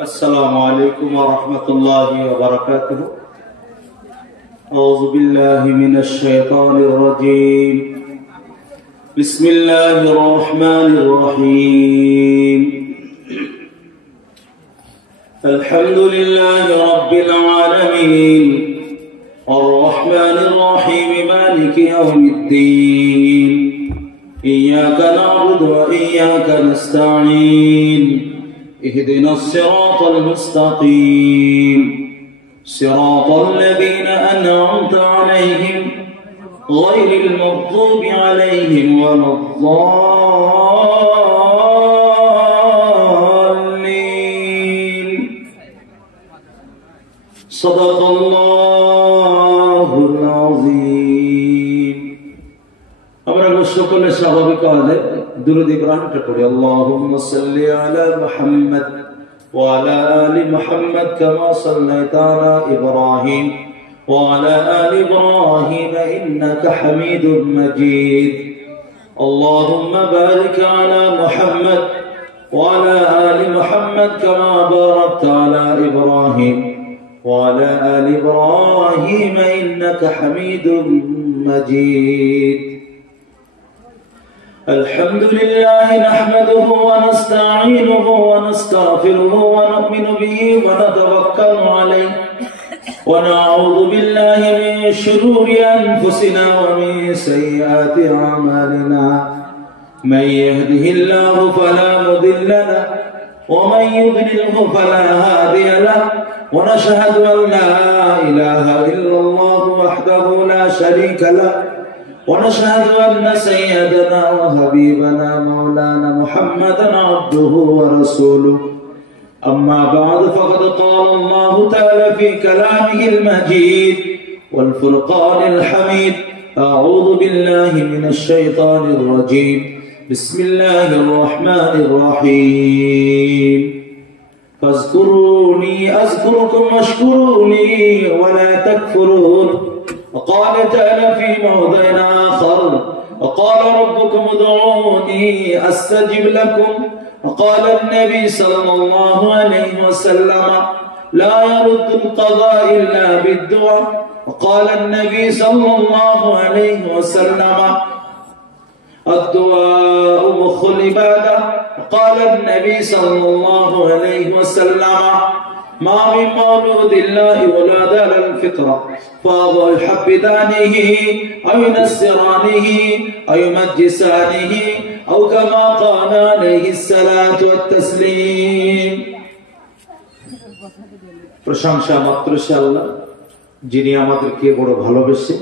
السلام عليكم ورحمة الله وبركاته. أعوذ بالله من الشيطان الرجيم. بسم الله الرحمن الرحيم. الحمد لله رب العالمين الرحمن الرحيم مالك يوم الدين. إياك نعبد وإياك نستعين. اهدنا الصراط المستقيم صراط الذين أنعمت عليهم غير المغضوب عليهم ولا الضالين. صدق الله العظيم. আমরা সকলে স্বাভাবিক আওয়াজে দুরূদ ইব্রাহিমটা পড়ি। আল্লাহুম্মা সাল্লি আলা মুহাম্মাদ ওয়া আলা আলি মুহাম্মাদ কামা সাল্লাইতা আলা ইব্রাহিম ওয়া আলা আলি ইব্রাহিম ইন্নাকা হামিদুম মাজিদ। আল্লাহুম্মা বারিক আলা মুহাম্মাদ ওয়া আলা আলি মুহাম্মাদ কামা বারাকতা আলা ইব্রাহিম ওয়া আলা আলি ইব্রাহিম ইন্নাকা হামিদুম মাজিদ। الحمد لله نحمده ونستعينه ونستغفره ونؤمن به ونتوكل عليه ونعوذ بالله من شرور أنفسنا ومن سيئات أعمالنا. من يهده الله فلا مضل له ومن يضلله فلا هادي له. ونشهد أن لا إله إلا الله وحده لا شريك له. ونشهد أن سيدنا وحبيبنا مولانا محمدا عبده ورسوله. أما بعد فقد قال الله تعالى في كلامه المجيد والفرقان الحميد. أعوذ بالله من الشيطان الرجيم. بسم الله الرحمن الرحيم. فاذكروني أذكركم واشكروني ولا تكفرون. وقال تعالى في موضع آخر وقال ربكم ادعوني أستجب لكم. وقال النبي صلى الله عليه وسلم لا يرد القضاء إلا بالدعاء. وقال النبي صلى الله عليه وسلم الدعاء مخ العبادة. وقال النبي صلى الله عليه وسلم ما من مولود الله ولد على الفطرة فأضع الحبدانه أو ينسرانه أو يمجسانه أو كما قال عليه الصلاة والتسليم. প্রশংসা মাত্র আল্লাহ, যিনি আমাদেরকে বড় ভালোবেসে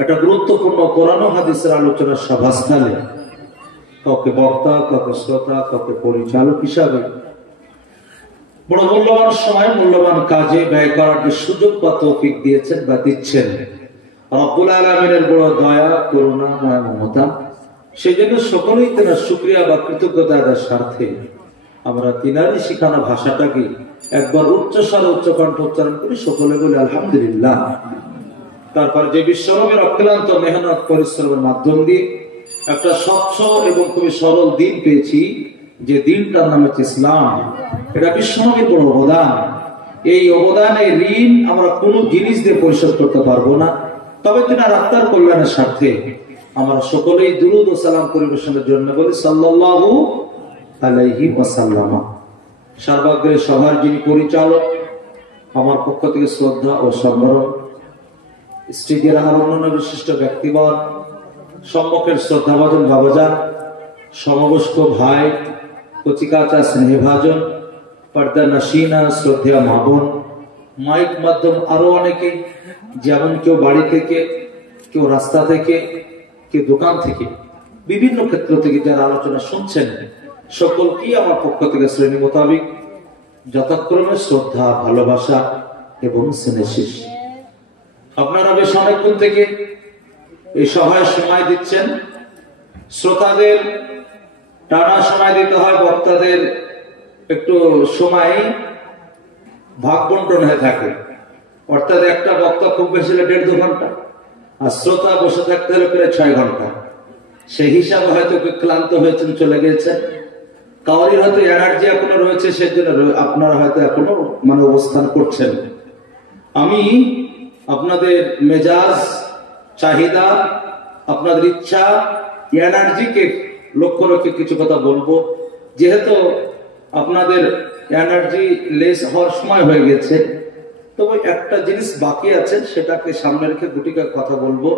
একটা গুরুত্বপূর্ণ কোরআন ও হাদিসের আলোচনার সভাস্থলে কাউকে বক্তা, কাউকে শ্রোতা, কাউকে পরিচালক হিসাবে বড় মূল্যবান সময় মূল্যবান কাজে ব্যয় করার যে সুযোগ বা তৌফিক দিয়েছেন বা দিচ্ছেন রব্বুল আলামিনের বড় দয়া, করুণা, মায়া, মমতা। সেই জন্য সকলেই তেনার শুকরিয়া বা কৃতজ্ঞতা আদায়ের স্বার্থে আমরা তিনারই শিখানো ভাষাটাকে একবার উচ্চস্বরে উচ্চ কণ্ঠ উচ্চারণ করি, সকলে বলি আলহামদুলিল্লাহ। তারপর যে বিশ্বরবের অক্লান্ত মেহনত পরিশ্রমের মাধ্যম দিয়ে একটা স্বচ্ছ এবং খুবই সরল দিন পেয়েছি, যে দিনটার নাম হচ্ছে ইসলাম। এটা বিশ্বনবীর বড় অবদান। এই অবদানের ঋণ আমরা কোনো জিনিস দিয়ে পরিশোধ করতে পারবো না। তবে তিনার আত্মার কল্যাণের স্বার্থে আমরা সকলেই দুরূদ ও সালাম পরিবেশনের জন্য বলি সাল্লাল্লাহু আলাইহি ওয়াসাল্লাম। সর্বাগ্রে সভার যিনি পরিচালক, আমার পক্ষ থেকে শ্রদ্ধা ও সম্মান, স্টেজের আর অন্যান্য বিশিষ্ট ব্যক্তিবর্গ, সম্মুখের শ্রদ্ধাভাজন বাবাজান, সমবয়স্ক ভাই, কচিকাচা স্নেহভাজন, পর্দা নশীনা শ্রদ্ধেয় মা বোন, মাইক মাধ্যম আরো অনেকে, যেমন কেউ বাড়ি থেকে, কেউ রাস্তা থেকে, কেউ দোকান থেকে, বিভিন্ন ক্ষেত্র থেকে যারা আলোচনা শুনছেন, সকলকেই আমার পক্ষ থেকে শ্রেণী মোতাবিক যথাক্রমে শ্রদ্ধা, ভালোবাসা এবং স্নেহের। আপনারা বেশ অনেকক্ষণ থেকে এই সভায় সময় দিচ্ছেন। শ্রোতাদের টানা সময় দিতে হয়, বক্তাদের একটু সময় ভাগ বন্টন হয়ে থাকে। অর্থাৎ একটা বক্তা খুব বেশি হলে 1.5-2 ঘন্টা, আর শ্রোতা বসে থাকতে হলে প্রায় 6 ঘন্টা। সেই হিসাবে হয়তো ক্লান্ত হয়েছেন, চলে গিয়েছেন। কাউরির হয়তো এনার্জি এখনো রয়েছে, সেজন্য আপনারা হয়তো এখনো মানে অবস্থান করছেন। আমি আপনাদের মেজাজ, চাহিদা, আপনাদের ইচ্ছা, এনার্জিকে লক্ষ্য রেখে কিছু কথা বলবো। যেহেতু আপনাদের এনার্জি লেস হওয়ার সময় হয়ে গেছে, তবে একটা জিনিস বাকি আছে, সেটাকে সামনে রেখে গুটিকা কথা বলবো।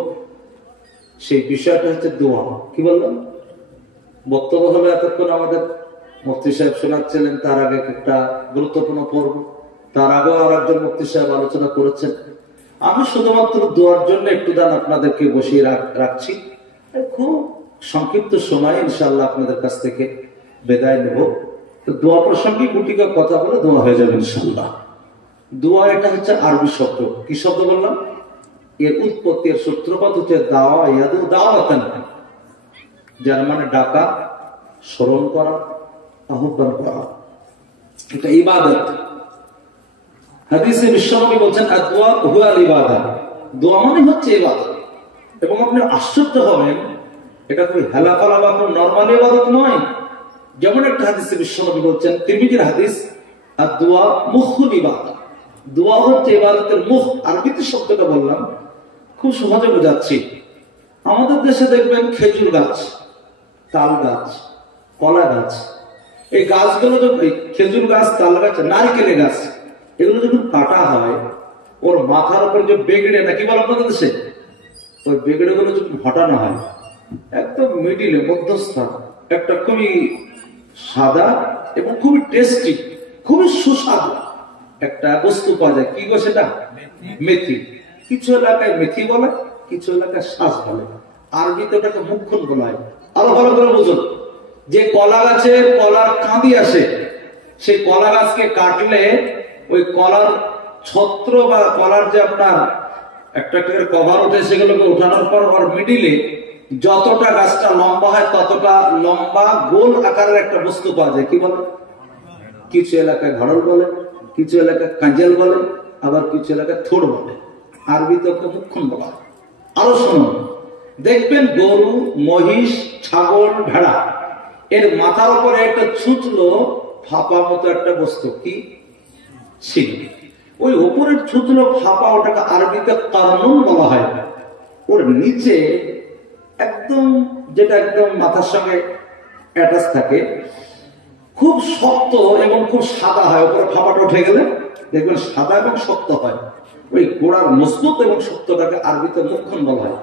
সেই বিষয়টা হচ্ছে দোয়া। কি বললাম? বক্তব্য হলো এতক্ষণ আমাদের মুফতি সাহেব শোনাচ্ছিলেন, তার আগে একটা গুরুত্বপূর্ণ পর্ব, তার আগেও আর একজন মুফতি সাহেব আলোচনা করেছেন। আমি শুধুমাত্র দোয়ার জন্য একটু দান আপনাদেরকে বসিয়ে রাখছি। খুব সংক্ষিপ্ত সময় ইনশাআল্লাহ আপনাদের কাছ থেকে বিদায় নেব। তো দোয়া প্রসঙ্গে গুটিকা কথা বলে দোয়া হয়ে যাবে ইনশাআল্লাহ। দোয়া এটা হচ্ছে আরবি শব্দ। কি শব্দ বললাম? এর উৎপত্তি, এর সূত্রপাত হচ্ছে দাওয়া, ইয়াদু দাওয়াতান, যার মানে ডাকা, স্মরণ করা, আহ্বান করা। এটা ইবাদত। হাদিসে বিশ্বনবী বলছেন আদ-দুআ হুয়া আল-ইবাদা, দোয়া মানে হচ্ছে ইবাদত। এবং আপনি আশ্চর্য হবেন, এটা কোনো হেলাফেলা বা কোনো নরমাল ইবাদত নয়। যেমন একটা হাদিসে বিশ্বনবী বলছেন, তিরমিজির হাদিস, আদ-দুআ মুখুল ইবাদা, দোয়া হচ্ছে ইবাদতের মুখ। আরবিতে শব্দটা বললাম, খুব সহজে বোঝাচ্ছি। আমাদের দেশে দেখবেন খেজুর গাছ, তাল গাছ, কলা গাছ, এই গাছগুলো যখন, খেজুর গাছ, তাল গাছ, নারকেল গাছ, এগুলো যখন কাটা হয়, ওর মাথার উপর যে বেগড়ে, নাকি বল আপনাদের দেশে, ওই বেগড়ে গুলো যখন হটানো হয়, একদম মিডিলে, মধ্যস্থান একটা খুবই সাদা এবং খুবই টেস্টি, খুবই সুস্বাদু একটা বস্তু পাওয়া যায়। কি গো সেটা? মেথি। কিছু এলাকায় মেথি বলে, কিছু এলাকায় শ্বাস বলে। আরবিতে ওটাকে মুখুন বলা হয়। আরো ভালো করে বুঝুন, যে কলা গাছে কলার কাঁদি আসে, সেই কলা গাছকে কাটলে ওই কলার ছত্র বা কলার যে আপনার একটা কভার ওঠে, সেগুলোকে ওঠানোর পর ওর মিডিলে যতটা গাছটা লম্বা হয়, ততটা লম্বা গোল আকারের একটা বস্তু পাওয়া যায়। কি বলে? কিছু এলাকায় ঘড়ল বলে, কিছু এলাকায় কাঁজেল বলে, আবার কিছু এলাকায় থোড় বলে। আরবিতে ওকে মুখুন বলা হয়। আরো শুনুন, দেখবেন গরু, মহিষ, ছাগল, ভেড়া, এর মাথার উপরে একটা ছুঁচলো ফাঁপা মতো একটা বস্তু, কি শিং। ওই উপরের ছুঁচলো ফাঁপা, ওটাকে আরবিতে কারনুন বলা হয়। ওর নিচে একদম, যেটা একদম মাথার সঙ্গে অ্যাটাচ থাকে, খুব শক্ত এবং খুব সাদা হয়। উপরে ফাঁপাটা উঠে গেলে দেখবেন সাদা এবং শক্ত হয়। ওই গোড়ার মজবুত এবং শক্তটাকে আরবিতে মুখুন বলা হয়।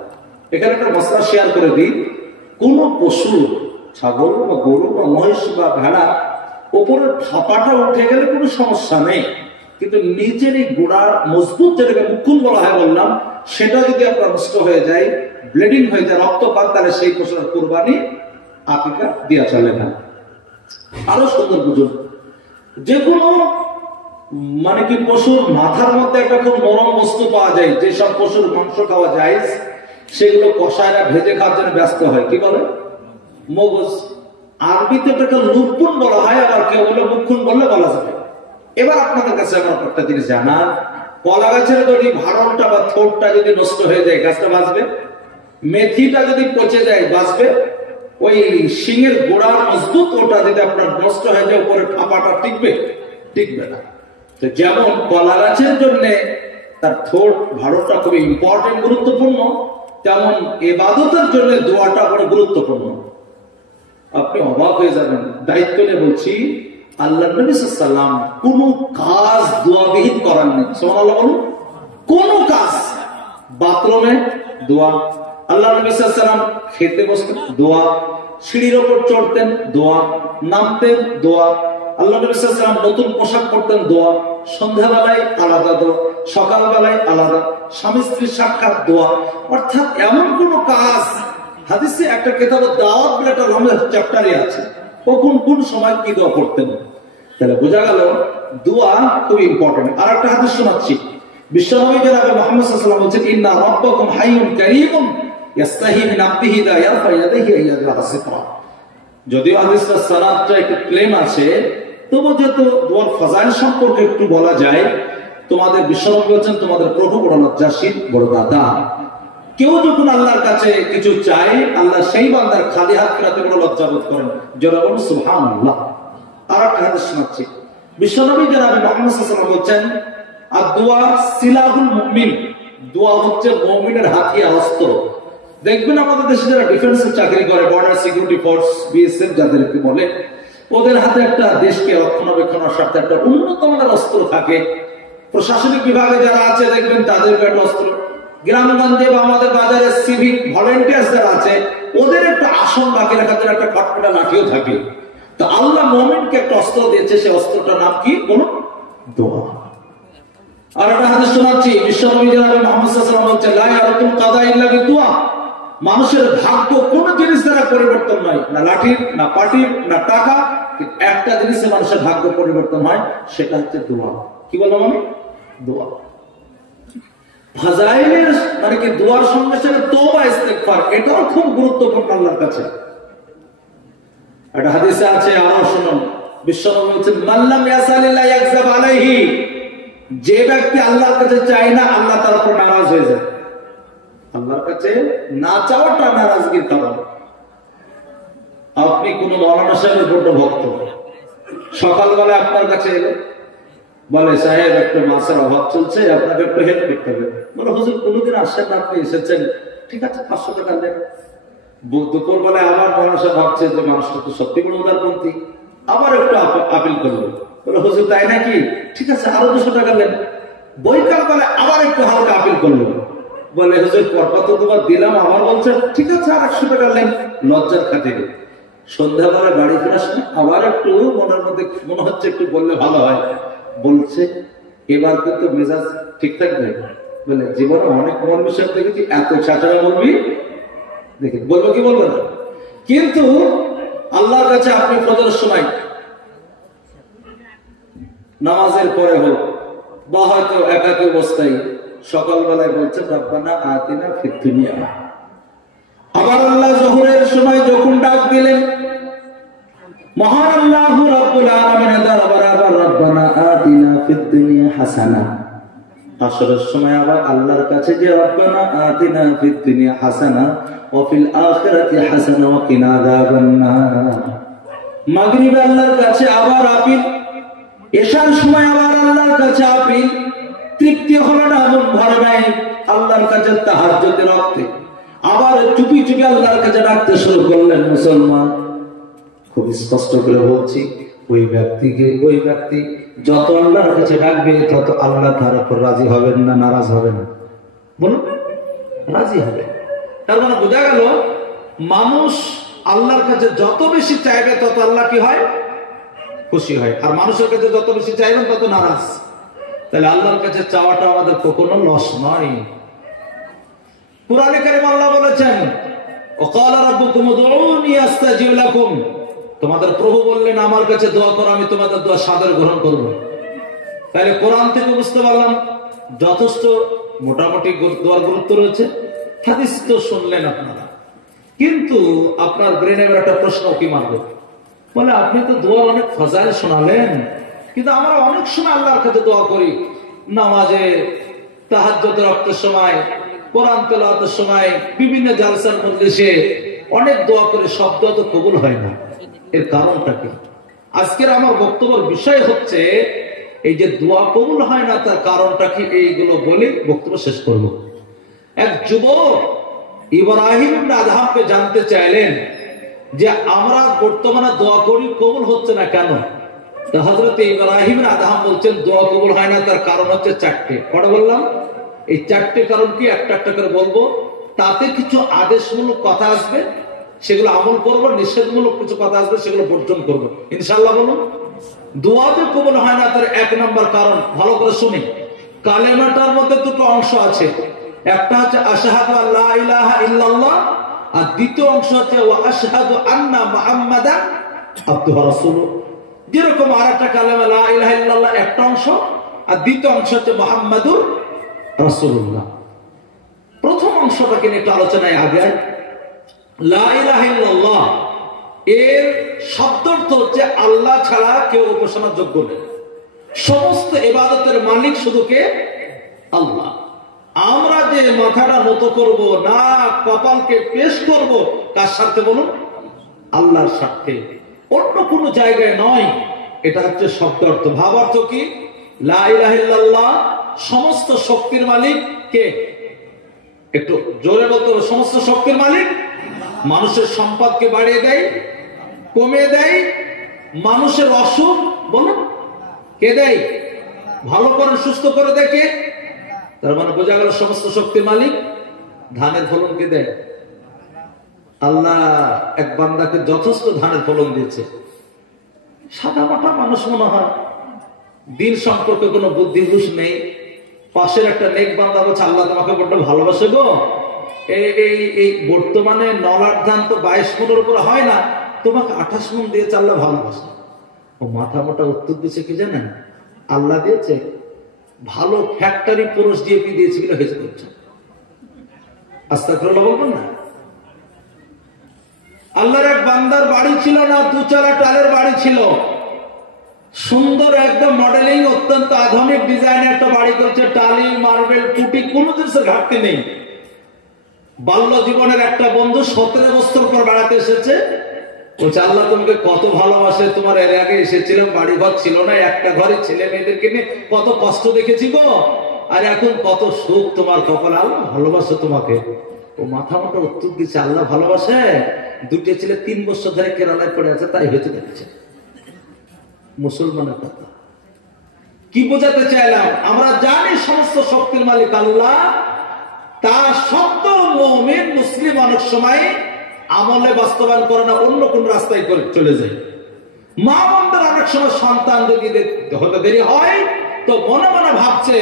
এখানে একটা মশলা শেয়ার করে দিই, কোন পশু, ছাগল বা গরু বা মহিষ বা ভেড়া, উপরের ফাঁপাটা উঠে গেলে কোনো সমস্যা নেই, কিন্তু নিচের এই গোড়ার মজবুত, যেটাকে মুখুন বলা হয় বললাম, সেটা যদি আপনার নষ্ট হয়ে যায়, ব্লিডিং হয়ে যায়, রক্তপাত, তাহলে সেই পশুর কুরবানি, আকিকা দেওয়া চলে না। আরো সুন্দর বুঝুন, যে কোনো মানে কি পশুর মাথার মধ্যে একটা খুব নরম বস্তু পাওয়া যায়, যেসব পশুর মাংস খাওয়া যায়, সেগুলো কষায়রা ভেজে খাওয়ার জন্য ব্যস্ত হয়। কি বলে? মগজ। আরবিতে এটাকে লুপুন বলা হয়, আবার কেউ বলে মুখুন বললে বলা যাবে। এবার আপনাদের কাছে আমার একটা জিনিস জানার, কলা গাছের যদি ভাড়লটা বা থোড়টা যদি নষ্ট হয়ে যায়, গাছটা বাঁচবে? মেথিটা যদি পচে যায়, বাঁচবে? ওই শিঙের গোড়ার মজবুত ওটা যদি আপনার নষ্ট হয়ে যায়, উপরে ফাঁপাটা টিকবে? টিকবে না। তো যেমন কলা গাছের জন্য তার থোড়, ভাড়লটা খুবই ইম্পর্টেন্ট, গুরুত্বপূর্ণ, তেমন ইবাদতের জন্য দোয়াটা বড় গুরুত্বপূর্ণ। আপনি অবাক হয়ে যাবেন, দায়িত্ব নিয়ে বলছি, আল্লাহ নবী সাল্লাল্লাহু আলাইহি ওয়াসাল্লাম কোন কাজ দোয়াবিহীন করেননি। সুবহানাল্লাহ বলুন। কোন কাজ, বাথরুমে দোয়া, আল্লাহ নবী সাল্লাল্লাহু আলাইহি ওয়াসাল্লাম খেতে বসতেন দোয়া, সিঁড়ির উপর চড়তেন দোয়া, নামতেন দোয়া, আল্লাহ নবী সাল্লাল্লাহু আলাইহি ওয়াসাল্লাম নতুন পোশাক পরতেন দোয়া, সন্ধ্যাবেলায় আলাদা দোয়া, সকালবেলায় আলাদা, স্বামী স্ত্রীর সাক্ষাৎ দোয়া। অর্থাৎ এমন কোন কাজ, হাদিসে একটা কিতাবে দাওয়াত বলে একটা লম্বা চ্যাপ্টারে আছে, কখন কোন সময় কি দোয়া করতেন। তাহলে বোঝা গেল দোয়া খুব ইম্পর্টেন্ট। আর একটা হাদিস শোনাচ্ছি, বিশ্বনবী জনাবে মুহাম্মদ সাল্লাল্লাহু আলাইহি ওয়াসাল্লাম বলেছেন, ইন্না রাব্বাকুম হাইয়ুন কারীমুন ইয়াস্তাহি মিন আবদিহি ইযা ইয়ারফা ইয়াদাইহি আইয়াদা সিফরা। যদিও হাদিসটা সানাদটা একটু ক্লেম আছে, তবু যেহেতু দোয়ার ফাজাইল সম্পর্কে একটু বলা যায়, তোমাদের বিশ্বনবী বলেছেন, তোমাদের প্রভু বড় লজ্জাশীল, বড় দাতা। কেউ যখন আল্লাহর কাছে কিছু চায়, আল্লাহ সেই বান্দার খালি হাত ফেরাতে বড় লজ্জা বোধ করেন। যারা বলেন সুবহানাল্লাহ। আর একটা হাদিস শোনাচ্ছি। বিশ্বনবী জনাবে মুহাম্মদ সাল্লাল্লাহু আলাইহি ওয়াসাল্লাম বলছেন, আর দোয়া সিলাহুল মুমিন, দোয়া হচ্ছে মুমিনের হাতিয়ার, অস্ত্র। দেখবেন আমাদের দেশে যারা ডিফেন্সে চাকরি করে, বর্ডার সিকিউরিটি ফোর্স, বিএসএফ যাদেরকে বলে, ওদের হাতে একটা দেশকে রক্ষণাবেক্ষণের সাথে একটা উন্নত মানের অস্ত্র থাকে। প্রশাসনিক বিভাগে যারা আছে দেখবেন তাদেরকে একটা অস্ত্র। গ্রামগঞ্জে বা আমাদের বাজারে সিভিক ভলেন্টিয়ার্স যারা আছে ওদের একটা আসন বাকি রাখার একটা খটখটা লাঠিও থাকে। তো আল্লাহ মুমিনকে একটা অস্ত্র দিয়েছে, সেই অস্ত্রটার নাম কি? বলুন, দোয়া। আর একটা হাদিস শোনাচ্ছি, বিশ্বনবী জনাবে মুহাম্মদ সাল্লাল্লাহু আলাইহি ওয়াসাল্লাম বলেছেন, লা ইয়ারতুল কাদা ইল্লা বিদুয়া। মানুষের ভাগ্য কোন জিনিস দ্বারা পরিবর্তন হয় না, লাঠির না পাটির না টাকা, একটা জিনিসে মানুষের ভাগ্য পরিবর্তন হয়, সেটা হচ্ছে দোয়া। কি বললাম আমি? দোয়া। ফাজাইলের মানে কি দোয়ার সঙ্গে সঙ্গে তওবা ইস্তেগফার, এটাও খুব গুরুত্বপূর্ণ আল্লাহর কাছে। একটা হাদিসে আছে, আরো শুনুন, বিশ্বনবী বলেছেন, মাল্লাম ইয়াসালিল্লাহ ইয়াগযাব আলাইহি। যে ব্যক্তি আল্লাহর কাছে চায় না, আল্লাহ তার উপর নারাজ হয়ে যায়। আল্লাহর কাছে না চাওয়াটা নারাজগির কারণ। আপনি কোন মৌলানা সাহেবের বড় ভক্ত, সকালবেলা আপনার কাছে এলো, বলে সাহেব একটা মাছের অভাব চলছে, আপনাকে একটু হেল্প করতে হবে। বলে হুজুর কোনোদিন আসেন না, আপনি এসেছেন, ঠিক আছে 500 টাকা দেন। দুপুর বেলায় আবার মৌলানা সাহেব ভাবছে যে মানুষটা তো সত্যি বড় উদারপন্থী, আবার একটু আপিল করলো। বলে হুজুর তাই নাকি, ঠিক আছে আরো 200 টাকা দেন। বৈকাল বেলায় আবার একটু হালকা আপিল করলো। বলে হুজুর পরপর তো তোমার দিলাম, আবার বলছে ঠিক আছে আর 100 টাকা নেন, লজ্জার খাতিরে। সন্ধ্যাবেলা বাড়ি ফেরার সময় আবার একটু মনের মধ্যে মনে হচ্ছে একটু বললে ভালো হয়, বলছে এবার কিন্তু মেজাজ ঠিক থাকবে। বলে জীবনে অনেক মৌলবী সাহেব দেখেছি, এত ছাঁচড়া মৌলবী দেখে বলবো কি বলবো না। কিন্তু আল্লাহর কাছে আপনি ফজরের সময় নামাজের পরে হোক বা হয়তো একাকী অবস্থায় সকালবেলায় বলছেন, রব্বানা আতিনা ফিদ দুনিয়া। আবার আল্লাহ যোহরের সময় যখন ডাক দিলেন, মহান আল্লাহ রাব্বুল আলামিনের দরবারে আবার রব্বানা আতিনা ফিদ দুনিয়া হাসানা। আসরের সময় আবার আল্লাহর কাছে যে রব্বানা আতিনা ফিদ দুনিয়া হাসানা ওয়া ফিল আখিরাতি হাসানা ওয়া কিনা আযাবান নার। মাগরিবে আল্লাহর কাছে আবার আপিল, এশার সময় আবার আল্লাহর কাছে আপিল। তৃপ্তি হলো না, মন ভরে নাই, আল্লাহর কাছে তাহাজ্জুদে রাখতে আবার চুপি চুপি আল্লাহর কাছে ডাকতে শুরু করলেন। মুসলমান, খুব স্পষ্ট করে বলছি, ওই ব্যক্তি যত আল্লাহর কাছে ডাকবে তত আল্লাহ তার উপর রাজি হবেন না, নারাজ হবেন? বলুন, রাজি হবে। তার মানে বোঝা গেল, মানুষ আল্লাহর কাছে যত বেশি চাইবে তত আল্লাহ কি হয়? খুশি হয়। আর মানুষের কাছে যত বেশি চাইবেন তত নারাজ। তাহলে আল্লাহর কাছে চাওয়াটা আমাদের কখনো লস নয়। কুরআনে কারীমে আল্লাহ বলেছেন, ওয়াকালা রাব্বুকুম উদউনি আস্তাজিব লাকুম। তোমাদের প্রভু বললেন আমার কাছে দোয়া করো, আমি তোমাদের দোয়া সাদরে গ্রহণ করব। তাহলে কোরআন থেকে বুঝতে পারলাম যথেষ্ট মোটামুটি দোয়ার গুরুত্ব রয়েছে। হাদিস তো শুনলেন আপনারা, কিন্তু আপনার ব্রেনে একটা প্রশ্ন কি মারবে, বলে আপনি তো দোয়া অনেক ফজাইল শোনালেন, কিন্তু আমরা অনেক সময় আল্লাহর কাছে দোয়া করি, নামাজে, তাহাজ্জুদের ওয়াক্তের সময়, কোরআন তেলাওয়াতের সময়, বিভিন্ন জালসার মজলিসে অনেক দোয়া করে, সব দোয়া তো কবুল হয় না। এর কারণটা কি? আজকের আমার বক্তব্যের বিষয় হচ্ছে এই যে দোয়া কবুল হয় না, তার কারণটা কি, এইগুলো বলে বক্তব্য শেষ করব। এক যুবক ইব্রাহিম ইবনে আদহামকে জানতে চাইলেন যে আমরা বর্তমানে দোয়া করি, কবুল হচ্ছে না কেন? তো হযরত ইব্রাহিম ইবনে আদহাম বলছেন দোয়া কবুল হয় না তার কারণ হচ্ছে 4টে। কটা বললাম? এই 4টে কারণ কি, একটা একটা করে বলবো। তাতে কিছু আদেশমূলক কথা আসবে, সেগুলো আমল করবো, নিষেধমূলক কিছু কথা আসবে, সেগুলো বর্জন করবো ইনশাআল্লাহ। বলুন, দোয়া যে কবুল হয় না তার 1 নম্বর কারণ, ভালো করে শুনি, কালেমাটার মধ্যে দুটো অংশ আছে। একটা হচ্ছে আশহাদু আল্লা ইলাহা ইল্লাল্লাহ, আর দ্বিতীয় অংশ হচ্ছে ওয়া আশহাদু আন্না মুহাম্মাদান আবদুহু ওয়া রাসূলুহু। যেরকম আরেকটা কালেমা লা ইলাহা ইল্লাল্লাহ একটা অংশ, আর দ্বিতীয় অংশ হচ্ছে মুহাম্মাদুর রাসূলুল্লাহ। প্রথম অংশটাকে নিয়ে একটু আলোচনায় আগে। লা ইলাহা ইল্লাল্লাহ এর শব্দার্থ হচ্ছে আল্লাহ ছাড়া কেউ উপাসনার যোগ্য নেই, সমস্ত ইবাদতের মালিক শুধু কে? আল্লাহ। আমরা যে মাথাটা নত করব, না কপালকে পেশ করব, কার স্বার্থে বলুন? আল্লাহর স্বার্থে, অন্য কোনো জায়গায় নয়। এটা হচ্ছে শব্দ অর্থ। ভাব অর্থ কি? লা ইলাহা ইল্লাল্লাহ, সমস্ত শক্তির মালিক কে? একটু জোরে বলতে হবে, সমস্ত শক্তির মালিক। মানুষের সম্পদকে বাড়িয়ে দেয়, কমিয়ে দেয়, মানুষের অসুখ বলো কে দেয়? ভালো করে সুস্থ করে দেখে। তার মানে বোঝা গেল সমস্ত শক্তির মালিক। ধানের ফলন কে দেয়? আল্লাহ এক বান্দাকে যথেষ্ট ধানের ফলন দিয়েছে। সাদা মাটা মানুষ মনে হয়, দিন সম্পর্কে কোনো বুদ্ধি হুঁশ নেই। পাশের একটা নেক বান্দা বলছে আল্লাহ তোমাকে বড্ড ভালোবাসে গো, এই বর্তমানে নলার ধান তো 22 মনের উপরে হয় না, তোমাকে 28 মন দিয়েছে আল্লাহ ভালোবাসে। ও মাথা মোটা উত্তর দিয়েছে কি জানেন? আল্লাহ দিয়েছে, ভালো ফ্যাক্টরি পুরুষ জিএপি দিয়েছে কিনা হয়েছে করছে। আস্তাগফিরুল্লাহ বলবেন না। আল্লাহর এক বান্দার বাড়ি ছিল না, 2 টালের বাড়ি ছিল, সুন্দর একদম মডেলিং, অত্যন্ত আধুনিক ডিজাইনের একটা বাড়ি করেছে। টালি, মার্বেল, পুটি, কোনো জিনিসের ঘাটতি নেই। বাল্য জীবনের একটা বন্ধু 17 বছর পর বেড়াতে এসেছে, বলছে আল্লাহ তোমাকে কত ভালোবাসে, তোমার এর আগে এসেছিলাম, বাড়ি ঘর ছিল না, একটা ঘরে ছেলে মেয়েদেরকে নিয়ে কত কষ্ট দেখেছি গো, আর এখন কত সুখ তোমার কপালে, আল্লাহ ভালোবাসে তোমাকে। ও মাথা মোটা উত্তর দিচ্ছে আল্লাহ ভালোবাসে, 2 ছেলে 3 বছর ধরে কেরালায় পড়ে আছে, তাই হয়েছে দেখছে। মুসলমানের কথা কি বোঝাতে চাইলাম? আমরা জানি সমস্ত শক্তির মালিক আল্লাহ, তা সত্ত্বেও মুমিন মুসলিম অনেক সময় আমলে বাস্তবায়ন করে না, অন্য কোন রাস্তায় করে চলে যায়। মা বোনদের অনেক সময় সন্তান যদি হতে দেরি হয় তো মনে মনে ভাবছে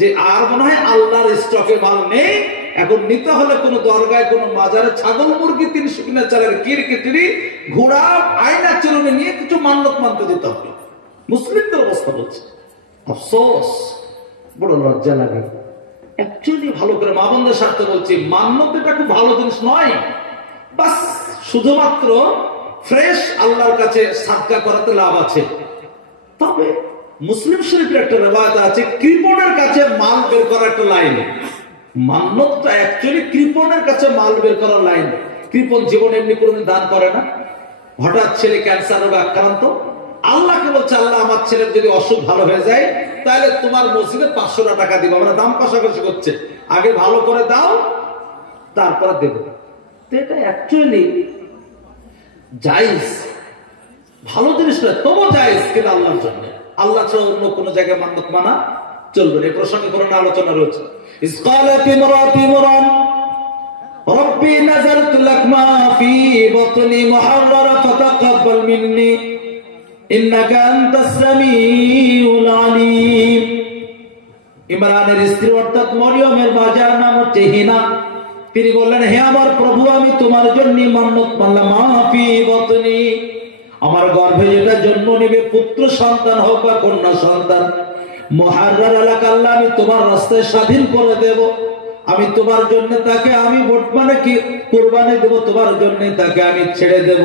যে আর মনে হয় আল্লাহর স্টকে মাল নেই, এখন নিতে হলে কোনো দরগায় কোনো মাজারে ছাগল মুরগি 300 কিনা চালের কিরকিটিরি ঘোড়া আয়না চিরুনি নিয়ে কিছু মান্যত মানতে দিতে হবে। মুসলিমদের অবস্থা বলছে, আফসোস, বড় লজ্জা লাগে। অ্যাকচুয়ালি ভালো করে মা বোনদের স্বার্থে বলছি, মান্যত এটা খুব ভালো জিনিস নয়। বাস শুধুমাত্র ফ্রেশ আল্লাহর কাছে সাদকা করাতে লাভ আছে। তবে মুসলিম শরীফের একটা রিওয়ায়াত আছে, কৃপণের কাছে মাল বের করার একটা লাইন। মান্যতটা অ্যাকচুয়ালি কৃপণের কাছে মাল বের করার লাইন। কৃপণ জীবন এমনি কোনোদিন দান করে না। হঠাৎ ছেলে ক্যান্সার রোগে আক্রান্ত, আল্লাহকে বলছে আল্লাহ আমার ছেলের যদি অসুখ ভালো হয়ে যায় তাহলে তোমার মসজিদে 500 টাকা দিব। আমরা দাম পাশাপাশি করছে, আগে ভালো করে দাও তারপর দেব। এটা অ্যাকচুয়ালি জায়েজ, ভালো জিনিস নয়, তবু জায়েজ, কিন্তু আল্লাহর জন্য। আল্লাহ ছাড়া অন্য কোনো জায়গায় মান্যত মানা চলবে না। এই প্রসঙ্গে কোনো আলোচনা রয়েছে। ইসকালাত ইমরাতি ইমরান রব্বি নাযারতু লাক মা ফি বাতনি মুহাররারা ফাতাকাব্বাল মিন্নি ইন্নাকা আনতাস সামিউল আলিম। ইমরানের স্ত্রী অর্থাৎ মরিয়মের বাজার নাম হচ্ছে হিনা। তিনি বললেন, হে আমার প্রভু, আমি তোমার জন্য মান্যত মানলাম, মাফি বতনি, আমার গর্ভে যেটা জন্ম নেবে, পুত্র সন্তান হোক বা কন্যা সন্তান, মুহাররার এলাকা আল্লাহ আমি তোমার রাস্তায় স্বাধীন করে দেব। আমি তোমার জন্য তাকে আমি বর্তমানে কি কুরবানি দেব, তোমার জন্য তাকে আমি ছেড়ে দেব।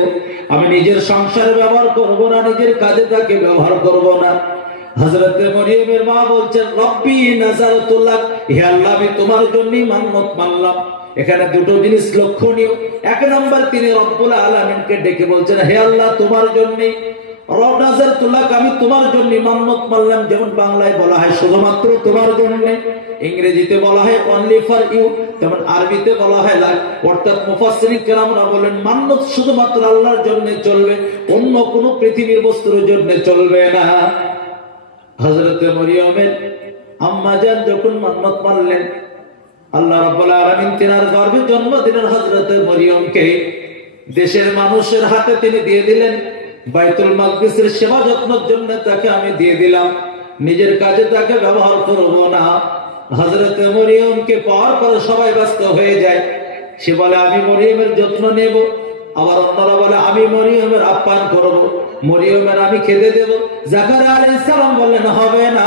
আমি নিজের সংসারে ব্যবহার করব না, নিজের কাজে তাকে ব্যবহার করব না। হযরতে মরিয়মের মা বলছেন, রব্বি নাযারতু লাক, হে আল্লাহ আমি তোমার জন্যই মান্যত মানলাম। এখানে দুটো জিনিস লক্ষণীয়। এক নম্বর, তিনি রব্বুল আলামিনকে ডেকে বলছেন, হে আল্লাহ তোমার জন্যই রব নাযারতু লাক, আমি তোমার জন্য মান্যত মানলাম। যেমন বাংলায় বলা হয় শুধুমাত্র তোমার জন্য, ইংরেজিতে বলা হয় অনলি ফর ইউ, তেমন আরবিতে বলা হয় লাক। অর্থাৎ মুফাসসিরিন কেরামরা বলেন মান্যত শুধুমাত্র আল্লাহর জন্য চলবে, অন্য কোনো পৃথিবীর বস্তুর জন্য চলবে না। হযরতে মরিয়মের আম্মা জান যখন মান্যত মানলেন, আল্লাহ রাব্বুল আলামিন তিনার গর্ভে জন্ম দিলেন হযরতে মরিয়মকে। দেশের মানুষের হাতে তিনি দিয়ে দিলেন, বাইতুল মাকদিসের সেবা যত্নের জন্য তাকে আমি দিয়ে দিলাম, নিজের কাজে তাকে ব্যবহার করব না। হযরতে মরিয়মকে পাওয়ার পরে সবাই ব্যস্ত হয়ে যায়। সে বলে আমি মরিয়মের যত্ন নেব, আবার অন্যরা বলে আমি মরিয়মের আপ্যায়ন করব, মরিয়মের আমি খেতে দেব। জাকারিয়া আলাইহিস সালাম বললেন, হবে না,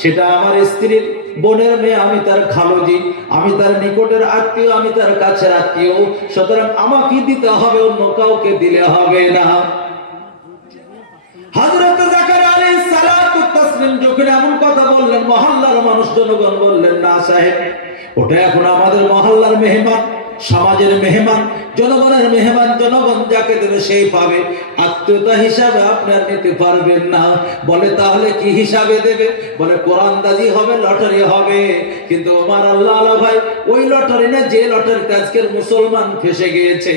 সেটা আমার স্ত্রীর বোনের মেয়ে, আমি তার খালুজি, আমি তার নিকটের আত্মীয়, আমি তার কাছের আত্মীয়, সুতরাং আমাকে দিতে হবে, অন্য কাউকে দিলে হবে না। হযরত জাকারিয়া আলাইহিস সালাতু তাসলিম যখন এমন কথা বললেন, মহল্লার মানুষ জনগণ বললেন, না সাহেব, ওটা এখন আমাদের মহল্লার মেহমান, সমাজের মেহমান, জনগণের মেহমান, জনগণ যাকে দেবে সেই পাবে, আত্মীয়তা হিসাবে আপনি আর নিতে পারবেন না। বলে তাহলে কি হিসাবে দেবে? বলে কোরআনদাজি হবে, লটারি হবে। কিন্তু আমার আল্লাহ ভাই, ওই লটারি না, যে লটারিতে আজকের মুসলমান ফেসে গিয়েছে,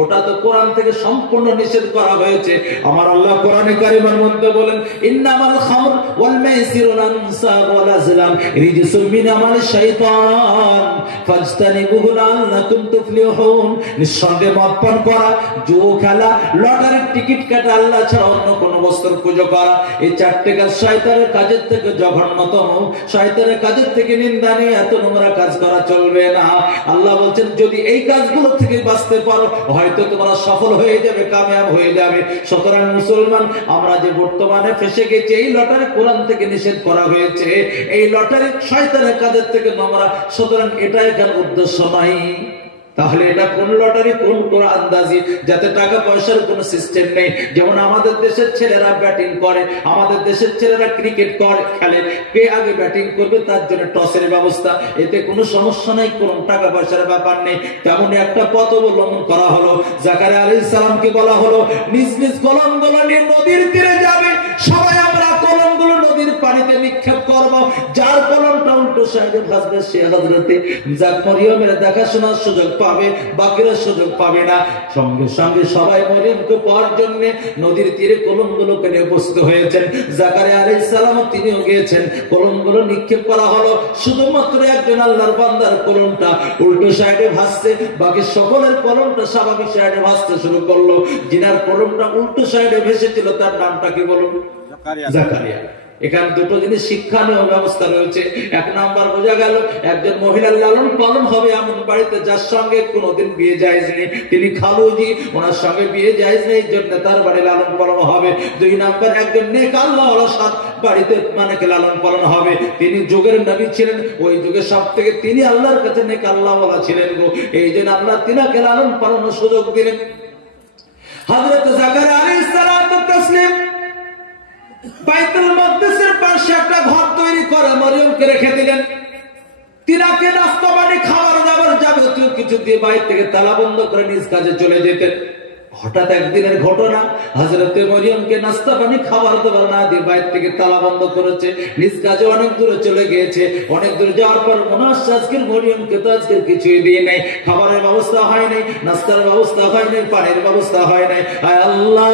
ওটা তো কোরআন থেকে সম্পূর্ণ নিষেধ করা হয়েছে। আমার আল্লাহ কোরআনে কারিমের মধ্যে বলেন, ইন্নামাল খামর ওয়াল মাইসির ওয়াল আনসাব ওয়াল আজলাম রিজসুম মিন আমালিশ শাইতান ফাজতানিবুহু লাআল্লাকুম তুফলিহুন। নিঃসন্দেহে মদ পান করা, জুয়া খেলা, লটারির টিকিট কাটা, আল্লাহ ছাড়া অন্য কোন বস্তুর পুজো করা, এই চারটে কাজ শয়তানের কাজের থেকে জঘন্যতম, শয়তানের কাজের থেকে নিন্দনীয়, এত নোংরা কাজ করা চলবে না। আল্লাহ বলছেন যদি এই কাজগুলো থেকে বাঁচতে পারো, হয়তো তোমরা সফল হয়ে যাবে, কামিয়াব হয়ে যাবে। সুতরাং মুসলমান, আমরা যে বর্তমানে ফেসে গেছি, এই লটারি কোরআন থেকে নিষেধ করা হয়েছে, এই লটারি শয়তানের কাজের থেকে নোংরা। সুতরাং এটা এখানে উদ্দেশ্য নাই। তাহলে এটা কোন লটারি, কোন কোরআনদাজি, যাতে টাকা পয়সার কোনো সিস্টেম নেই। যেমন আমাদের দেশের ছেলেরা ব্যাটিং করে, আমাদের দেশের ছেলেরা ক্রিকেট খেলে, কে আগে ব্যাটিং করবে তার জন্য টসের ব্যবস্থা, এতে কোনো সমস্যা নেই, কোনো টাকা পয়সার ব্যাপার নেই। তেমনই একটা পথ অবলম্বন করা হলো। জাকারিয়া আলাইহিস সালামকে বলা হলো নিজ নিজ কলমগুলো নিয়ে নদীর তীরে যাবে। সবাই আমরা কলমগুলো নদীর পানিতে নিক্ষেপ করব, যার কলমটা উল্টো সাইডে ভাসবে সে হযরতে মরিয়মের দেখাশোনার সুযোগ পাবে, বাকিরা সুযোগ পাবে না। সঙ্গে সঙ্গে সবাই মরিয়মকে পাওয়ার জন্য নদীর তীরে কলমগুলোকে নিয়ে উপস্থিত হয়েছেন। জাকারিয়া আলাইহিস সালাম তিনিও গিয়েছেন, কলমগুলো নিক্ষেপ করা হলো। শুধুমাত্র একজন আল্লাহর বান্দার কলমটা উল্টো সাইডে ভাসছে, বাকি সকলের কলমটা স্বাভাবিক সাইডে ভাসতে শুরু করলো। যিনার কলমটা উল্টো সাইডে ভেসেছিল তার নামটা কি বলুন? জাকারিয়া। এখানে দুটো জিনিস শিক্ষণীয় ব্যবস্থা রয়েছে। এক নাম্বার বোঝা গেল, একজন মহিলার লালন পালন হবে এমন বাড়িতে যার সঙ্গে কোনোদিন বিয়ে জায়েজ নেই, তিনি খালুজি, ওনার সঙ্গে বিয়ে জায়েজ নেই, জন্য তার বাড়ি লালন পালন হবে। দুই নাম্বার, একজন নেক আল্লাহওয়ালা সৎ বাড়িতে মানে লালন পালন হবে, তিনি যুগের নবী ছিলেন, ওই যুগে সব থেকে তিনি আল্লাহর কাছে নেক আল্লাহওয়ালা ছিলেন গো, এই জন্য আল্লাহ তিনাকে লালন পালনের সুযোগ দিলেন। হযরত জাকারিয়া আলাইহিস সালাতু তাসলিম বাইতুল মাকদিসের পাশে একটা ঘর তৈরি করে মরিয়মকে রেখে দিলেন। তিনাকে নাস্তা পানি, খাবার দাবার যাবতীয় কিছু দিয়ে বাইরে থেকে তালা বন্ধ করে নিজ কাজে চলে যেতেন। হঠাৎ একদিনের ঘটনা, হযরতে মরিয়মকে নাস্তা পানি, খাবার দাবার না দিয়ে বাইরে থেকে তালা বন্ধ করেছে, নিজ কাজে অনেক দূরে চলে গিয়েছে। অনেক দূরে যাওয়ার পর মনে হচ্ছে আজকের মরিয়মকে তো আজকে কিছুই দিয়ে নেই, খাবারের ব্যবস্থা হয় নাই, নাস্তার ব্যবস্থা হয় নাই, পানির ব্যবস্থা হয় নাই। আয় আল্লাহ,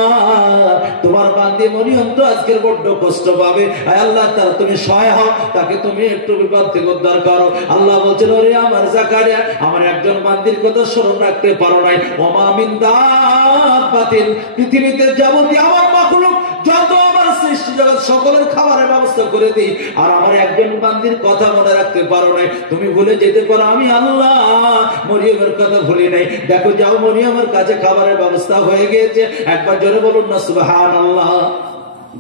তোমার বান্দি মরিয়ম তো আজকের বড্ড কষ্ট পাবে, আয় আল্লাহ তার তুমি সহায় হও, তাকে তুমি একটু বিপদ থেকে উদ্ধার করো। আল্লাহ বলছেন, ওরে আমার জাকারিয়া, আমার একজন বান্দির কথা স্মরণ রাখতে পারো নাই। ওমা মিন দাব্বাতিন, পৃথিবীতে যাবতীয় আমার মাখলুক যত আমার সৃষ্টি জগৎ সকলের খাবারের ব্যবস্থা করে দিই, আর আমার একজন বান্দির কথা মনে রাখতে পারো নাই। তুমি ভুলে যেতে পারো, আমি আল্লাহ মরিয়মের কথা ভুলি নাই। দেখো যাও, মরিয়মের কাছে খাবারের ব্যবস্থা হয়ে গিয়েছে। একবার জোরে বলুন না সুবহানাল্লাহ।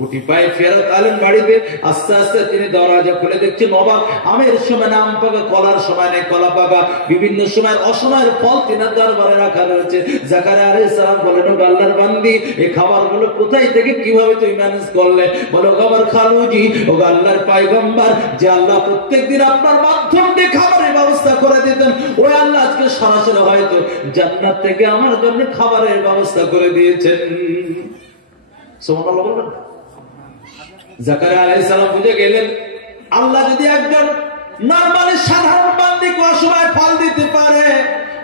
গুটি পায়ে ফেরত আলেন বাড়িতে। আস্তে আস্তে তিনি দরজা খুলে দেখছি নবাব আমের সময় না আম পাকা, কলার সময় নেই কলা পাকা, বিভিন্ন সময় অসময়ের ফল তিনার দরবারে রাখা রয়েছে। জাকারিয়া আলাইহিস সালাম বলেন, ও আল্লাহর বান্দি, এই খাবারগুলো কোথায় থেকে কিভাবে তুমি ম্যানেজ করলে? বলো, আমার খালুজি, ও আল্লাহর পয়গম্বর, যে আল্লাহ প্রত্যেকদিন আপনার মাধ্যম দিয়ে খাবারের ব্যবস্থা করে দিতেন, ওই আল্লাহ আজকে সরাসরি হয়তো জান্নাত থেকে আমার জন্য খাবারের ব্যবস্থা করে দিয়েছেন। সুবহানাল্লাহ বলবেন। জাকারিয়া আলাইহিস সালাম বুঝে গেলেন, আল্লাহ যদি একজন নরমালি সাধারণ বান্দিকে অসময়ে ফল দিতে পারে,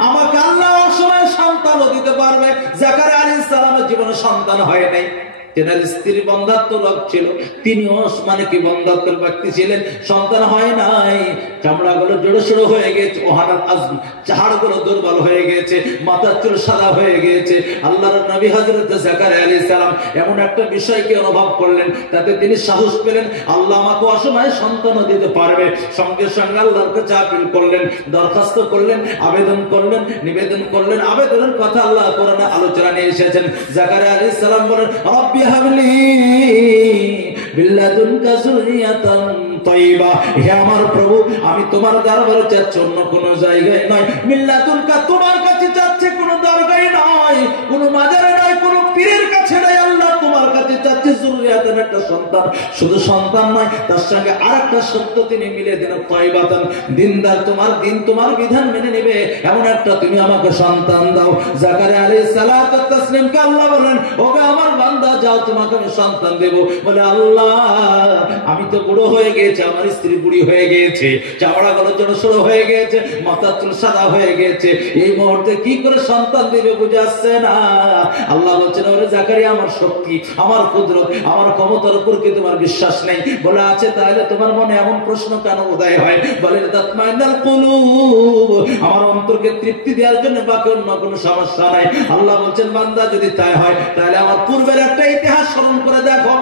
আমাকে আল্লাহ অসময়ে সন্তানও দিতে পারবে। জাকারিয়া আলাইহিস সালামের জীবনে সন্তান হয় নাই, তেনার স্ত্রী বন্ধাত্ম লোক ছিল, তিনিও মানে কি বন্ধাত্মের ব্যক্তি ছিলেন, সন্তান হয় নাই। চামড়াগুলো জড়ো সড়ো হয়ে গেছে, চাহাড়গুলো দুর্বল হয়ে গেছে, মাথার চুল সাদা হয়ে গিয়েছে। আল্লাহর নবী হযরত জাকারিয়া আলাইহিস সালাম এমন একটা বিষয়কে অনুভব করলেন, তাতে তিনি সাহস পেলেন, আল্লাহ আমাকে অসময়ে সন্তানও দিতে পারবে। সঙ্গে সঙ্গে আল্লাহর কাছে আপিল করলেন, দরখাস্ত করলেন, আবেদন করলেন, নিবেদন করলেন। আবেদনের কথা আল্লাহ কোরআনে আলোচনা নিয়ে এসেছেন। জাকারিয়া আলাইহিস সালাম বলেন, রব্বি হাবলি বিল্লাদুনকা যুররিয়াতান তাইয়্যিবা, হে আমার প্রভু, আমি তোমার দরবারে চাচ্ছি, অন্য কোন জায়গায় নয়। মিল্লাতুনকা, তোমার কাছে চাচ্ছে, কোন দরগায় নয়, কোন মাজারে নয়, কোন পীরের কাছে নয়। আল্লাহ তোমার কাছে চাচ্ছে যুররিয়াতান, একটা সন্তান। শুধু সন্তান নয়, তার সঙ্গে আরেকটা শব্দ তিনি মিলে দিলেন, তাইবাতান, দিনদার, তোমার দিন তোমার বিধান মেনে নেবে এমন একটা তুমি আমাকে সন্তান দাও। জাকারিয়া আলাইহিস সালাতু ওয়াস তাসলিমকে আল্লাহ বলেন, ওগো আমার বান্দা, যাও তোমাকে আমি সন্তান দেব। বলে, আল্লাহ আমি তো বুড়ো হয়ে গেছি, আমার স্ত্রী বুড়ি হয়ে গিয়েছে, চামড়া গুলো জড়সড় হয়ে গেছে, মাথার চুল সাদা হয়ে গেছে, এই মুহূর্তে কি করে সন্তান দিবে বুঝে আসছে না। আল্লাহ বলছেন, ওরে জাকারিয়া, আমার শক্তি, আমার কুদরত, আমার ক্ষমতার উপর কি তোমার বিশ্বাস নেই? বলে, আছে। তাহলে তোমার মনে এমন প্রশ্ন কেন উদয় হয়? বলে, তাতমাইন্নাল কুলুব, আমার অন্তরকে তৃপ্তি দেওয়ার জন্য, বাকি অন্য কোনো সমস্যা নাই। আল্লাহ বলছেন, বান্দা যদি তাই হয়, তাহলে আমার পূর্বের একটা ইতিহাস স্মরণ করে দেখো।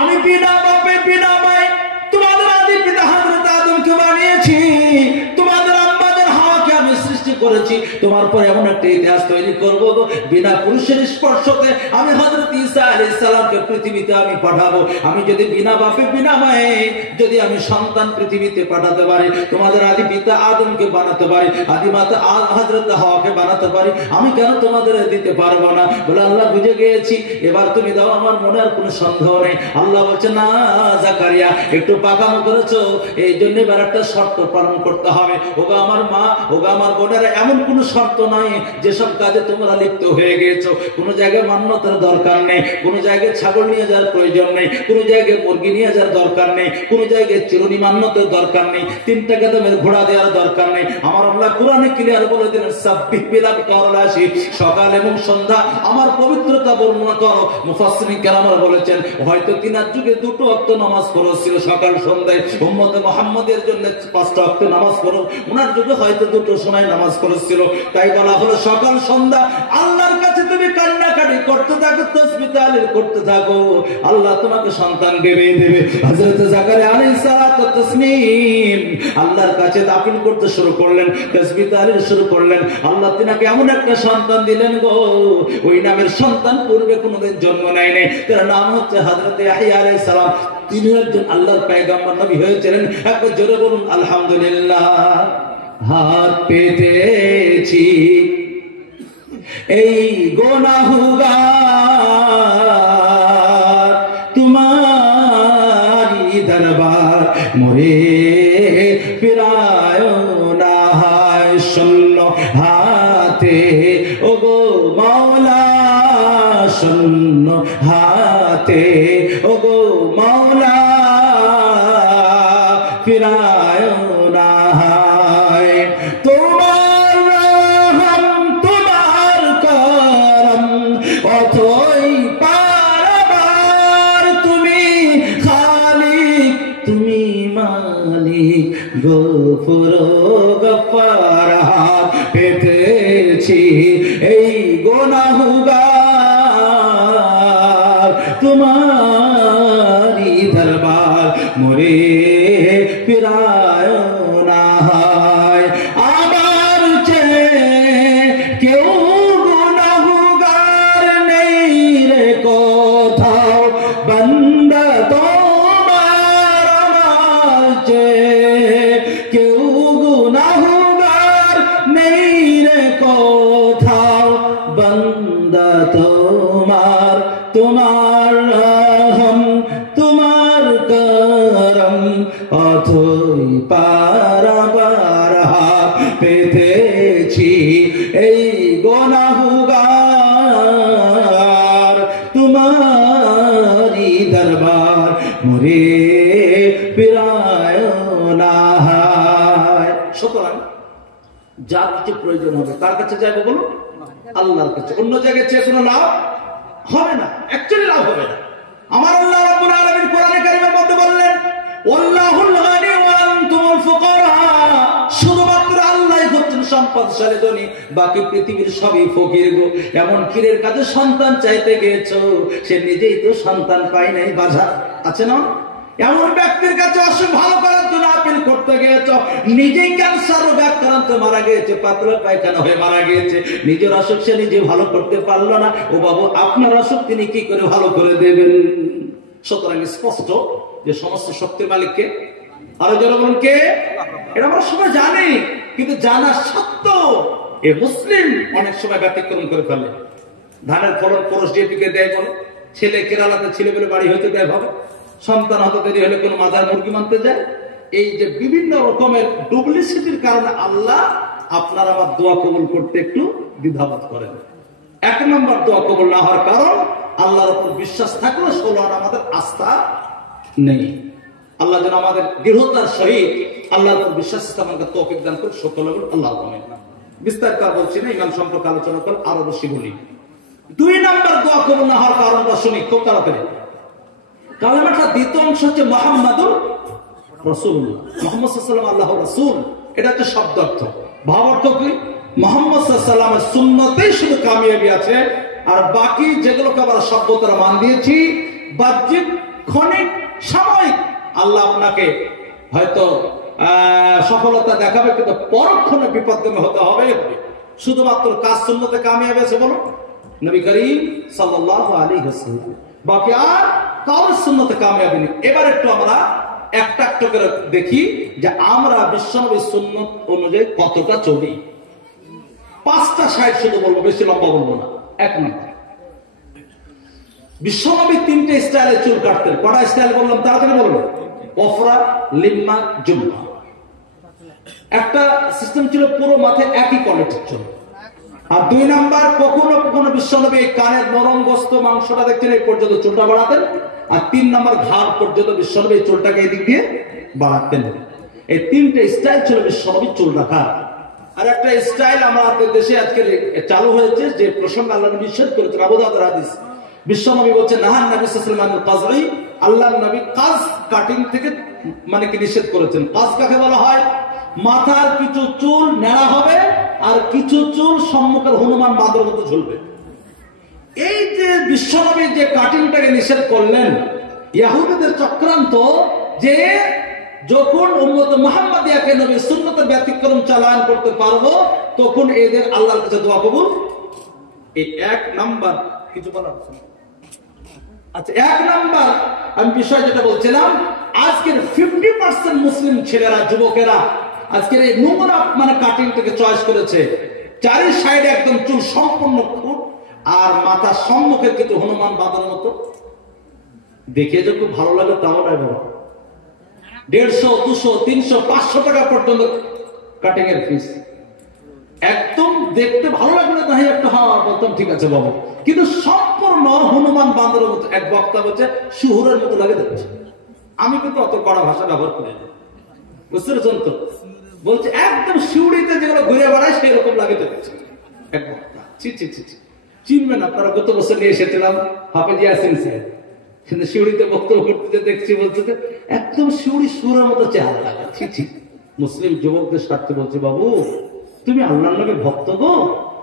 আমি বিনা বাপে বিনা মায় তোমাদের আদি পিতা হযরত আদমকে বানিয়েছি, তোমাদের আম্মাদের হাওয়াকে আমি সৃষ্টি করেছি। তোমার পরে এমন একটা ইতিহাস তৈরি করব, বিনা পুরুষের স্পর্শতে আমি হযরত ঈসা আলাইহিস সালামকে পৃথিবীতে আমি পাঠাবো। আমি যদি বিনা বাপে বিনা মায়ে যদি আমি সন্তান পৃথিবীতে পাঠাতে পারি, তোমাদের আদি পিতা আদমকে বানাতে পারি, আদি মাতা হযরত হাওয়াকে বানাতে পারি, আমি কেন তোমাদের দিতে পারবো না? বলে, আল্লাহ বুঝে গিয়েছি, এবার তুমি দাও, আমার মনে আর কোনো সন্দেহ নেই। আল্লাহ বলছে, না জাকারিয়া, একটু পাকামো করেছো, এই জন্য এবার একটা শর্ত পালন করতে হবে। ওগো আমার মা, ওগো আমার বোনেরা, এমন কোনো শর্ত নাই যেসব কাজে তোমরা লিপ্ত হয়ে গিয়েছো। কোনো জায়গায় মান্যতার দরকার নেই, কোনো জায়গায় ছাগল নিয়ে যাওয়ার প্রয়োজন নেই, কোনো জায়গায় মুরগি নিয়ে যাওয়ার দরকার নেই, কোনো জায়গায় চিরুনি মান্যতার দর্কার নেই, 3টা কদমের ঘোড়া দেওয়ার দরকার নেই। আমার আল্লাহ কোরআনে ক্লিয়ার বলে দিলেন, সাব্বিহ বিলাল করলাসি, সকাল এবং সন্ধ্যা আমার পবিত্রতা বর্ণনা করো। মুফাসসিরিন কেরামরা বলেছেন, হয়তো তিনার যুগে 2 ওয়াক্ত নামাজ ফরজ ছিল সকাল সন্ধ্যায়, উম্মতে মুহাম্মাদের জন্য 5টা ওয়াক্ত নামাজ ফরজ, ওনার যুগে হয়তো 2টো সময় নামাজ ফরজ ছিল। তাই বলা হলো, সকাল সন্ধ্যা আল্লাহর কাছে তুমি কান্নাকাটি করতে থাকো, তাসবিহ তাহলিল করতে থাকো, আল্লাহ তোমাকে সন্তান দেবে। হযরত জাকারিয়া আলাইহিস সালাতু ওয়াস তাসলিম আল্লাহর কাছে দাখিল করতে শুরু করলেন, তাসবিহ তাহলিল শুরু করলেন। আল্লাহ তিনাকে এমন একটা সন্তান দিলেন গো, ওই নামের সন্তান পূর্বে কোনোদিন জন্ম নেয় নাই। তার নাম হচ্ছে হযরত ইয়াহইয়া আলাইহিস সালাম। তিনি একজন আল্লাহর পয়গম্বর নবী হয়েছিলেন। একবার জোরে বলুন আলহামদুলিল্লাহ। হাত পেতেছি এই গুনাহগার, তোমারি দরবার মোরে ফিরায় না, হায় শূন্য হাতে ওগো মাওলা, শূন্য হাতে ওগো মাওলা, ফিরায় না, হায় তোমার রহম তোমার করম, অথই পারাবার, তুমি খালিক তুমি মালিক, গফুর গফফার, হাত পেতেছি এই গুনাহগার, তোমারি দরবার মোরে ফিরায় না, হায় আমার চেয়ে কেউ গুনাহগার নেই রে কোথাও, বান্দা তোমার, আমার চেয়ে কেউ গুনাহগার নেই রে কোথাও, বান্দা তোমার, তোমার রহম তোমার করম, অথই পারাবার, হাত পেতেছি এই গুনাহগার, তোমারি দরবার মোরে ফিরায় না, হায়। সুতরাং যা কিছু প্রয়োজন হবে কার কাছে যাবো বলো? আল্লাহর কাছে। অন্য জায়গায় চেয়ে কোনো লাভ হবে না, অ্যাকচুয়ালি লাভ হবে না। আমার আল্লাহ রাব্বুল আলামিন কোরআনে কারীমের মধ্যে বললেন, ওয়াল্লাহুল গানি ওয়া আনতুমুল ফুকারা, শুধুমাত্র আল্লাহই হচ্ছেন সম্পদশালী ধনী, বাকি পৃথিবীর সবই ফকির গো। এমন কিরের কাছে সন্তান চাইতে গিয়েছো, সে নিজেই তো সন্তান পায় নাই, বাধা আছে না? এমন ব্যক্তির কাছে অসুখ ভালো করার জন্য আপিল করতে গিয়েছ, নিজেই ক্যান্সার রোগে আক্রান্ত মারা গিয়েছে, পাতলা পায়খানা হয়ে মারা গিয়েছে, নিজের অসুখ সে নিজে ভালো করতে পারলো না, ও বাবু আপনার অসুখ তিনি কি করে ভালো করে দেবেন? সুতরাং স্পষ্ট যে সমস্ত শক্তির মালিককে, আরো যারা বলুন কে, এটা আমরা সবাই জানি, কিন্তু জানা সত্ত্বেও এ মুসলিম অনেক সময় ব্যতিক্রম করে ফেলে। ধানের ফলন খরচ দিয়ে দেয় বলে, ছেলে কেরালাতে ছেলে বলে বাড়ি হইতে দেয় ভাবে, সন্তান হতে দেরি হলে কোন মাজার মুরগি মানতে যায়। এই যে বিভিন্ন রকমের ডুপ্লিসিটির কারণে আল্লাহ আপনার আমার দোয়া কবুল করতে একটু দ্বিধাবোধ করেন। এক নম্বর দোয়া কবুল না হওয়ার কারণ আল্লাহর উপর বিশ্বাস থাকলে আর আমাদের আস্থা নেই। আল্লাহ যেন আমাদের দৃঢ়তার সহিত আল্লাহর উপর বিশ্বাস স্থাপনকে তৌফিক দান করে সকল আল্লাহ বিস্তারিত বলছি না, ইমান সম্পর্কে আলোচনা করে আরো বেশি বলি। 2 নম্বর দোয়া কবুল না হওয়ার কারণটা শুনি খুব তাড়াতাড়ি। কালেমাটার দ্বিতীয় অংশ হচ্ছে মুহাম্মাদুর রাসূলুল্লাহ, মুহাম্মদ সাল্লাল্লাহু আলাইহি ওয়াসাল্লাম আল্লাহর রাসূল। এটা হচ্ছে শব্দ অর্থ। ভাব অর্থ কি? মুহাম্মদ সাল্লাল্লাহু আলাইহি ওয়াসাল্লামের সুন্নতেই শুধু কামিয়াবি আছে, আর বাকি যেগুলোকে আমরা সভ্যতার মান দিয়েছি বাহ্যিক ক্ষণিক সাময়িক আল্লাহ আপনাকে হয়তো সফলতা দেখাবে, কিন্তু পরক্ষণে বিপদগামী হতে হবে। শুধুমাত্র কাজ সুন্নতে কামিয়াবি আছে বলো নবী করিম সাল্লাল্লাহু আলাইহি ওয়াসাল্লাম, বাকি আর কারোর সুন্নতে কামিয়াবি নেই। এবার একটু আমরা একটা একটা করে দেখি যে আমরা বিশ্বনবীর সুন্নত অনুযায়ী কতটা চলি। 5টা সাইড শুধু বলবো, বেশি লম্বা বলবো না। 1 নম্বর, বিশ্বনবী 3টে স্টাইলে চুল কাটতেন। কটা স্টাইল বললাম তাড়াতাড়ি বলবো? ওফরা, লিম্মা, জুম্মা। একটা সিস্টেম ছিল পুরো মাথায় একই কোয়ালিটির চুল। আর 2 নাম্বার, কখনো কখনো বিশ্বনবী কানের নরম গোস্ত মাংসটা দেখছেন এই পর্যন্ত চুলটা বাড়াতেন। আর 3 নাম্বার, ঘাড় পর্যন্ত বিশ্বনবী চুলটাকে এদিক দিয়ে বাড়াতেন। এই 3টে স্টাইল ছিল বিশ্বনবীর চুল রাখা। আর একটা স্টাইল আমাদের দেশে আজকে চালু হয়েছে, যে প্রসঙ্গ আল্লাহ নবী নিষেধ করেছেন। আবু দাউদের হাদিস, বিশ্বনবী বলছেন নাহান নবী সাল্লাল্লাহু আলাইহি ওয়াসাল্লাম আল্লাহর নবী কাজ কাটিং থেকে মানে কি নিষেধ করেছেন। কাজ কাকে বলা হয়? মাথার কিছু চুল নেড়া হবে আর কিছু চুল সম্মুখের হনুমান বাঁদরের মতো ঝুলবে। এই যে বিশ্বনবী যে কাটিংটাকে নিষেধ করলেন, ইহুদিদের চক্রান্ত যে যখন উম্মত মুহাম্মাদিয়াকে নবী সুন্নতের ব্যতিক্রম চালান করতে পারবো তখন এদের আল্লাহর কাছে দোয়া কবুল। এই 1 নাম্বার কিছু বলার আছে? আচ্ছা, 1 নাম্বার আমি বিষয় যেটা বলছিলাম, আজকের 50% মুসলিম ছেলেরা, যুবকেরা আজকের এই নোংরা মানে কাটিংটাকে চয়েস করেছে। 4 সাইডে একদম চুল সম্পূর্ণ খুঁট, আর মাথার সম্মুখে কিন্তু হনুমান বাঁধার মতো। দেখে যে খুব ভালো লাগে তাও নয় বাবা। 150, 200, 300, 500 টাকা পর্যন্ত কাটিং এর ফিস। একদম দেখতে ভালো লাগলে তাই একটা বলতাম ঠিক আছে বাবু, কিন্তু সম্পূর্ণ হনুমান বাঁদরের মতো। এক বক্তা বলছে শুহুরের মতো লাগে দেখছে। আমি কিন্তু অত কড়া ভাষা ব্যবহার করি না, বুঝতে পেরেছেন তো? বলছে একদম শিউড়িতে যেগুলো ঘুরে বেড়ায় সেই রকম লাগে দেখছে এক বক্তা। ছি ছি ছি ছি, চিনবেন আপনারা? গত বছর নিয়ে এসেছিলাম হাফেজ ইয়াসিন সাহেব, কিন্তু শিউড়িতে বক্তব্য করতে দেখছি, বলছে একদম শিউড়ি সুরের মতো চেহারা লাগে। ছি ছি। মুসলিম যুবকদের স্বার্থে বলছে বাবু, তুমি আল্লাহর নবীর ভক্ত গো,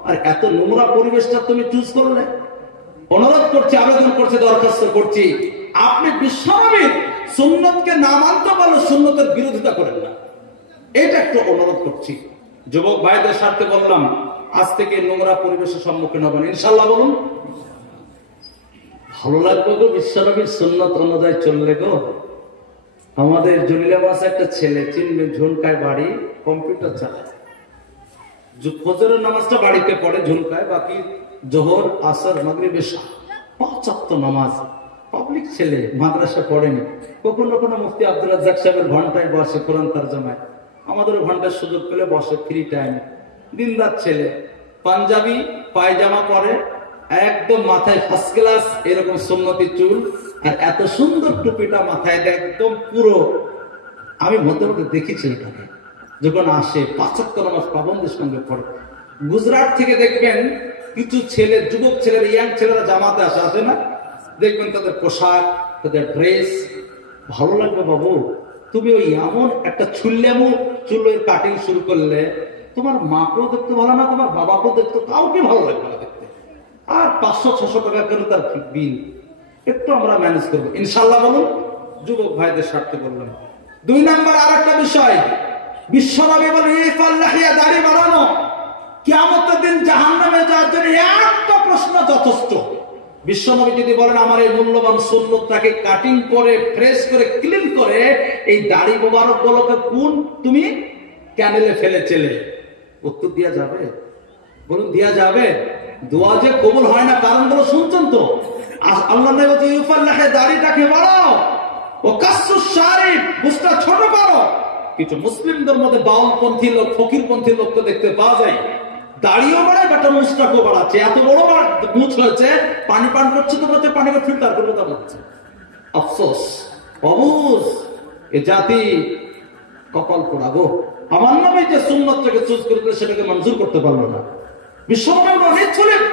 আর এত নোংরা পরিবেশটা তুমি চুজ করলে। অনুরোধ করছি, আবেদন করছি, দরখাস্ত করছি, আপনি বিশ্বনবীর সুন্নতকে না মানতে পারলে সুন্নতের বিরোধিতা করেন না। এটা একটু অনুরোধ করছি। যুবক ভাইদের স্বার্থে বললাম, আজ থেকে নোংরা পরিবেশের সম্মুখীন হবেন ইনশাল্লাহ। বলুন ভালো লাগবে গো বিশ্বনবীর সুন্নত অনুযায়ী চললে গো। আমাদের জলিলা মাসে একটা ছেলে চিনবে, ঝুনকায় বাড়ি, কম্পিউটার চালায়। ফজরের নামাজটা বাড়িতে পড়ে ঝুনকায়, বাকি জোহর, আসর, মাগরিব, এশা 5 ওয়াক্ত নামাজ। পাবলিক ছেলে, মাদ্রাসা পড়েনি। কখনো কখনো মুফতি আব্দুল রাজ্জাক সাহেবের ঘন্টায় বসে কোরআন তরজমায়, আমাদের ঘন্টার সুযোগ পেলে বসে ফ্রি টাইমে। দিনদার ছেলে, পাঞ্জাবি পায়জামা পরে, একদম মাথায় ফার্স্ট ক্লাস এরকম সুন্নতি চুল, আর এত সুন্দর টুপিটা মাথায় দেয় একদম পুরো। আমি মধ্যে মধ্যে দেখেছি এটাকে যখন আসে 5 ওয়াক্ত নামাজ পাবন্দের সঙ্গে পড়ে। গুজরাট থেকে দেখবেন কিছু ছেলে, যুবক ছেলেরা, ইয়াং ছেলেরা জামাতে আসে না, দেখবেন তাদের পোশাক, তাদের ড্রেস ভালো লাগবে বাবু। তুমি ওই এমন একটা ছুল্লামু চুলের কাটিং শুরু করলে তোমার মাকেও দেখতে ভালো না, তোমার বাবাকেও দেখতে কাউকে ভালো লাগবে না দেখতে। আর 500-600 টাকা করে তার বিল, একটু আমরা ম্যানেজ করবো ইনশাল্লাহ। বলুন যুবক ভাইদের স্বার্থে বললাম। 2 নাম্বার আর একটা বিষয়, বিশ্বনবী বলেন ইফাল্লাহিয়া, দাড়ি বাড়ানো কিয়ামতের দিন জাহান্নামে যাওয়ার জন্য একটা প্রশ্ন যথেষ্ট। বিশ্বনবী যদি বলেন আমার এই মূল্যবান সুন্নতটাকে কাটিং করে, ফ্রেশ করে, ক্লিন করে এই দাড়ি মোবারক গুলোকে কোন তুমি ক্যানেলে ফেলেছিলে, উত্তর দেওয়া যাবে? বলুন দেওয়া যাবে? দোয়া যে কবুল হয় না কারণগুলো শুনছেন তো। আল্লাহ নবী বলছেন ইউফাল্লাহে, দাড়িটাকে বাড়াও, ও কাসসুস শারিব, মুছটা ছোট করো। কিছু মুসলিমদের মধ্যে বাউলপন্থী লোক, ফকিরপন্থী লোক তো দেখতে পাওয়া যায়, দাড়িও বাড়ায় বাটা মুছটাকেও বাড়াচ্ছে। এত বড় মুছ হয়েছে, পানি পান করছে তো বলছে পানিকে ফিল্টার করবে, তা বলছে। আফসোস, অবুজ এ জাতি, কপাল পোড়াবো। আমার নামে যে সুন্নতটাকে চুজ করে দিলে সেটাকে মঞ্জুর করতে পারলো না।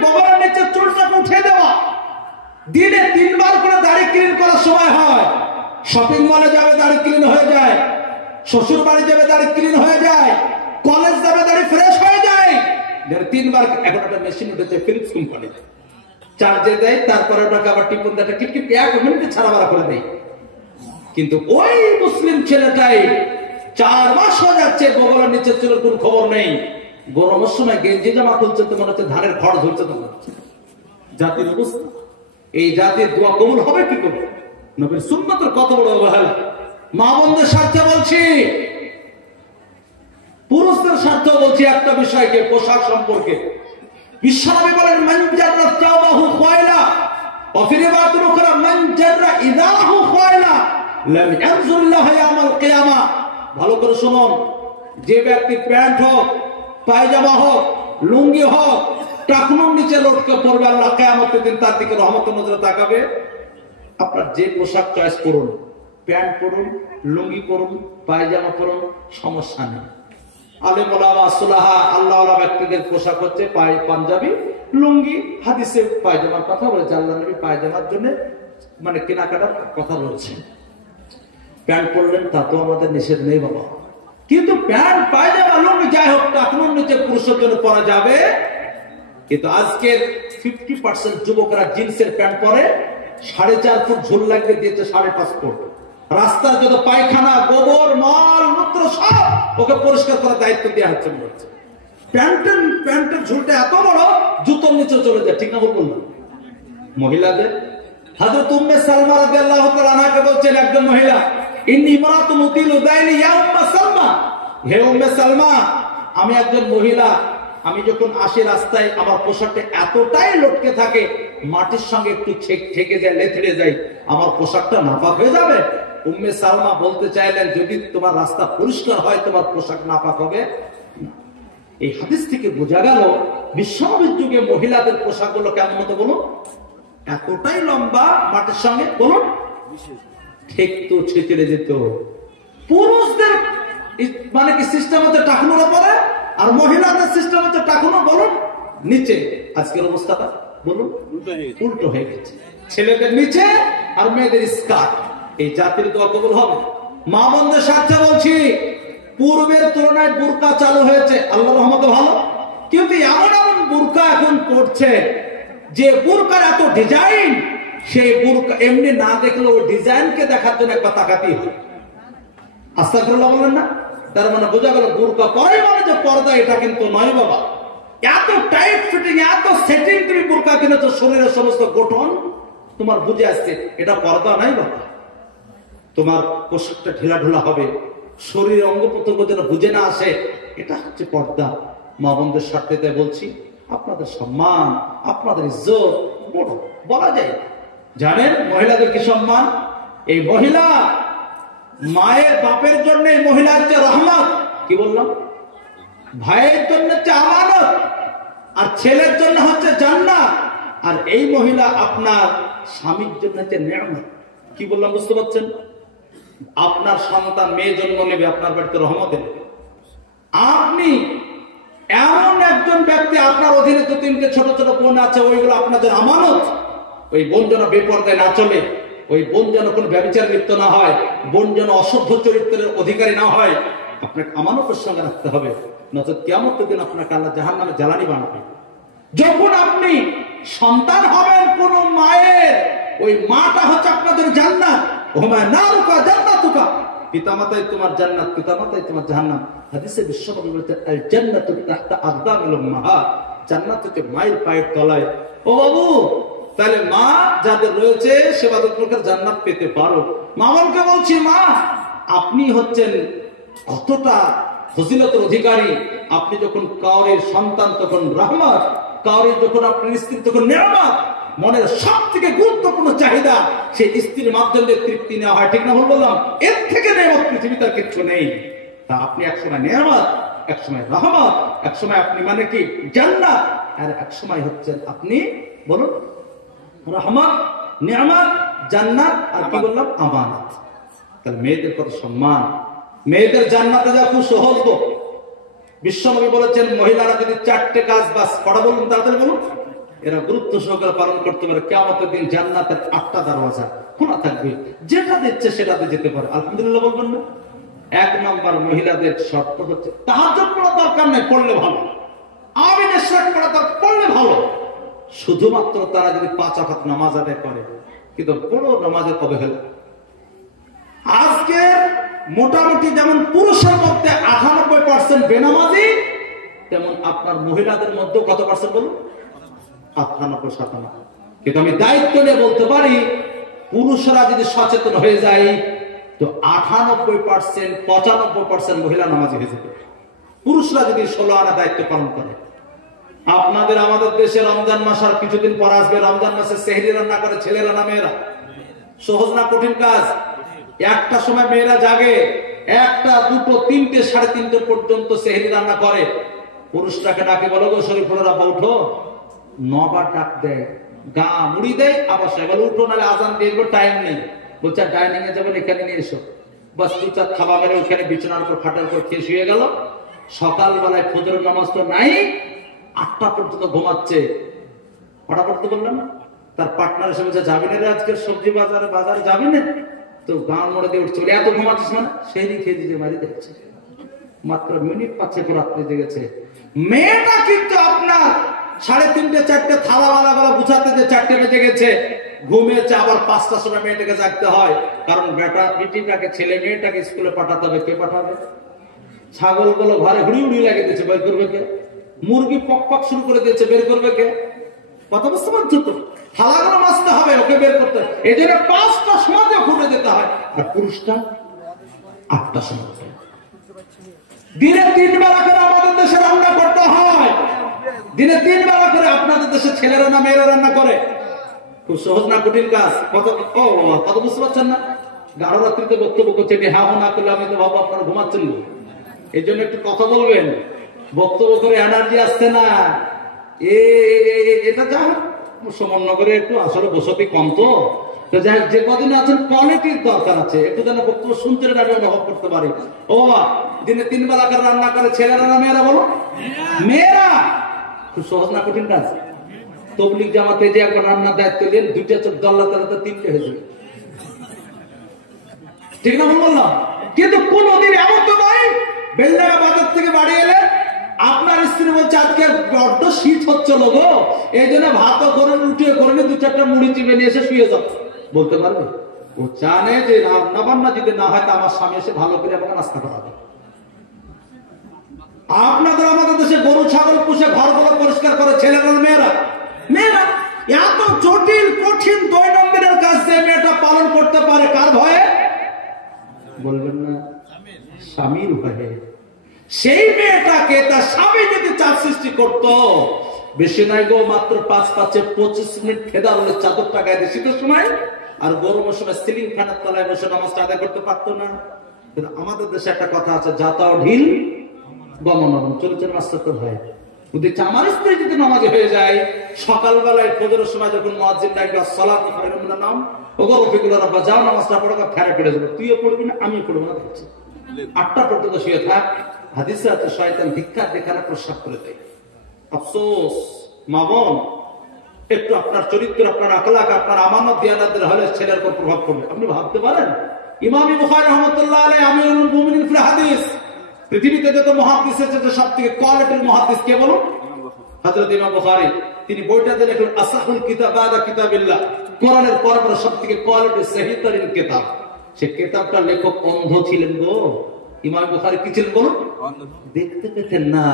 বগলের নিচে চুলটাকে উঠে দেওয়া, দিনে 3 বার করে দাড়ি ক্লিন করার সময় হয়। শপিং মলে যাবে দাড়ি ক্লিন হয়ে যায়, শ্বশুর বাড়ি যাবে দাড়ি ক্লিন হয়ে যায়, কলেজ যাবে দাড়ি ফ্রেশ হয়ে যায়। 3 বার। এখন একটা মেশিন উঠেছে ফিলিপস কোম্পানি, চার্জে দেয়, তারপরে ওটাকে আবার টিপুন দেয়, টিপ 1 মিনিটে ছাড়া বাড়া করে দেয়। কিন্তু ওই মুসলিম ছেলেটাই 4 মাস হয়ে যাচ্ছে বগলের নিচে চুলের কোন খবর নেই। গরমের সময় গেঞ্জি জামা খুলছে তো মনে হচ্ছে ধানের খড় ঝুলছে। তো জাতির অবস্থা, এই জাতির দোয়া কবুল হবে কি করে? নবীর সুন্নতের কত বড় অবহেলা। মা বোনদের স্বার্থে বলছি, পুরুষদের স্বার্থে বলছি একটা বিষয়কে, পোশাক সম্পর্কে। বিশ্বনবী বলেন মান জাররা তাওবাহু খায়লা ওয়া ফি রিওয়ায়াতিন উখরা মান জাররা ইদাহু খায়লা লাম ইয়ানজুরুল্লাহু ইয়াওমাল কিয়ামা। ভালো করে শুনুন, যে ব্যক্তি প্যান্ট হোক, পায়জামা হোক, লুঙ্গি হোক, টাকনুর নিচে লটকে পড়বে, আল্লাহ কিয়ামতের দিন তার দিকে রহমতের নজরে তাকাবে। আপনার যে পোশাক চয়েস করুন, প্যান্ট পরুন, লুঙ্গি পরুন, পায়জামা পরুন, সমস্যা নেই। আলেম ওলামা সুলাহা আল্লাহওয়ালা ব্যক্তিদের পোশাক হচ্ছে পাঞ্জাবি, লুঙ্গি। হাদিসে পায়জামার কথা বলেছে, আল্লাহ নবী পায়জামার জন্য মানে কেনাকাটার কথা বলছে। প্যান্ট পরলেন তাতেও আমাদের নিষেধ নেই বাবা, কিন্তু প্যান্ট পায়জামা লুঙ্গি যাই হোক টাকনুর নিচে পুরুষের জন্য পরা যাবে। কিন্তু আজকের 50% যুবকরা জিন্সের প্যান্ট পরে, 4.5 ফুট ঝুল লাগবে, দিয়েছে 5.5 ফুট। রাস্তার যত পায়খানা, গোবর, মাল মূত্র সব ওকে পরিষ্কার করার দায়িত্ব দেওয়া হচ্ছে। প্যান্টের ঝুলটা এত বড় জুতোর নিচে চলে যায়, ঠিক না বলুন? মহিলাদের হযরত উম্মে সালমা রাদিয়াল্লাহু তাআলা আনহাকে বলছেন একজন মহিলা, ইন্নী ইমরাতুন উতিলু দাইনি ইয়া উম্মে সালমা, হে উম্মে সালমা, আমি একজন মহিলা, আমি যখন আসি রাস্তায় আমার পোশাকটা এতটাই লটকে থাকে, মাটির সঙ্গে একটু ঠেকে যায়, লেথড়ে যায়, আমার পোশাকটা নাপাক হয়ে যাবে। উম্মে সালমা বলতে চাইলেন, যদি তোমার রাস্তা পরিষ্কার হয় তোমার পোশাক নাপাক হবে। এই হাদিস থেকে বোঝা গেল বিশ্বনবীর যুগে মহিলাদের পোশাক গুলো কেমন হতো বলুন? এতটাই লম্বা, মাটির সঙ্গে বলুন ঠেকতো, ছেঁচড়ে যেত। পুরুষদের মানে কি সিস্টেম হচ্ছে টাকনুর উপরে, আর মহিলাদের সিস্টেম হচ্ছে টাকনুর বলুন নিচে। আজকের অবস্থাটা বলুন উল্টো হয়ে গেছে, ছেলেদের নিচে আর মেয়েদের স্কার্ট। এই জাতির দোয়া কবুল হবে। মা বোনদের স্বার্থে বলছি, পূর্বের তুলনায় বুরকা চালু হয়েছে, আল্লাহর রহমতে ভালো, কিন্তু এমন এমন বুরকা এখন পড়ছে যে বুরকার এত ডিজাইন, সেই বুরকা এমনি না দেখলে ওই ডিজাইনকে দেখার জন্য একবার তাকাতেই হয়। আস্তাগফিরুল্লাহ বলেন না? তার মানে বোঝা গেল বুরকা পরে মানে যে পর্দা, এটা কিন্তু নয় বাবা। এত টাইট ফিটিং, এত সেটিং তুমি বুরকা কিনেছো, শরীরের সমস্ত গঠন তোমার বুঝে আসছে, এটা পর্দা নাই বাবা। তোমার পোশাকটা ঢিলা ঢোলা হবে, শরীরের অঙ্গ প্রত্যঙ্গ যেন বুঝে না আসে, এটা হচ্ছে পর্দা। মা বোনদের স্বার্থে বলছি, আপনাদের সম্মান, আপনাদের ইজ্জত বড় বলা যায়। জানেন মহিলাদের কি সম্মান? এই মহিলা মায়ের বাপের জন্য এই মহিলা হচ্ছে রহমত। কি বললাম? ভাইয়ের জন্য হচ্ছে আমানত, আর ছেলের জন্য হচ্ছে জান্নাত। আর এই মহিলা আপনার স্বামীর জন্য হচ্ছে নিয়ামত। কি বললাম বুঝতে পারছেন? আপনার সন্তান মেয়ে জন্ম নেবে, আপনার বাড়িতে রহমতে। আপনি এমন একজন ব্যক্তি, আপনার অধীনে 2-3টে ছোট ছোট বোন আছে, ওইগুলো আপনাদের আমানত। ওই বোন যেন বেপরদায় না চলে, ওই বোন যেন কোন ব্যভিচারে লিপ্ত না হয়, বোন যেন অসভ্য চরিত্রের অধিকারী না হয়, আপনাকে আমানতের সঙ্গে রাখতে হবে। নচেত কিয়ামতের দিন আপনাকে আল্লাহ জাহান্নামে জ্বালানি বানাবে। যখন আপনি সন্তান হবেন কোন মায়ের, ওই মাটা হচ্ছে আপনাদের জান্নাত। ওমা নারুকা জান্নাতুকা, পিতামাতাই তোমার জান্নাত, পিতামাতাই তোমার জাহান্নাম। হাদিসে বিশ্বনবী বলেছেন আল জান্নাতু তাহতা আকদামিল উম্মাহাত, জান্নাত হচ্ছে মায়ের পায়ের তলায়। ও বাবু, তাহলে মা যাদের রয়েছে সেবা যত্ন করে জান্নাত পেতে পারো। মামনকে বলছি, মা আপনি হচ্ছেন কতটা ফজিলতের অধিকারী। আপনি যখন কাউরের সন্তান তখন রহমত, কাউরি যখন আপনার স্ত্রী তখন নিয়ামত, মনের সব থেকে গুরুত্বপূর্ণ চাহিদা সেই স্ত্রীর মাধ্যমে তৃপ্তি নেওয়া হয়, ঠিক না ভুল বললাম? এর থেকে নিয়ামত পৃথিবীতে আর কিছু নেই। তা আপনি একসময় নিয়ামত, একসময় রহমত, একসময় আপনি মানে কি জান্নাত, আর একসময় হচ্ছেন আপনি বলুন রহমত, নিয়ামত, জান্নাত, আর কি বললাম আমানত। তাহলে মেয়েদের কত সম্মান, মেয়েদের জান্নাতে যাওয়া খুব সহজ। বিশ্বনবী বলেছেন মহিলারা যদি 4টে কাজ বাস করা বলুন তাদের বলুন এরা গুরুত্ব সহকারে পালন করতে পারে, কিয়ামতের দিন জান্নাতের 8টা দরজা খোলা থাকবে, যেটা দিচ্ছে সেটাতে যেতে পারে। আলহামদুলিল্লাহ বলবেন না? 1 নম্বর মহিলাদের শর্ত হচ্ছে তাহাজ্জুদ পড়া দরকার নেই, পড়লে ভালো, আমিনের শর্ত পড়া দরকার, পড়লে ভালো, শুধুমাত্র তারা যদি 5 ওয়াক্ত নামাজ আদায় করে। কিন্তু বড় নামাজের অবহেলা আজকে মোটামুটি যেমন পুরুষের মধ্যে 98% বেনামাজি, তেমন আপনার মহিলাদের মধ্যে কত পার্সেন্ট বলুন? 98-97। কিন্তু আমি দায়িত্ব নিয়ে বলতে পারি পুরুষরা যদি সচেতন হয়ে যায় তো 98% 95% মহিলা নামাজি হয়ে যাবে, পুরুষরা যদি 16 আনা দায়িত্ব পালন করে। আপনাদের আমাদের দেশে রমজান মাস আর কিছুদিন পর আসবে, রমজান মাসে সেহরি রান্না করে ছেলেরা না মেয়েরা? সহজ না কঠিন কাজ? একটা সময় মেয়েরা জাগে 1টা 2টো 3টে 3:30 পর্যন্ত সেহরি রান্না করে, পুরুষটাকে ডাকে বলো গো শরীফুলের আব্বা উঠো, 9 বার ডাক দেয়, গা মুড়ি দেয়, আবার সে বলে উঠো নাহলে আজান দিয়ে টাইম নেই। বলছে ডাইনিং এ যাবেন, এখানে নিয়ে এসো, বাস 2-4 খাওয়া মেরে ওখানে বিছানার উপর খাটার উপর খেয়ে শুয়ে গেল। সকালবেলায় ফজরের নামাজ তো নাই, 8টা পর্যন্ত ঘুমাচ্ছে। কটা পড়তে বললাম না? তার পার্টনার এসে বলছে যাবি না রে আজকে সবজি বাজারে যাবি না? তো গান মোড়ে দিয়ে উঠছে, এত ঘুমাচ্ছিস মানে? সেই খেয়ে দিয়ে মারি দেখছে, মাত্র মিনিট 5 রাত্রে জেগেছে। মেয়েটা কিন্তু আপনার 3:30 4টে থালা বালা বুঝাতে যে 4টে বেজে গেছে, ঘুমিয়েছে। আবার 5টার সময় মেয়েটাকে জাগতে হয়, কারণ বেটিটাকে ছেলে মেয়েটাকে স্কুলে পাঠাতে হবে। কে পাঠাবে? ছাগলগুলো ঘরে হুড়ি হুড়ি লাগিয়ে দিয়েছে, বের করবে কে? মুরগি পক পক শুরু করে দিয়েছে, বের করবে কে? কথা বুঝতে পারছো তো? থালাগুলো মাজতে হবে, ওকে বের করতে হবে। এই জন্য 5টার সময় ঘুরে যেতে হয়, আর পুরুষটা 8টার সময়। দিনে 3 বেলা করে আমাদের দেশে রান্না করতে হয়, দিনে 3 বেলা করে। আপনাদের দেশে ছেলেরা না মেয়েরা রান্না করে? খুব সহজ না কঠিন কাজ? কত বুঝতে পারছেন না? গাঢ় রাত্রিতে বক্তব্য করছে, হ্যাঁ না করলে আমি তো ভাবো আপনারা ঘুমাচ্ছেন। এই জন্য একটু কথা বলবেন, বক্তব্য করে এনার্জি আসছে না। এটা যা সুমননগরে একটু আসলে বসতি কম, তো যাই যে কদিন আছেন কোয়ালিটির দরকার আছে, একটু যেন বক্তব্য শুনতে আমি অনুভব করতে পারি। ও দিনে 3 বেলা করে রান্না করে ছেলেরা না মেয়েরা? বলো মেয়েরা। খুব সহজ না কঠিন কাজ? তবলিগ জামাতে যে একবার রান্নার দায়িত্ব দিন, 2টা চোখ দল্লা তারা 3টে হয়েছে, ঠিক না ভুল বললাম? কিন্তু কোনদিন এমন তো নয় বেলডাঙ্গা বাজার থেকে বাড়ি এলে আপনার স্ত্রী বলছে আজকে বড্ড শীত হচ্ছে লোগো, এই জন্য ভাতও করে রুটিও করে 2-4টা মুড়ি চিপে নিয়ে এসে শুয়ে যাও। বলতে পারবে? ও জানে যে রান্না বান্না যদি না হয় তা আমার স্বামী এসে ভালো করে আমাকে নাস্তা করাবে। আপনাদের আমাদের দেশে গরু ছাগল পুষে ঘরগুলো পরিষ্কার করে ছেলেরা মেয়েরা? মেয়েরা। এত জটিল কঠিন দৈনন্দিনের কাজ যে মেয়েটা পালন করতে পারে কার ভয়ে? বলবেন না? স্বামীর ভয়ে। সেই মেয়েটাকে তার স্বামী যদি চাপ সৃষ্টি করতো, বেশি নাই গো, মাত্র 5-5-এ 25 মিনিট খেদা হলে চাদরটা গায়ে দিয়ে শীতের সময়, আর গরমের সময় সিলিং ফ্যানের তলায় বসে নামাজটা আদায় করতে পারতো না। কিন্তু আমাদের দেশে একটা কথা আছে, যাতাও ঢিল গমনরম, চলছে মাস্টার হয়। দেখছি আমার স্ত্রী যদি নামাজি হয়ে যায়, সকালবেলায় ফজরের সময় যখন মুয়াজ্জিন ডাকবে আসসালাতু খায়রুম মিনান নাওম, ওগো রফিকুল্লাহ রাব্বা যাও নামাজটা পড়ো, ফেরে ফেরে যাবে, তুইও পড়বি না আমিও পড়বো না। দেখছি 8টা পর্যন্ত শুয়ে থাক। হাদিসে আছে শয়তান ধিক্কার দেখালে প্রস্রাব করে দেয়। আফসোস মা বোন, একটু আপনার চরিত্র, আপনার আখলাক, আপনার আমানত দিয়ানাতের হলে ছেলের উপর প্রভাব পড়বে। আপনি ভাবতে পারেন ইমাম বুখারী রাহমাতুল্লাহ আলাইহি আমিরুল মুমিনিন ফিল হাদিস, পৃথিবীতে যত মুহাদ্দিস আছে সবথেকে কোয়ালিটির মুহাদ্দিস কে বলুন? হযরত ইমাম বুখারী। তিনি বইটাতে লেখেন আসাহুল কিতাব বাদা কিতাবিল্লাহ, কোরআনের পর সবথেকে কোয়ালিটি সহিহতরিন কিতাব। সে কিতাবটার লেখক অন্ধ ছিলেন গো। ইমাম বুখারী কি ছিলেন বলুন? দেখতে পেতেন না।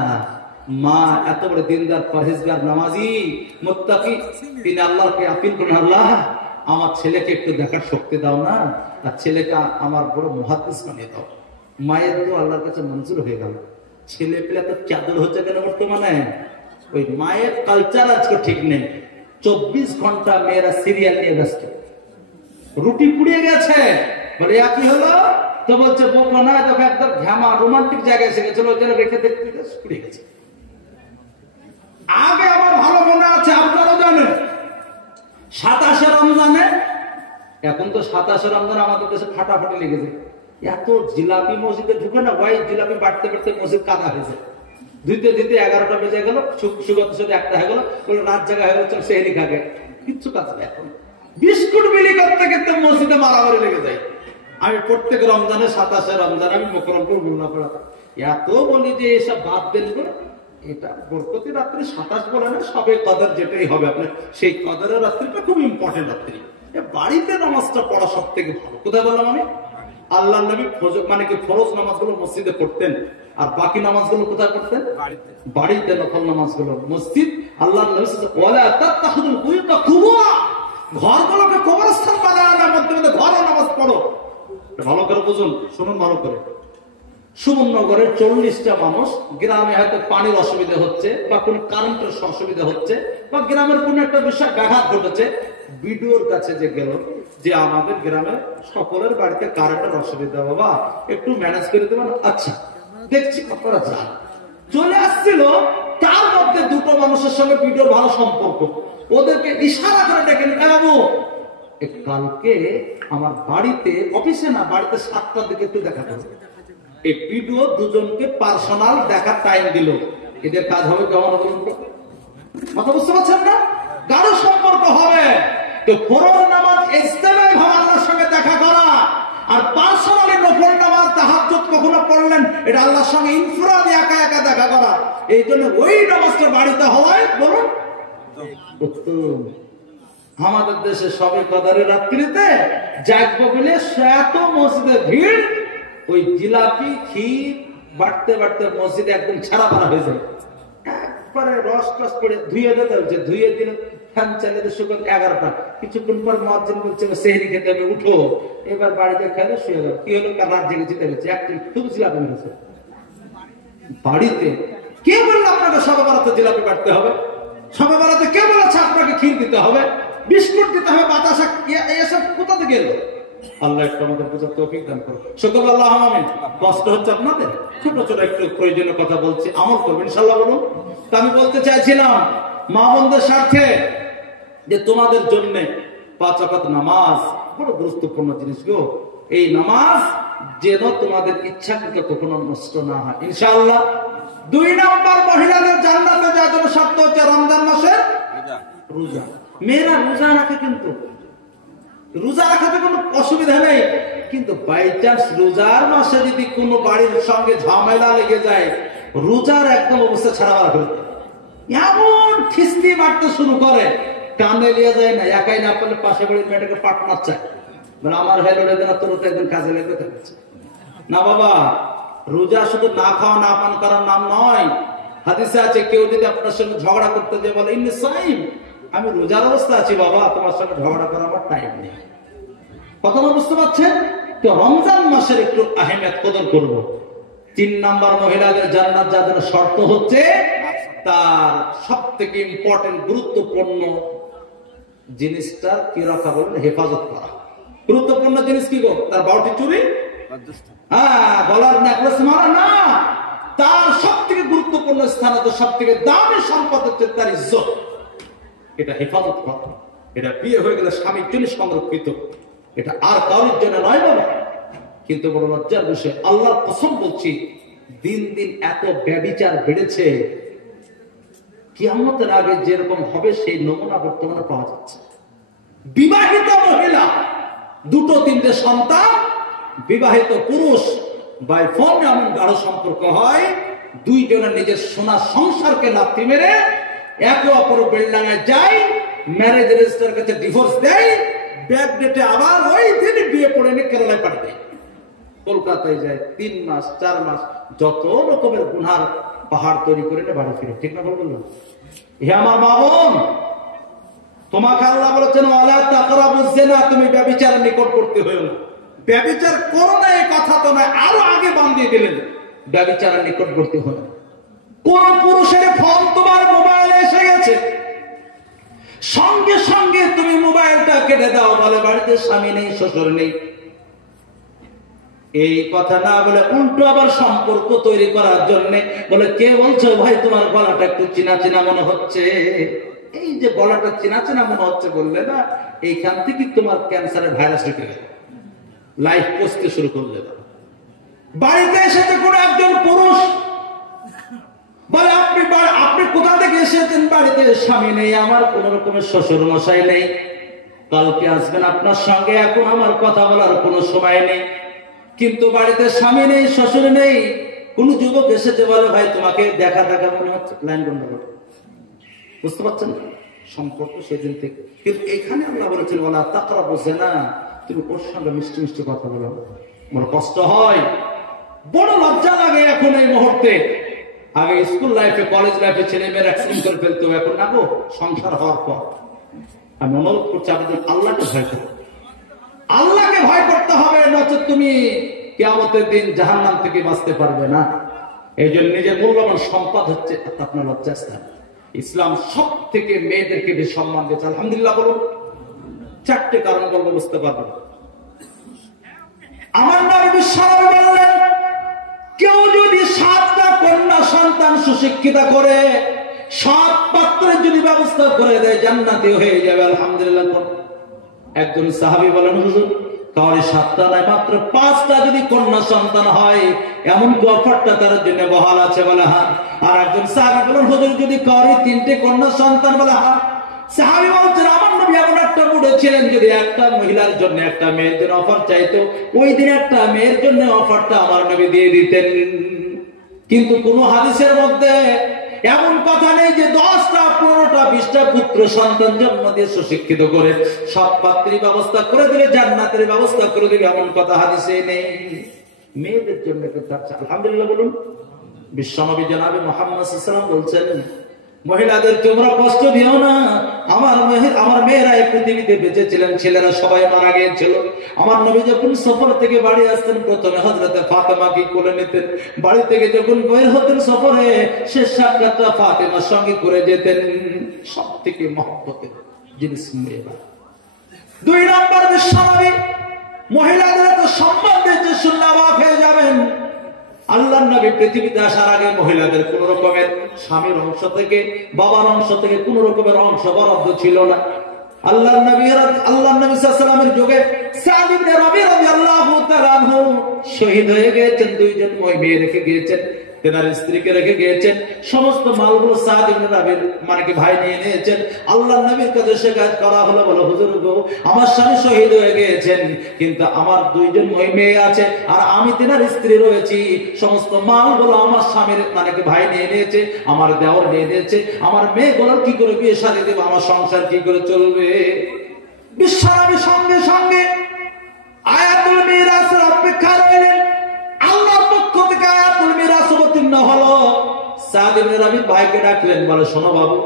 মা এত বড় দিনদার, পরহেজগার, নামাজি, মুত্তাকি, তিনি আল্লাহকে আপিল করেন, আল্লাহ আমার ছেলেকে একটু দেখার শক্তি দাও না, আর ছেলেকে আমার বড় মুহাদ্দিস বানিয়ে দাও। মায়ের তো আল্লাহর কাছে মঞ্জুর হয়ে গেল। ছেলে পেলে তো চাদর হচ্ছে কেন বর্তমানে? ওই মায়ের কালচার আজকে ঠিক নেই। 24 ঘন্টা মেয়েরা সিরিয়াল নিয়ে ব্যস্ত। রুটি পুড়িয়ে গেছে, বলে কি হলো, তো বলছে বোকা না, তবে একদম ঘামা রোমান্টিক জায়গায় এসে গেছিল, ওই জন্য রেখে দেখতে পুড়িয়ে গেছে। আগে আমার ভালো মনে আছে, আপনারাও জানেন, 27শে রমজানে, এখন তো 27শে রমজান আমাদের দেশে ফাটাফাটি লেগেছে, এত জিলাপি মসজিদে ঢুকে না ভাই, জিলাপি বাড়তে বাড়তে মসজিদ কাদা হয়েছে। ধুইতে ধুইতে 11টা বেজে গেল, সুগত সাথে একটা হয়ে গেল, রাত জায়গা হয়ে গেল, সেহেরি খাগে কিচ্ছু কাজ নেই। এখন বিস্কুট বিলি করতে করতে মসজিদে মারামারি লেগে যায়। আমি প্রত্যেক রমজানে 27শে রমজানে আমি মোকরমপুর গুনা পড়া এত বলি যে এসব বাদ দেন করে, এটা বরকতি রাত্রি 27 বলে না, সবে কদর যেটাই হবে আপনার, সেই কদরের রাত্রিটা খুব ইম্পর্টেন্ট রাত্রি। বাড়িতে নামাজটা পড়া সব থেকে ভালো। কোথায় বললাম আমি? আল্লাহ নবী মানে কি ফরজ নামাজগুলো মসজিদে পড়তেন, আর বাকি নামাজগুলো কোথায় পড়তেন? বাড়িতে। নফল নামাজগুলো মসজিদ। আল্লাহ নবী ওয়ালা তাতাখুদুল বুয়ুতা কুবুরা, ঘরগুলোকে কবরস্থান বানায় না, মধ্যে মধ্যে ঘরে নামাজ পড়ো। ভালো করে বুঝুন, শুনুন ভালো করে। সুমননগরের 40টা মানুষ, গ্রামে হয়তো পানির অসুবিধা হচ্ছে, বা কোন কারেন্টের অসুবিধা হচ্ছে, বা গ্রামের কোন একটা বিষয় ব্যাঘাত ঘটেছে, বিডিওর কাছে যে গেল যে আমাদের গ্রামের সকলের বাড়িতে কারেন্টের অসুবিধা, বাবা একটু ম্যানেজ করে দেবেন। আচ্ছা দেখছি আপনারা যান। চলে আসছিল, তার মধ্যে দুটো মানুষের সঙ্গে বিডিওর ভালো সম্পর্ক, ওদেরকে ইশারা করে ডেকে বাবু কালকে আমার বাড়িতে, অফিসে না, বাড়িতে 7টার দিকে একটু দেখা করবে। এই বিডিও দুজনকে পার্সোনাল দেখার টাইম দিল। এদের কাজ হবে কেমন? কথা বুঝতে পারছেন না? গাঢ় সম্পর্ক হবে। তো ফরজ নামাজ ইজতেমাই ভাবে আল্লাহর সঙ্গে দেখা করা, আর পার্সোনালি নফল নামাজ তাহাজ্জুদ কখনো পড়লেন, এটা আল্লাহর সঙ্গে ইনফরাদি একা একা দেখা করা। এই জন্য ওই নামাজটা বাড়িতে হওয়ায় বলুন উত্তম। আমাদের দেশে সবে কদরের রাত্রিতে জাগবো বলে এত মসজিদে ভিড়, ওই জিলাপি ক্ষীর বাড়তে বাড়তে মসজিদে একদম ছাড়া পারা হয়ে যায়। একবারে রস টস করে ধুয়ে দিতে হচ্ছে, ধুয়ে দিলে ফ্যান চালিয়ে শুকন 11টা, কিছুক্ষণ পর মুয়াজ্জিন বলছে সেহরি খেতে হবে, উঠো। এবার বাড়িতে খেলে শুয়ে গেল। কি হলো? রাত জেগে যেতে গেছে, একদিন খুব জিলাপি মেরেছে বাড়িতে। কে বললো আপনাকে সবে বরাতে জিলাপি কাটতে হবে? সবে বরাতে কে বলেছে আপনাকে ক্ষীর দিতে হবে, বিস্কুট দিতে হবে, বাতাসা, এসব কোথা থেকে এলো? আল্লাহ একটু আমাদের বোঝার তৌফিক দান করুন। শুকর আল্লাহ আমিন। কষ্ট হচ্ছে আপনাদের? ছোট ছোট একটু প্রয়োজনীয় কথা বলছি, আমল করবেন ইনশাআল্লাহ। বলুন। তা আমি বলতে চাইছিলাম মা বোনদের স্বার্থে যে তোমাদের জন্য 5 ওয়াক্ত নামাজ বড় গুরুত্বপূর্ণ জিনিস গো। এই নামাজ যেন তোমাদের ইচ্ছাকৃত কখনো নষ্ট না হয় ইনশাআল্লাহ। 2 নম্বর, মহিলাদের জান্নাতে যাওয়ার জন্য শর্ত হচ্ছে রমজান মাসের রোজা। মেয়েরা রোজা রাখে, কিন্তু রোজা রাখাতে কোনো অসুবিধা নেই, কিন্তু বাই চান্স রোজার মাসে যদি কোনো বাড়ির সঙ্গে ঝামেলা লেগে যায়, রোজার একদম অবস্থা ছাড়া করে এমন খিস্তি মারতে শুরু করে, কানে লিয়ে যায় না, একাই না পেলে পাশে বাড়ির মেয়েটাকে পার্টনার চায়, মানে আমার ভ্যালুটা যেন তোর তো একদিন কাজে লেগে থাকছে না। বাবা রোজা শুধু না খাওয়া না পান করার নাম নয়। হাদিসে আছে কেউ যদি আপনার সঙ্গে ঝগড়া করতে যায়, বলে ইন্নি সাইম, আমি রোজার অবস্থা আছি বাবা, তোমার সঙ্গে ঝগড়া করার আমার টাইম নেই। কথা বুঝতে পারছেন? তো রমজান মাসের একটু আহমিয়ত কদর করব। 3 নম্বর, মহিলাদের জান্নাত যাদের শর্ত হচ্ছে তার সব থেকে ইম্পর্টেন্ট গুরুত্বপূর্ণ জিনিসটা কি রাখা বলেন? হেফাজত করা। গুরুত্বপূর্ণ জিনিস কি গো? তার বাউটি চুরি, হ্যাঁ, গলার নেকলেস মারা না, তার সব থেকে গুরুত্বপূর্ণ স্থান, সব থেকে দামি সম্পদ হচ্ছে তার ইজ্জত। এটা হেফাজত করা। এটা বিয়ে হয়ে গেলে স্বামীর জন্য সংরক্ষিত, এটা আর কারোর জন্য নয় বাবা। কিন্তু বড় লজ্জার বিষয়, আল্লাহর কসম বলছি, দিন দিন এত ব্যভিচার বেড়েছে, কিয়ামতের আগে যেরকম হবে সেই নমুনা বর্তমানে পাওয়া যাচ্ছে। বিবাহিত মহিলা 2-3টে সন্তান, বিবাহিত পুরুষ বাই ফোন এমন গাঢ় সম্পর্ক হয়, 2 জনের নিজের সোনা সংসারকে লাথি মেরে একে অপর বেলডাঙায় যায়, ম্যারেজ রেজিস্ট্রার কাছে ডিভোর্স দেয়, ব্যাক ডেটে আবার ওই দিন বিয়ে পড়ে নিয়ে কেরালায় পাঠায়, কলকাতায় যায়, 3 মাস 4 মাস যত রকমের গুনার পাহাড় তৈরি করে বাড়ি ফিরে। ঠিক না বললাম? হে আমার মা বোন, তোমাকে আল্লাহ বলেছেন ওয়ালা তাকরাবুজ জিনা, তুমি ব্যভিচারের নিকট করতে হইও না। ব্যভিচার করো না এই কথা তো নয়, আরো আগে বাঁধিয়ে দিলেন ব্যভিচারের নিকট করতে হয়। কোন পুরুষের ফোন তোমার মোবাইলে গিয়েছে, সঙ্গে সঙ্গে তুমি মোবাইলটা কেটে দাও, বলে বাড়িতে স্বামী নেই, শ্বশুর নেই। এই কথা না বলে উল্টো আবার সম্পর্ক তৈরি করার জন্য বলে, কে বলছো ভাই তোমার গলাটা একটু চিনা চিনা মনে হচ্ছে। এই যে গলাটা চিনা চিনা মনে হচ্ছে বললে না, এইখান থেকে তোমার ক্যান্সারের ভাইরাস ঢুকে গেল, লাইফ করতে শুরু করলে। বাড়িতে এসেছে কোন একজন পুরুষ, বলে আপনি কোথা থেকে এসেছেন? বাড়িতে স্বামী নেই, আমার কোন রকমের শ্বশুর মশাই নেই, কালকে আসবেন আপনার সঙ্গে, এখন আমার কথা বলার কোনো সময় নেই। কিন্তু বাড়িতে স্বামী নেই, শ্বশুর নেই, কোন যুবক এসেছে, বলে ভাই তোমাকে দেখা দেখা মনে হচ্ছে, লাইন বন্ধ করো। বুঝতে পারছেন সম্পর্ক সেদিন থেকে। কিন্তু এখানে আল্লাহ বলেছেন, বলা তাকরা বসে না, তুমি ওর সঙ্গে মিষ্টি মিষ্টি কথা বলো। বড় কষ্ট হয়, বড় লজ্জা লাগে এখন এই মুহূর্তে। আগে স্কুল লাইফে, কলেজ লাইফে ছেলে মেয়েরা অ্যাক্সিডেন্ট করে ফেলতো, এখন না গো সংসার হওয়ার পর। আমি অনুরোধ করছি আপনাদের আল্লাহকে ভয় করো, আল্লাহকে ভয় করতে হবে, নচেত তুমি কিয়ামতের দিন জাহান্নাম থেকে বাঁচতে পারবে না। এই জন্য নিজের মূল্যবান সম্পদ হচ্ছে আপনার লজ্জাস্থান। ইসলাম সব থেকে মেয়েদেরকে বেশি সম্মান দিয়েছে, আলহামদুলিল্লাহ বলুন। 4টে কারণ বলবো, বুঝতে পারবেন। আমার নবী বিশ্বনবী বললেন, কেউ যদি 7টা কন্যা সন্তান সুশিক্ষিতা করে 7 পাত্রের যদি ব্যবস্থা করে দেয়, জান্নাতি হয়ে যাবে, আলহামদুলিল্লাহ। একজন সাহাবী বলেন, হুজুর কাউরে 7টা নয়, মাত্র 5টা যদি কন্যা সন্তান হয়, এমন কি অফারটা তার জন্য বহাল আছে? বলে হ্যাঁ। আর একজন সাহাবী বলেন, হুজুর যদি কাউরে 3টে কন্যা সন্তান, বলে হ্যাঁ। সাহাবী বলছেন, আমার নবী এমন একটা মুডে ছিলেন, যদি একটা মহিলার জন্য একটা মেয়ের জন্য অফার চাইতো, ওই দিন একটা মেয়ের জন্য অফারটা আমার নবী দিয়ে দিতেন। কিন্তু কোন হাদিসের মধ্যে এমন কথা নেই যে 10টা 15টা 20টা পুত্র সন্তান জন্ম দিয়ে সুশিক্ষিত করে সব পাত্রী ব্যবস্থা করে দিলে, জান্নাতের ব্যবস্থা করে দিলে, এমন কথা হাদিসে নেই। মেয়েদের জন্য আলহামদুলিল্লাহ বলুন। বিশ্বনবী জনাবে মুহাম্মদ সাল্লাল্লাহু আলাইহি ওয়াসাল্লাম বলছেন, মহিলাদের তোমরা কষ্ট দিও না, আমার মেয়েরা এই পৃথিবীতে বেঁচে ছিলেন, ছেলেরা সবাই মারা গিয়েছিল। আমার নবী যখন সফর থেকে বাড়ি আসতেন, প্রথমে হযরতে ফাতেমাকে কোলে নিতেন। বাড়ি থেকে যখন বের হতেন সফরে, শেষ সাক্ষাৎটা ফাতেমার সঙ্গে করে যেতেন। সব থেকে মহব্বতের জিনিস মেয়েরা। 2 নম্বর, বিশ্বনবী মহিলাদের তো সম্মান দিয়েছে, শুনলে অবাক হয়ে যাবেন। আল্লাহর নবী পৃথিবীতে আসার আগে মহিলাদের কোন রকমের স্বামীর অংশ থেকে, বাবার অংশ থেকে কোন রকমের অংশ বরাদ্দ ছিল না। আল্লাহর নবী সাল্লাল্লাহু আলাইহি ওয়াসাল্লামের যুগে সাদ ইবনে রাবি রাদিয়াল্লাহু তাআলা আনহু শহীদ হয়ে গিয়েছেন। 2 জন মেয়ে রেখে গিয়েছেন, তেনার স্ত্রীকে রেখে গিয়েছেন। সমস্ত মালগুলো সাদ ইবনে রাবির মানে কি ভাই নিয়ে নিয়েছেন। আল্লাহর নবীর কাছে শিকায়ত করা হলো, বলে হুজুর গো, আমার স্বামী শহীদ হয়ে গিয়েছেন, কিন্তু আমার 2 জন মেয়ে আছে, আর আমি তেনার স্ত্রী রয়েছি। সমস্ত মালগুলো আমার স্বামীর মানে কি ভাই নিয়ে নিয়েছে, আমার দেওর নিয়ে নিয়েছে। আমার মেয়েগুলোর কি করে বিয়ে শাদী দেব, আমার সংসার কি করে চলবে? বিশ্বনবী সঙ্গে সঙ্গে আয়াতুল মিরাসের অপেক্ষা রইলেন। আল্লাহর পক্ষ থেকে আয়াতুল মিরাস অবতীর্ণ হলো। সাদ ইবনে রাবি ভাইকে ডাকলেন, বলে শোনো বাবু,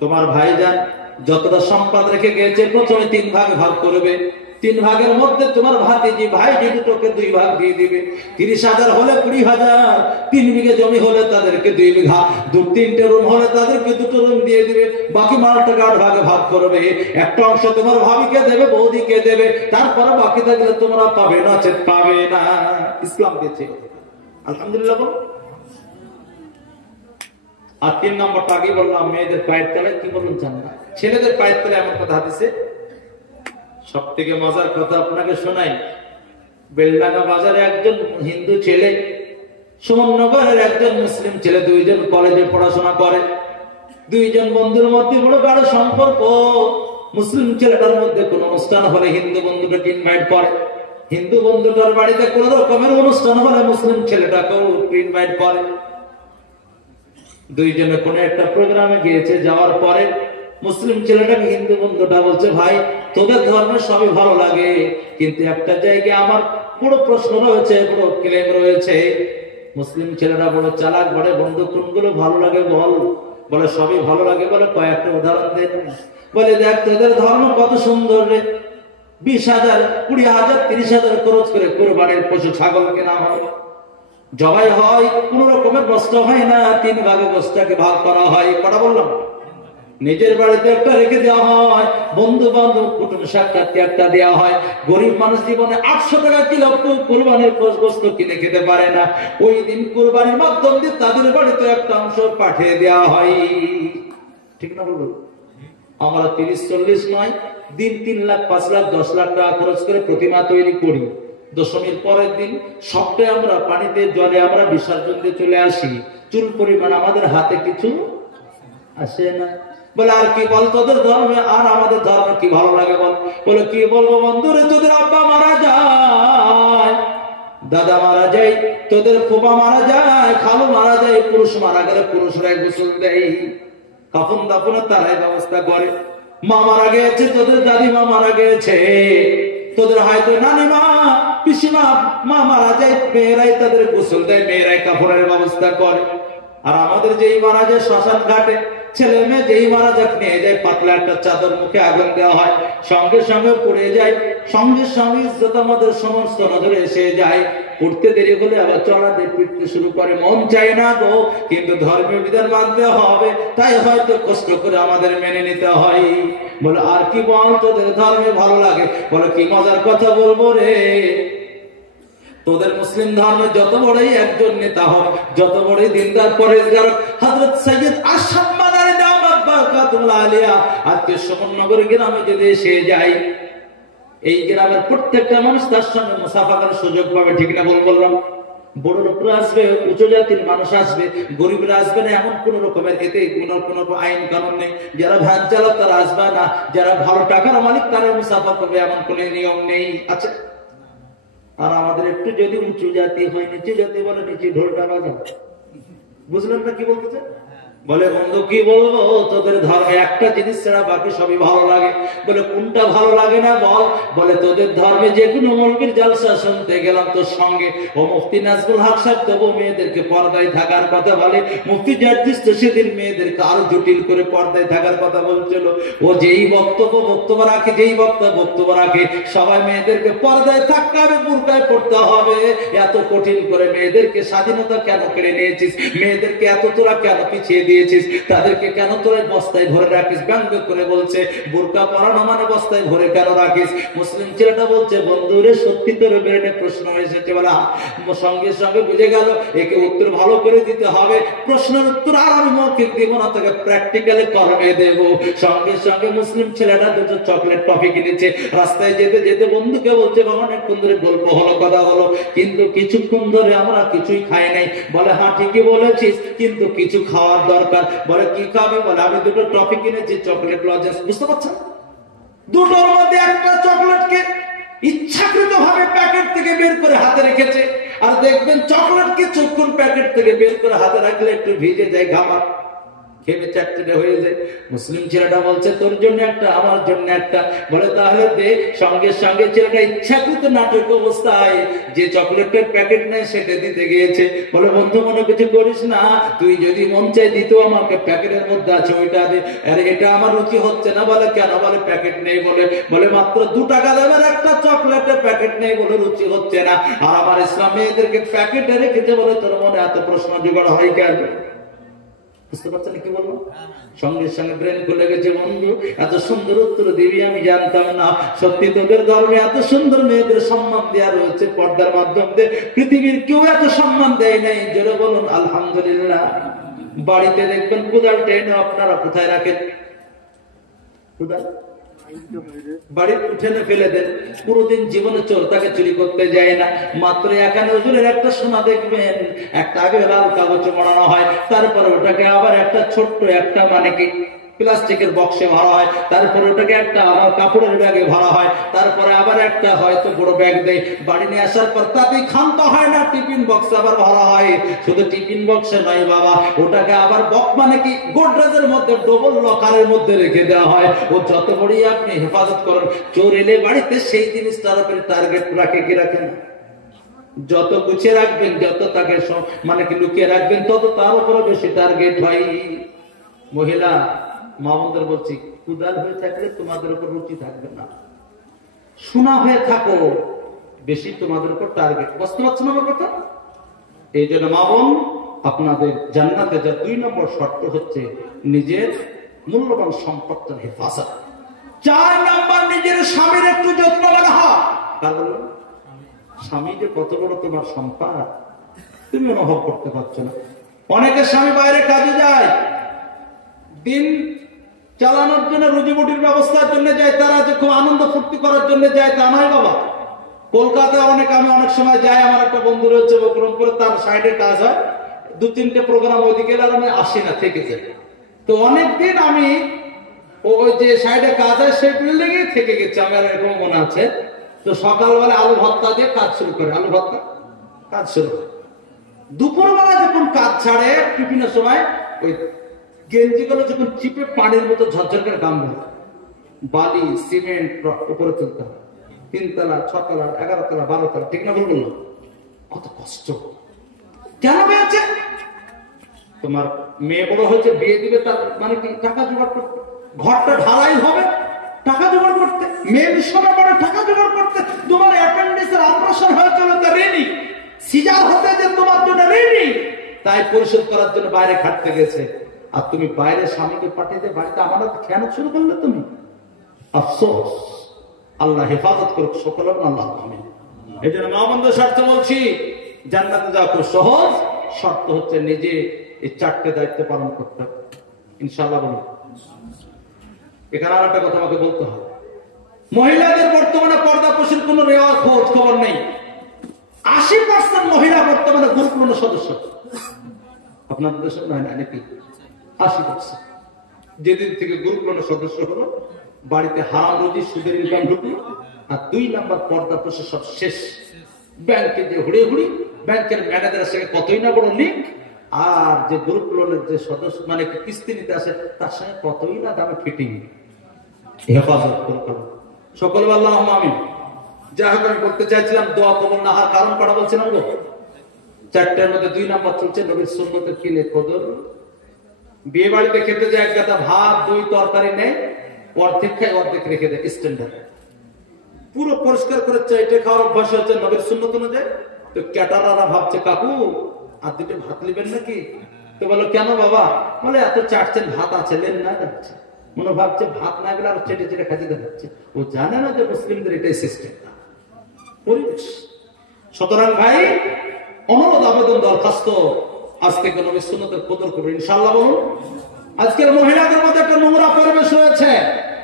তোমার ভাইজান যতটা সম্পদ রেখে গিয়েছে, প্রথমে 3 ভাগে ভাগ করবে। 3 ভাগের মধ্যে তোমার ভাতিজি ভাইজি দুটোকে 2 ভাগ দিয়ে দিবে। 30,000 হলে 20,000, 3 বিঘে জমি হলে তাদেরকে 2 বিঘা, 2-3টে রুম হলে তাদেরকে 2টো রুম দিয়ে দিবে। বাকি মালটা 8 ভাগে ভাগ করবে। একটা অংশ তোমার ভাবিকে দেবে, বৌদিকে দেবে, তারপরে বাকি থাকলে তোমরা পাবে না, চেত পাবে না। ইসলাম দিয়েছে, আলহামদুলিল্লাহ। আর 3 নম্বরটা আগে বললাম, মেয়েদের পায়ের তলায়, কি বলুন জান্নাত। ছেলেদের পায়ের তলায় এমন কথা হাদিসে। সব থেকে মজার কথা আপনাকে শোনাই। বেলডাঙ্গা বাজারে একজন হিন্দু ছেলে, সুমননগরের একজন মুসলিম ছেলে, 2 জন কলেজে পড়াশোনা করে। 2 জন বন্ধুর মধ্যে বড় গাঢ় সম্পর্ক। মুসলিম ছেলেটার মধ্যে কোন অনুষ্ঠান হলে হিন্দু বন্ধুটাকে ইনভাইট করে। হিন্দু বন্ধুটার বাড়িতে কোন রকমের অনুষ্ঠান হলে মুসলিম ছেলেটাকেও ইনভাইট করে। 2 জনে কোন একটা প্রোগ্রামে গিয়েছে। যাওয়ার পরে মুসলিম ছেলেটাকে হিন্দু বন্ধুটা বলছে, ভাই তোদের ধর্মের সবই ভালো লাগে, কিন্তু একটা জায়গায় আমার বড় প্রশ্ন রয়েছে, বড় ক্লেম রয়েছে। মুসলিম ছেলেটা বড় চালাক, বলে বন্ধু কোনগুলো ভালো লাগে বল। বলে সবই ভালো লাগে। বলে কয়েকটা উদাহরণ দেন। বলে দেখ, তোদের ধর্ম কত সুন্দর রে, 20,000, 20,000, 30,000 খরচ করে কোরবানির পশু ছাগল কেনা হয়, জবাই হয়, কোন রকমের কষ্ট হয় না, 3 ভাগে গোশতটাকে ভাগ করা হয়। কটা বললাম? নিজের বাড়িতে একটা রেখে দেওয়া হয়, বন্ধু বান্ধব কুটুম সাক্ষাৎকে একটা দেওয়া হয়। গরিব মানুষ জীবনে 800 টাকা কিলো কুরবানির গোশত কিনে খেতে পারে না, ওই দিন কুরবানির মাধ্যম দিয়ে তাদের বাড়িতে একটা অংশ পাঠিয়ে দেওয়া হয়। ঠিক না বলবো? আমরা 30-40 নয়, দিন 3 লাখ 5 লাখ 10 লাখ টাকা খরচ করে প্রতিমা তৈরি করি। দশমীর পরের দিন সবটাই আমরা পানিতে জলে আমরা বিসর্জন দিয়ে চলে আসি। চুল পরিমাণ আমাদের হাতে কিছু আসে না। বলে আর কি বল, তোদের ধর্মে আর আমাদের ধর্মে কি ভালো লাগে বল? বলে কি বলবো বন্ধুরে, তোদের আব্বা মারা যায়, দাদা মারা যায়, তোদের ফুফা মারা যায়, খালু মারা যায়, পুরুষ মারা গেলে পুরুষরাই গোসল দেয়, কাফন দাফনের তারাই ব্যবস্থা করে। মা মারা গেছে, তোদের দাদিমা মারা গেছে, তোদের হয়তো নানিমা পিসিমা মা মারা যায়, মেয়েরাই তাদের গোসল দেয়, মেয়েরাই কাপড়ের ব্যবস্থা করে। আর আমাদের যেই মারা যায় শ্মশান ঘাটে, ছেলে মেয়ে যেই মারা যাক নিয়ে যায়, পাতলা একটা চাদর মুখে আগুন দেওয়া হয়, সঙ্গে সঙ্গে পড়ে যায়, সঙ্গে সঙ্গে ইজ্জত আমাদের সমস্ত নজরে এসে যায়। উঠতে দেরি হলে আবার চড়াতে পিটতে শুরু করে। মন চাই না গো, কিন্তু ধর্মীয় বিধান মানতে হবে, তাই হয়তো কষ্ট করে আমাদের মেনে নিতে হয়। বলে আর কি বল, তোদের ধর্মে ভালো লাগে? বলে কি মজার কথা বলবো রে, তোদের মুসলিম ধর্মে যত বড়ই একজন নেতা হোক, যত বড়ই দিনদার পরেজগার হযরত সৈয়দ আশরাফ মাদানী দাওয়াত বারাকাতুল্লাহ আলিয়া আজকে সুবর্ণনগর গ্রামে যদি এসে যায়, এই গ্রামের প্রত্যেকটা মানুষ তার সঙ্গে মুসাফা করার সুযোগ পাবে। ঠিক না বললাম? বড় লোকরা আসবে, উচ্চ জাতির মানুষ আসবে, গরিবরা আসবে না, এমন কোন রকমের এতে কোন আইন কানুন নেই। যারা ভ্যান চালক তারা আসবে না, যারা ভালো টাকার মালিক তারা মুসাফা করবে, এমন কোন নিয়ম নেই। আচ্ছা, আর আমাদের একটু যদি উঁচু জাতি হয়, নিচু জাতি বলে নিচে ঢোলটা বাজাও। বুঝলেন না কি বলতেছে? বলে বন্ধু কি বলবো, তোদের ধর্মে একটা জিনিস ছাড়া বাকি সবই ভালো লাগে। বলে কোনটা ভালো লাগে না বল? বলে তোদের ধর্মে যে কোনো মৌলবীর জালসা শুনতে গেলাম তোর সঙ্গে, ও মুফতি নাজমুল হক সাহেব তবু মেয়েদেরকে পর্দায় থাকার কথা বলে, মুফতি জার্জিস তো সেদিন মেয়েদেরকে আরো জটিল করে পর্দায় থাকার কথা বলছিল। ও যেই বক্তব্য রাখে, যেই বক্তব্য রাখে, সবাই মেয়েদেরকে পর্দায় থাকতে হবে, বুরকায় পড়তে হবে। এত কঠিন করে মেয়েদেরকে স্বাধীনতা কেন কেড়ে নিয়েছিস? মেয়েদেরকে এত তোরা কেন পিছিয়ে দিয়েছিস? তাদেরকে কেন তোরা বস্তায় ভরে রাখিস? ব্যঙ্গ করে বলছে, বোরকা পরানো মানে বস্তায় ভরে কেন রাখিস? মুসলিম ছেলেটা বলছে, বন্ধুরে সত্যি তোর ব্রেনে প্রশ্ন এসেছে। বলা সঙ্গে সঙ্গে বুঝে গেল একে উত্তর ভালো করে দিতে হবে। প্রশ্নের উত্তর আর আমি মৌখিক দিব না, তোকে প্র্যাকটিক্যালি কর্মে দেব। সঙ্গে সঙ্গে মুসলিম ছেলেটা দুটো চকলেট টফি কিনেছে। রাস্তায় যেতে যেতে বন্ধুকে বলছে, বাবা অনেকক্ষণ ধরে গল্প হলো, কথা হলো, কিন্তু কিছুক্ষণ ধরে আমরা কিছুই খাই নাই। বলে হ্যাঁ ঠিকই বলেছিস, কিন্তু কিছু খাওয়ার দরকার। বলে কি খাবি? বলে আমি দুটো টফি কিনেছি, চকলেট লজেন্স। বুঝতে পারছেন? দুটোর মধ্যে একটা চকলেটকে ইচ্ছাকৃত ভাবে প্যাকেট থেকে বের করে হাতে রেখেছে। আর দেখবেন চকলেট কিছুক্ষণ প্যাকেট থেকে বের করে হাতে রাখলে একটু ভিজে যায়, ঘামা খেয়ে চারটে হয়ে যায়। মুসলিম ছেলেটা বলছে, তোর জন্য একটা, আমার জন্য একটা। বলে তাহলে দে। সঙ্গে সঙ্গে ছেলেটা ইচ্ছাকৃত নাটক অবস্থায় যে চকলেটের প্যাকেট নেয় সেটা দিতে গিয়েছে। বলে বন্ধু মনে কিছু করিস না, তুই যদি মন চাই দিত আমাকে, প্যাকেটের মধ্যে আছে ওইটা দে। আরে এটা আমার রুচি হচ্ছে না। বলে কেন? বলে প্যাকেট নেই। বলে মাত্র 2 টাকা দেবেন, একটা চকলেটের প্যাকেট নেই বলে রুচি হচ্ছে না। আর আমার ইসলাম মেয়েদেরকে প্যাকেটে রেখেছে বলে তোর মনে এত প্রশ্ন জোগাড় হয় কেন? বুঝতে পারছেন কি বলবো? সঙ্গে সঙ্গে ব্রেন খুলে গেছে। বন্ধু এত সুন্দর উত্তর দিবি আমি জানতাম না। সত্যি তোদের ধর্মে এত সুন্দর মেয়েদের সম্মান দেওয়া রয়েছে পর্দার মাধ্যমে, পৃথিবীর কেউ এত সম্মান দেয় নাই। জোরে বলুন আলহামদুলিল্লাহ। বাড়িতে দেখবেন কোদাল টেনে আপনারা কোথায় রাখেন? কোদাল বাড়ির উঠোনে ফেলে দেন। পুরোদিন জীবনে চোর তাকে চুরি করতে যায় না। মাত্র এখানে ওজনের একটা সোনা দেখবেন, একটা আগে লাল কাগজে মোড়ানো হয়, তারপরে ওটাকে আবার একটা ছোট্ট একটা মানে কি প্লাস্টিকের বক্সে ভরা হয়, তারপরে ওটাকে একটা আবার কাপড়ের ব্যাগে ভরা হয়, তারপরে আবার একটা হয়তো বড় ব্যাগ দেয়। বাড়ি নিয়ে আসার পর তাতেই ক্ষান্ত হয় না, টিফিন বক্স আবার ভরা হয়। শুধু টিফিন বক্সে নয় বাবা, ওটাকে আবার বক্স মানে কি গোডরেজের মধ্যে ডবল লকারের মধ্যে রেখে দেওয়া হয়। ও যত বড়ই আপনি হেফাজত করেন, চোর এলে বাড়িতে সেই জিনিসটার উপরে টার্গেট রাখে কি রাখেন? যত গুছিয়ে রাখবেন, যত তাকে মানে কি লুকিয়ে রাখবেন, তত তার উপরে বেশি টার্গেট হয়। মহিলা মা বোনদের বলছি, কুদাল হয়ে থাকলে তোমাদের উপর রুচি থাকবে না, সোনা হয়ে থাকো, বেশি তোমাদের উপর টার্গেট। বুঝতে পারছেন আমার কথা? এই জন্য মা বোন, আপনাদের জান্নাতে যা 2 নম্বর শর্ত হচ্ছে নিজের মূল্যবান সম্পদের হেফাজত। 4 নাম্বার নিজের স্বামীর একটু যত্নবান হওয়া। কারণ স্বামী যে কত বড় তোমার সম্পদ তুমি অনুভব করতে পারছো না। অনেকের স্বামী বাইরে কাজে যায়, দিন চালানোর জন্য, রুজিরুটির ব্যবস্থার জন্য যায়, তারা যে খুব আনন্দ ফুর্তি করার জন্য যায় তা নয় বাবা। কলকাতায় আমি অনেক সময় যাই, আমার একটা বন্ধু রয়েছে বকরমপুরে, তার সাইডে কাজ হয়, 2-3টে প্রোগ্রাম ওইদিকে এলে আমি আসি না, থেকে যাই। তো অনেকদিন আমি ওই যে সাইডে কাজ হয় সেই বিল্ডিং এ থেকে গেছি, আমার এরকম মনে আছে। তো সকালবেলা আলু ভর্তা দিয়ে কাজ শুরু করে, আলু ভর্তা কাজ শুরু করে। দুপুরবেলা যখন কাজ ছাড়ে বিভিন্ন সময় ওই গেঞ্জিগুলো যখন চিপে পানির মতো ঝরঝর করে দাম দেয়, বালি সিমেন্ট উপরে তুলতে হয়, 3 তলা 6 তলা 11 তলা 12 তলা, ঠিক না বলবো? কত কষ্ট কেন হয়েছে? তোমার মেয়ে বড় হয়েছে, বিয়ে দিবে, তার মানে কি টাকা জোগাড় করতে, ঘরটা ঢালাই হবে টাকা জোগাড় করতে, মেয়ে বিশ্বনা পরে টাকা জোগাড় করতে, তোমার অ্যাপেন্ডিক্সের অপারেশন হয়ে চলে তা রেডি, সিজার হতে যে তোমার জন্য রেডি, তাই পরিশোধ করার জন্য বাইরে খাটতে গেছে। আর তুমি বাইরে স্বামীকে পাঠিয়ে দিয়ে বাড়িতে আমানত খেয়ানত শুরু করলে তুমি। আফসোস, আল্লাহ হেফাজত করুক সকলের, আল্লাহ আমিন। এই জন্য মা বন্ধু স্বার্থে বলছি, জান্নাতে যাওয়া খুব সহজ, শর্ত হচ্ছে নিজে এই 4টে দায়িত্ব পালন করতে হবে ইনশাআল্লাহ। বলুন, এখানে আর একটা কথা আমাকে বলতে হবে, মহিলাদের বর্তমানে পর্দা পোষের কোন রেওয়াজ খোঁজ খবর নেই। 80% মহিলা বর্তমানে গুরুত্বপূর্ণ সদস্য, আপনাদের দেশে নয় না নাকি? 80%। যেদিন থেকে গুরুত্বপূর্ণ সদস্য হলো, বাড়িতে হারাম রুজি সুদের ইনকাম ঢুকলো, আর 2 নাম্বার পর্দা পোষে সব শেষ। ব্যাংকে যে হুড়ে হুড়ি, ব্যাংকের ম্যানেজারের সঙ্গে কতই না বড় লিঙ্ক, আর যে গ্রুপ লোনের যে সদস্য মানে কিস্তি নিতে আসে তার সঙ্গে কতই না দামে ফিটিং। হেফাজত করতে হবে সকল, আল্লাহ আমিন। যাই হোক, আমি বলতে চাইছিলাম দোয়া কবুল না হওয়ার কারণ কটা বলছিলাম গো। 4টার মধ্যে 2 নাম্বার চলছে নবীর সুন্নতের কিলে কদর। বিয়ে বাড়িতে খেতে যায়, এক গাদা ভাত 2 তরকারি নেই, অর্ধেক খায় অর্ধেক রেখে দেয় স্ট্যান্ডার্ড, পুরো পরিষ্কার করে চাইটে খাওয়ার অভ্যাস হচ্ছে নবীর সুন্নত অনুযায়ী। তো ক্যাটারারা ভাবছে কাকু আর 2টে ভাত নেবেন নাকি? তো বলো কেন বাবা? বলে এত চাটছেন, ভাত আছে নেন না যাচ্ছে। মনে ভাবছে ভাত না গেলে আর চেটে চেটে খাইতে দেখাচ্ছে। ও জানে না যে মুসলিমদের এটাই সিস্টেম পরিবেশ। সুতরাং ভাই, অনুরোধ, আবেদন, দরখাস্ত, আজ থেকে নবীর সুন্নতের কদর করবে ইনশাআল্লাহ। বলুন, আজকের মহিলাদের মধ্যে একটা নোংরা পরিবেশ রয়েছে।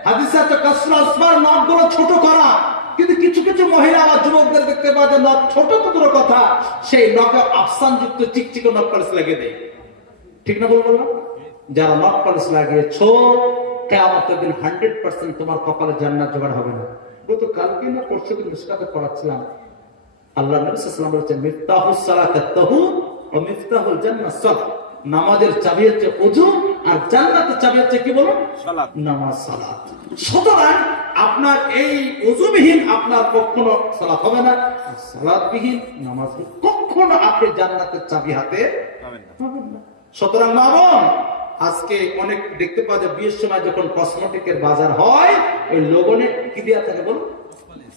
হাদিসে আছে কাসরা আসমার, নখগুলো ছোট করা। কিন্তু কিছু কিছু মহিলা বা যুবকদের দেখতে পাওয়া যায় নখ ছোট তো দূর কথা, সেই নখে আফসান যুক্ত চিকচিক নখ পালিশ লাগিয়ে দেয়, ঠিক না বলবো না? যারা নখ পালিশ লাগিয়েছো, কিয়ামতের দিন 100% তোমার কপালে জান্নাত জোগাড় হবে না। গতকালকে না পরশুদিন মিশকাতে পড়াচ্ছিলাম, আল্লাহ নবী সাল্লাল্লাহু আলাইহি ওয়াসাল্লাম বলেছেন মিফতাহুস সালাতাত তাহুর ওয়া মিফতাহুল জান্নাত সালাত। নামাজের চাবি হচ্ছে ওযু, আর জান্নাতের চাবি হচ্ছে কি বলুন? সালাত, নামাজ, সালাত। সুতরাং আপনার এই ওযুবিহীন আপনার কখনো সালাত হবে না, আর সালাতবিহীন নামাজ কখনো আপনি জান্নাতের চাবি হাতে পাবেন না। সুতরাং মা বোন, আজকে অনেক দেখতে পাওয়া যায় বিয়ের সময় যখন কসমেটিকের বাজার হয়, ওই লোগনে কি দেওয়া থাকে বলুন?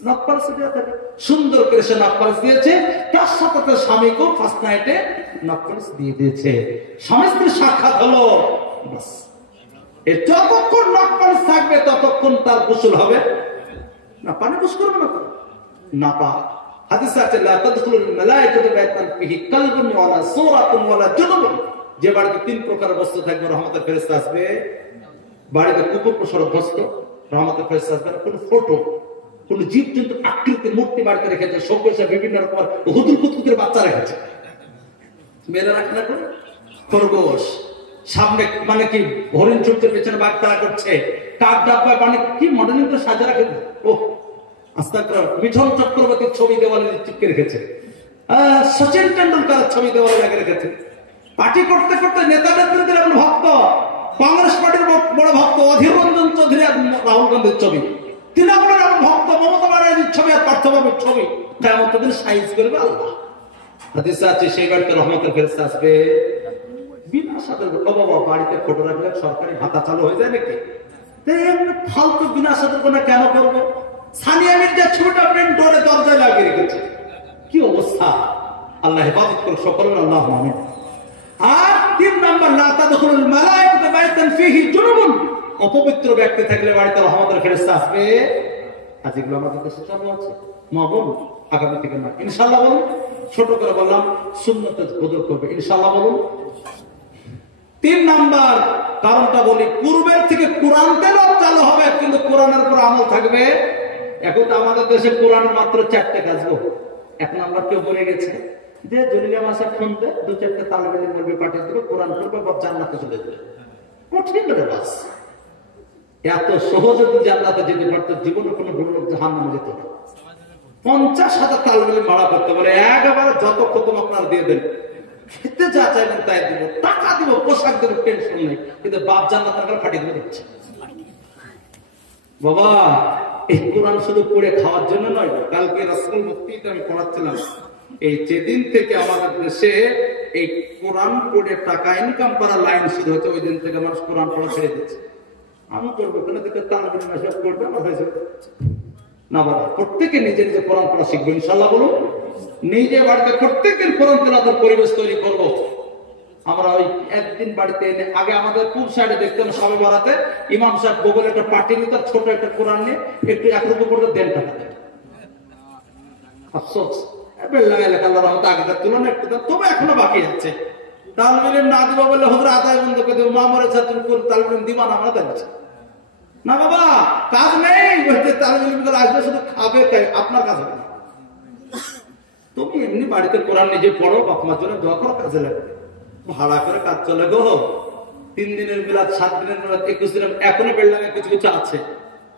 নখ পালিশ দেওয়া থাকে। সুন্দর করে সে নখ পালিশ দিয়েছে, তার সাথে তার স্বামীকেও ফার্স্ট নাইটে নখ পালিশ দিয়ে দিয়েছে। স্বামী স্ত্রীর সাক্ষাৎ হলো, বাস। যতক্ষণ নখ পালিশ থাকবে ততক্ষণ তার গোসল হবে না, পানি গোস করবে না, না পা। হাদিসে আছে লা তাদখুলুল মালায়েকাতু বাইতান ফিহি কালবুন ওয়ালা সূরাতুন ওয়ালা জুনুবুন। যে বাড়িতে 3 প্রকারের বস্তু থাকবে, রহমতের ফেরেশতা আসবে। বাড়িতে কুকুর পোষার বস্তু, রহমতের ফেরেশতা আসবে। কোন ফটো, কোন জীবজন্তু আকৃতির মূর্তি বাড়িতে রেখেছে, সব বিভিন্ন রকম হুদুর কুতকুতের বাচ্চা রেখেছে, মেয়েরা রাখে না করে খরগোশ, সামনে মানে কি হরিণ ছুটছে, পেছনে বাঘ তাড়া করছে, কাক ডাব্বায় মানে কি মডেলিং করে সাজা রাখে। ও আস্তে মিঠন চক্রবর্তীর ছবি দেওয়ালে চিপকে রেখেছে, সচিন টেন্ডুলকারের ছবি দেওয়ালে লাগিয়ে রেখেছে। পার্টি করতে করতে নেতা নেত্রীদের এমন ভক্ত, কংগ্রেস পার্টির বড় ভক্ত অধীর রঞ্জন চৌধুরী আর রাহুল গান্ধীর ছবি, তৃণমূলের এমন ভক্ত মমতা ব্যানার্জির ছবি আর পার্থবাবুর ছবি, কিয়ামতের সাইজ করবে আল্লাহ। হাদিসে আছে সেই বাড়িতে রহমতের ফেরেশতা আসবে বিনা সাদের। ও বাবা, বাড়িতে ফটো রাখলে সরকারি ভাতা চালু হয়ে যায় নাকি? ফালতু বিনা সাদের কোনা কেন করবো? সানিয়া মির্জা ছবিটা প্রিন্ট করে দরজায় লাগিয়ে রেখেছে, কি অবস্থা! আল্লাহ হেফাজত করুন সকলের, আল্লাহ আমিন। আর 3 নাম্বার, লা তাদখুলুল মালায়েকাতু বাইতান ফিহি জুনুবুন অপবিত্র ব্যক্তি থাকলে বাড়িতে রহমতের ফেরেশতা আসবে? আজ এগুলো আমাদের দেশে চালু আছে। মা বলুন আগামী থেকে না ইনশাআল্লাহ বলুন। ছোট করে বললাম সুন্নতে বদল করবে ইনশাআল্লাহ বলুন। 3 নাম্বার কারণটা বলি, পূর্বের থেকে কোরআন তেলাওয়াত চালু হবে কিন্তু কোরআনের উপর আমল থাকবে। এখন তো আমাদের দেশে কোরআনের মাত্র 4টে কাজ গো। 1 নাম্বার কেউ বলে গেছে যে জলিলা মাসে ফোন দে 2-4টে তালেব ইলম বলবে পাঠিয়ে দেবে, কোরআন পড়বে বা জান্নাতে চলে যাবে। কঠিন রে বাস। এত সহজে যদি জান্নাতে যেতে পারতো জীবনে কোনো ভুল জাহান্নামে যেত না। 50,000 তালেব ইলম ভাড়া করতে বলে একবারে যত খতম আপনারা দিয়ে দেন, খেতে যা চাইবেন তাই দিব, টাকা দিব, পোশাক দেব, টেনশন নেই, কিন্তু বাপ জান্নাতের করে ফাটিয়ে দিয়ে দিচ্ছে। বাবা এই কোরআন শুধু পড়ে খাওয়ার জন্য নয়। কালকে রাসূল মুফতিতে আমি পড়াচ্ছিলাম, এই যেদিন থেকে আমাদের দেশে এই কোরআন পড়ে টাকা ইনকাম করার লাইন শুরু হচ্ছে, ওই দিন থেকে মানুষ কোরআন পড়া ছেড়ে দিচ্ছে। আমি করবো কেন দেখে তালেবের মেসেজ করবে আমার হয়েছে না। বাবা প্রত্যেকে নিজে নিজে কোরআন পড়া শিখবো ইনশাআল্লাহ বলুন। নিজে বাড়িতে প্রত্যেকদিন কোরআন তেলাওয়াতের পরিবেশ তৈরি করব। আমরা ওই একদিন বাড়িতে এনে, আগে আমাদের পূর্ব সাইডে দেখতাম সবে বারাতে ইমাম সাহেব বগলে একটা পার্টি নিত, ছোট একটা কোরআন নিয়ে একটু 1 রুপি করে দেন টাকা দেন। আফসোস আগেকার তুলনায় একটু, তবে এখনো বাকি আছে। তালবিল না দিব বলে হুজুর আদায় বন্ধ করে দেবো, মা মরে ছাত্র তালবিল দিবা না, আমরা দেখাচ্ছি না। বাবা কাজ নেই, তালবিল আসবে শুধু খাবে, আপনার কাজ হবে না। তুমি এমনি বাড়িতে কোরআন নিজে পড়ো, বাপ মার জন্য দোয়া করো, কাজে লাগবে। ভাড়া করে কাজ চলে গো। 3 দিনের মিলাদ, 7 দিনের মিলাদ, 21 দিনের, এখনো বেলডাঙে কিছু কিছু আছে।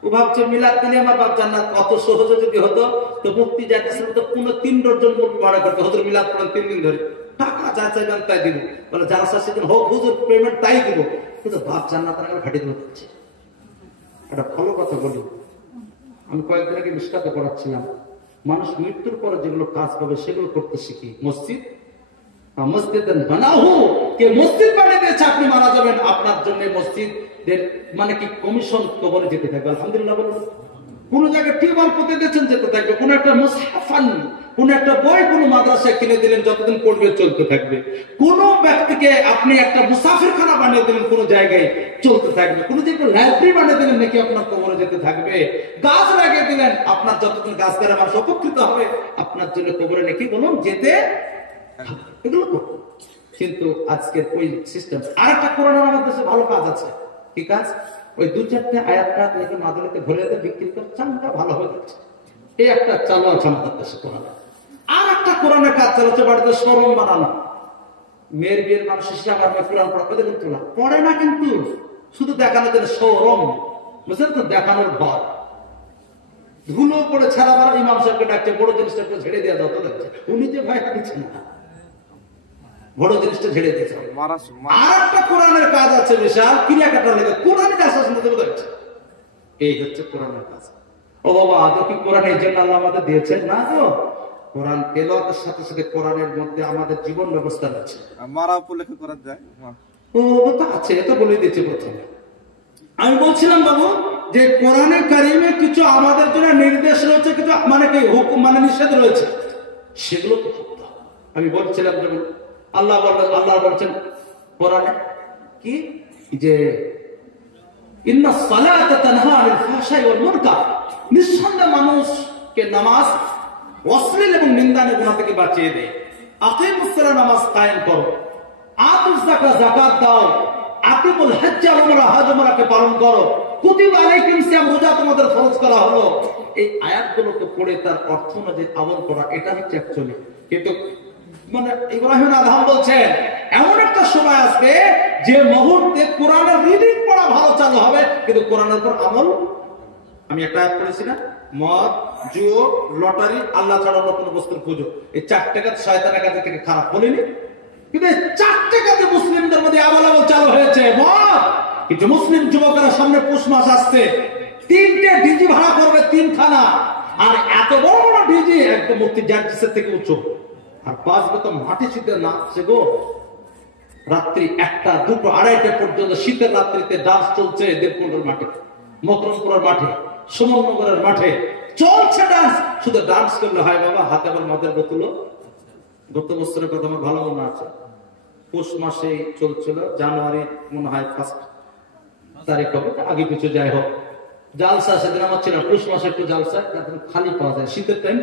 ও ভাবছে মিলাদ দিলে আমার বাপ জান্নাত। অত সহজে যদি হতো তো মুফতি যাচ্ছিল তো 3 ডজন ভাড়া করতে হতো। মিলাদ পড়েন 3 দিন ধরে, টাকা যা চাইবেন তাই দিব, বলে যারা সেদিন হোক হুজুর পেমেন্ট তাই দিব, কিন্তু বাপ জান্নাতের আগে ফাটিয়ে দিচ্ছে। একটা ভালো কথা বলি, আমি কয়েকদিন আগে মিশকাতে পড়াচ্ছিলাম, মানুষ মৃত্যুর পরে যেগুলো কাজ পাবে সেগুলো করতে শিখি। মসজিদ বানাও, কে মসজিদ বানিয়ে দিয়েছে, আপনি মারা যাবেন, আপনার জন্য মসজিদের মানে কি কমিশন কবরে যেতে থাকবে। আলহামদুলিল্লাহ বলুন। কোন জায়গায় টিউবওয়েল পুঁতে দিয়েছেন যেতে থাকবে, কোন একটা মুসহাফান, কোন একটা বই কোন মাদ্রাসায় কিনে দিলেন, যতদিন পড়বে চলতে থাকবে। কোন ব্যক্তিকে আপনি একটা মুসাফিরখানা বানিয়ে দিলেন, কোন জায়গায় চলতে থাকবে। কোন জায়গায় লাইব্রেরি বানিয়ে দিলেন, নাকি আপনার কবরে যেতে থাকবে। গাছ লাগিয়ে দিলেন, আপনার যতদিন গাছ দ্বারা মানুষ উপকৃত হবে, আপনার জন্য কবরে নাকি বলুন যেতে এগুলো করবো। কিন্তু আজকের ওই সিস্টেম। আর একটা কোরআনের আমাদের দেশে ভালো কাজ আছে। কি কাজ? ওই 2-4টে আয়াতটা লেগে মাদুলিতে ভরে দিয়ে বিক্রি করে চামটা ভালো হয়ে যাচ্ছে। এই একটা চালু আছে আমাদের দেশে কোরআন। আর একটা কোরআনের কাজ চালাচ্ছে বাড়িতে শোরুম বানানো। মেয়ের বিয়ের মানুষ এসে আবার কোরআন পড়াবে, কিন্তু না পড়ে না, কিন্তু শুধু দেখানোর জন্য শোরুম, বুঝলেন তো, দেখানোর ভয়। ধুলো পড়ে ছাড়া বাড়া ইমাম সাহেবকে ডাকছে, বড় জিনিসটা ঝেড়ে দেওয়া দরকার লাগছে। উনি যে ভয় দিচ্ছে না, বড় জিনিসটা ঝেড়ে দিয়েছে। আর একটা কোরআনের কাজ আছে বিশাল, ক্রিয়া কাটার লেগে কোরআন কাজ আছে। এই হচ্ছে কোরআনের কাজ। ও বাবা আদৌ কি কোরআন এই জন্য আল্লাহ আমাদের দিয়েছেন না? তো কোরআন তেলাওয়াতের সাথে সাথে কোরআনের মধ্যে আমাদের জীবন ব্যবস্থা আছে। মারা উপলক্ষে করা যায় ও তো আছে, এটা বলে দিয়েছি প্রথমে। আমি বলছিলাম বাবু যে কোরআনে কারিমে কিছু আমাদের জন্য নির্দেশ রয়েছে, কিছু মানে কি হুকুম মানে নিষেধ রয়েছে, সেগুলো তো আমি বলছিলাম। যেমন আল্লাহ বলছেন কোরআনে কি যে ইন্না সালাতা তানহা আনিল ফাহশাই ওয়াল মুনকার, নিঃসন্দেহে মানুষকে নামাজ অশ্লীল এবং নিন্দার গুনাহ থেকে বাঁচিয়ে দেয়। আকিমুস সালাত, নামাজ কায়েম করো। আতুজ যাকাত, যাকাত দাও। আতিমুল হজ্জ, উমরা, হজ উমরাকে পালন করো। কুতিবা আলাইকুম সিয়াম, রোজা তোমাদের ফরজ করা হলো। এই আয়াতগুলোকে পড়ে তার অর্থ অনুযায়ী আমল করা, এটা হচ্ছে অ্যাকচুয়ালি। কিন্তু মানে ইব্রাহিম আযম বলছেন এমন একটা সময় আসবে যে মুহূর্তে কোরআনের রিডিং পড়া ভালো চালু হবে, কিন্তু কোরআনের উপর আমল। আমি একটা আয়াত পড়েছি না, মদ, জুয়া, লটারি, আল্লাহ ছাড়া অন্য কোনো বস্তুর পুজো, এই 4টে কাজ শয়তানের কাছ থেকে খারাপ বলিনি, কিন্তু এই 4টে কাজে মুসলিমদের মধ্যে আবালাবল চালু হয়েছে। মদ, কিন্তু মুসলিম যুবকেরা সামনে পৌষ মাস আসছে, 3টে ডিজি ভাড়া করবে, 3খানা, আর এত বড় বড় ডিজি একদম মুফতি জার্জিসের থেকে উঁচু, আর বাজবে তো মাটি শীতে নাচছে গো। রাত্রি 1টা, 2টো, 2:30 পর্যন্ত শীতের রাত্রিতে ডান্স চলছে দেবকুণ্ডের মাঠে, মকরমপুরের মাঠে, সুমননগরের মাঠে চলছে ডান্স। শুধু ডান্স করলে হয় বাবা, হাতে আবার মদের বোতল। গত বছরের কথা আমার ভালো মনে আছে, পৌষ মাসে চলছিল, জানুয়ারি মনে হয় ফার্স্ট তারিখ হবে, আগে পিছু যাই হোক। জালসা সেদিন আমার ছিল পুষ মাসে একটু জালসা, খালি পাওয়া যায়, শীতের টাইম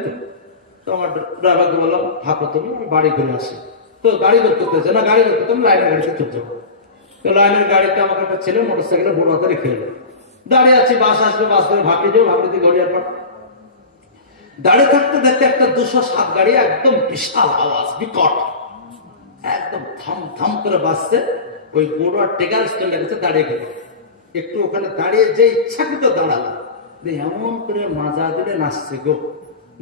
তো আমার ড্রাইভারকে বললাম থাকো তুমি, আমি বাড়ি ঘুরে আসি। তো গাড়ি বের করতেছে না, গাড়ি বের করতে লাইনের গাড়িতে চলে যাবো। তো লাইনের গাড়িতে আমাকে একটা ছেলে মোটরসাইকেলে বড় হাতে রেখে এলো। দাঁড়িয়ে আছি, বাস আসবে, বাস ধরে ভাবলি যাবো, ভাবলিতে গড়িয়ার পর দাঁড়িয়ে থাকতে দেখতে একটা 207 গাড়ি, একদম বিশাল আওয়াজ, বিকট, একদম থাম থাম করে বাসছে। ওই বড় টেকার স্ট্যান্ডে গেছে, দাঁড়িয়ে গেল। একটু ওখানে দাঁড়িয়ে যে ইচ্ছাকৃত দাঁড়ালো, এমন করে মাজা দিলে নাচছে গো,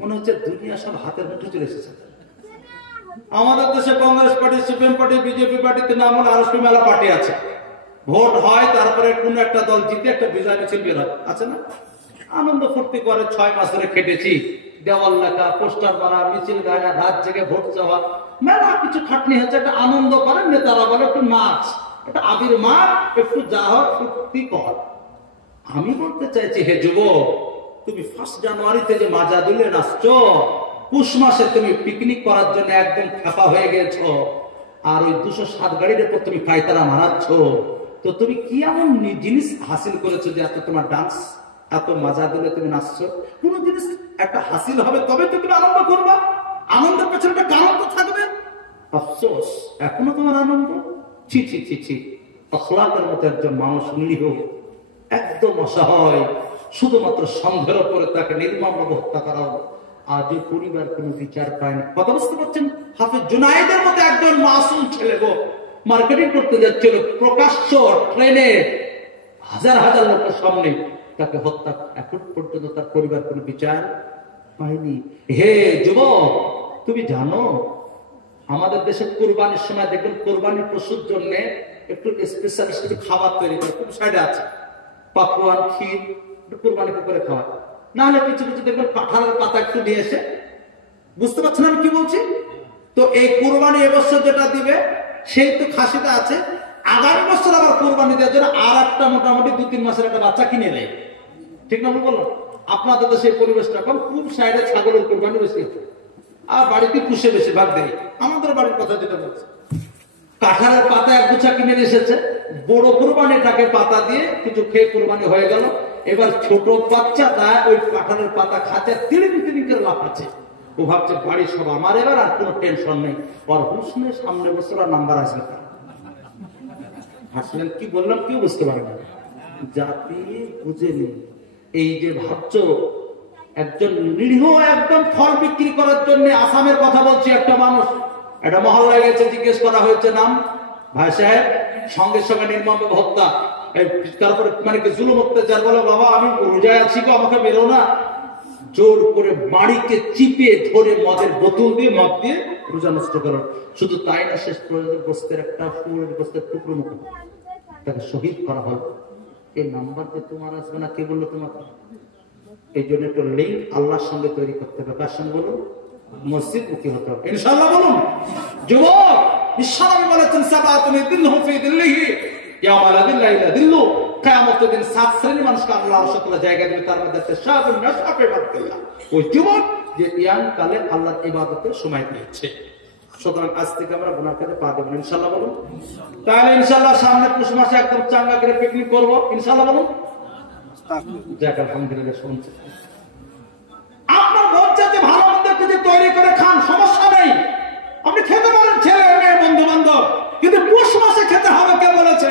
মনে হচ্ছে দুনিয়া সব হাতের মুঠে চলে এসেছে। আমাদের দেশে Congress party, CPM party, BJP পার্টিতে নাম হলে আরো মেলা পার্টি আছে। ভোট হয়, তারপরে কোন একটা দল জিতে একটা বিজয় মিছিল বের হয়, আছে না? আনন্দ ফুর্তি করে 6 মাস ধরে খেটেছি, দেওয়াল লেখা, পোস্টার মারা, মিছিল গায়া, রাত জেগে ভোট চাওয়া, মেলা কিছু খাটনি হচ্ছে। একটা আনন্দ করেন নেতারা বলে একটু নাচ, একটা আবির মার, একটু যা হোক ফুর্তি কর। আমি বলতে চাইছি, হে যুবক, তুমি 1 জানুয়ারিতে যে মাজা দিলে নাচছো, পুষ মাসে তুমি পিকনিক করার জন্য একদম খেপা হয়ে গেছো, আর ওই 207 গাড়ির উপর তুমি পায়তারা মারাচ্ছ, তো তুমি কি এমন জিনিস হাসিল করেছো যে এত তোমার ডান্স, এত মাজা দিলে তুমি নাচছো? কোন জিনিস একটা হাসিল হবে তবে তো তুমি আনন্দ করবা, আনন্দের পেছনে একটা কারণ তো থাকবে। আফসোস, এখনো তোমার আনন্দ? ছি ছি ছি ছি, আখলাকের মতো একজন মানুষ নিরীহ, একদম অসহায়, শুধুমাত্র সন্দেহের উপরে তাকে নির্মমভাবে হত্যা করা হলো, আজও পরিবার কোনো বিচার পায়নি। কথা বুঝতে পারছেন? হাফেজ জুনায়েদের মতো একজন মাসুম ছেলে গো, মার্কেটিং করতে যাচ্ছিল, প্রকাশ্য ট্রেনে হাজার হাজার লোকের সামনে তাকে হত্যা, এখন পর্যন্ত তার পরিবার কোনো বিচার পায়নি। হে যুবক, তুমি জানো আমাদের দেশে কোরবানির সময় দেখবেন কোরবানির পশুর জন্য একটু স্পেশাল কিছু খাবার তৈরি করে, খুব সাইডে আছে, পাকোয়ান, ক্ষীর, কোরবানি করে খাওয়া। না হলে কিছু কিছু দেখবেন কাঁঠালের পাতা একটু নিয়ে এসে, বুঝতে পারছেন আমি কি বলছি? তো এই কোরবানি এবছর যেটা দিবে সেই তো খাসিটা আছে, আগামী বছর আবার কোরবানি দেওয়ার জন্য আর একটা মোটামুটি 2-3 মাসের একটা বাচ্চা কিনে নেয়। ঠিক না বললাম? আপনাদের দেশে পরিবেশটা কম, খুব সাইডে ছাগলের কোরবানি বেশি হচ্ছে, আর বাড়িতে পুষে বেশিরভাগ দেয়। আমাদের বাড়ির কথা যেটা বলছে, কাঁঠালের পাতা 1 গুছা কিনে এসেছে, বড় কোরবানিটাকে পাতা দিয়ে কিছু খেয়ে কোরবানি হয়ে গেল। এবার ছোট বাচ্চাটা ওই কাঁঠালের পাতা খাচ্ছে, তিরিং তিরিং করে লাফাচ্ছে। ও ভাবছে বাড়ি সব আমার, এবার আর কোনো টেনশন নেই, আর হুসনে সামনে বছর আর নাম্বার আসবে। হাসলেন, কি বললাম কেউ বুঝতে পারে না। জাতি বুঝেনি। এই যে ভাবছো একজন নিরীহ একদম ফল বিক্রি করার জন্য, আসামের কথা বলছি, একটা মানুষ একটা মহল্লায় গেছে, জিজ্ঞেস করা হয়েছে নাম, ভাই সাহেব, সঙ্গে সঙ্গে নির্মম হত্যা, তারপরে মানে কি জুলুম অত্যাচার, বলে বাবা আমি রোজায় আছি গো, আমাকে বেরো না, জোর করে বাড়িকে চিপে ধরে মদের বোতল দিয়ে মদ দিয়ে রোজা নষ্ট করো। শুধু তাই না, শেষ পর্যন্ত গোস্তের একটা ফুলের গোস্তের টুকরো মতো তাকে শহীদ করা হলো। এই নাম্বারটা তোমার আসবে না, কে বললো তোমাকে? এই জন্য একটা লিঙ্ক আল্লাহর সঙ্গে তৈরি করতে হবে। কার সঙ্গে বলুন? মসজিদ মুখী হতে হবে ইনশাআল্লাহ। বলুন যুবক, বিশ্বনবী বলেছেন সাবাতুন দিল্লুহু ফি দিল্লিহি ইয়াওমা লা দিল্লা ইল্লা দিল্লু, কিয়ামতের দিন 7 শ্রেণীর মানুষকে আল্লাহ সকল জায়গা দিবে, তার মধ্যে আছে শাবুন নাশা ফি ইবাদাতিল্লাহ, ওই যুবক যে ইয়াং কালে আল্লাহর ইবাদতের সময় দিয়েছে। সুতরাং আজ থেকে আমরা গুনাহ থেকে পা দেব ইনশাআল্লাহ। বলুন তাহলে ইনশাআল্লাহ সামনে পুষ মাসে একদম চাঙ্গা করে পিকনিক করব ইনশাআল্লাহ। বলুন যাক, আলহামদুলিল্লাহ শুনছে। আপনার মন চাইতে ভালো মন্দ কিছু তৈরি করে খান, সমস্যা নেই, আপনি খেতে পারেন, ছেলে মেয়ে বন্ধু বান্ধব, কিন্তু পুষ মাসে খেতে হবে কে বলেছে?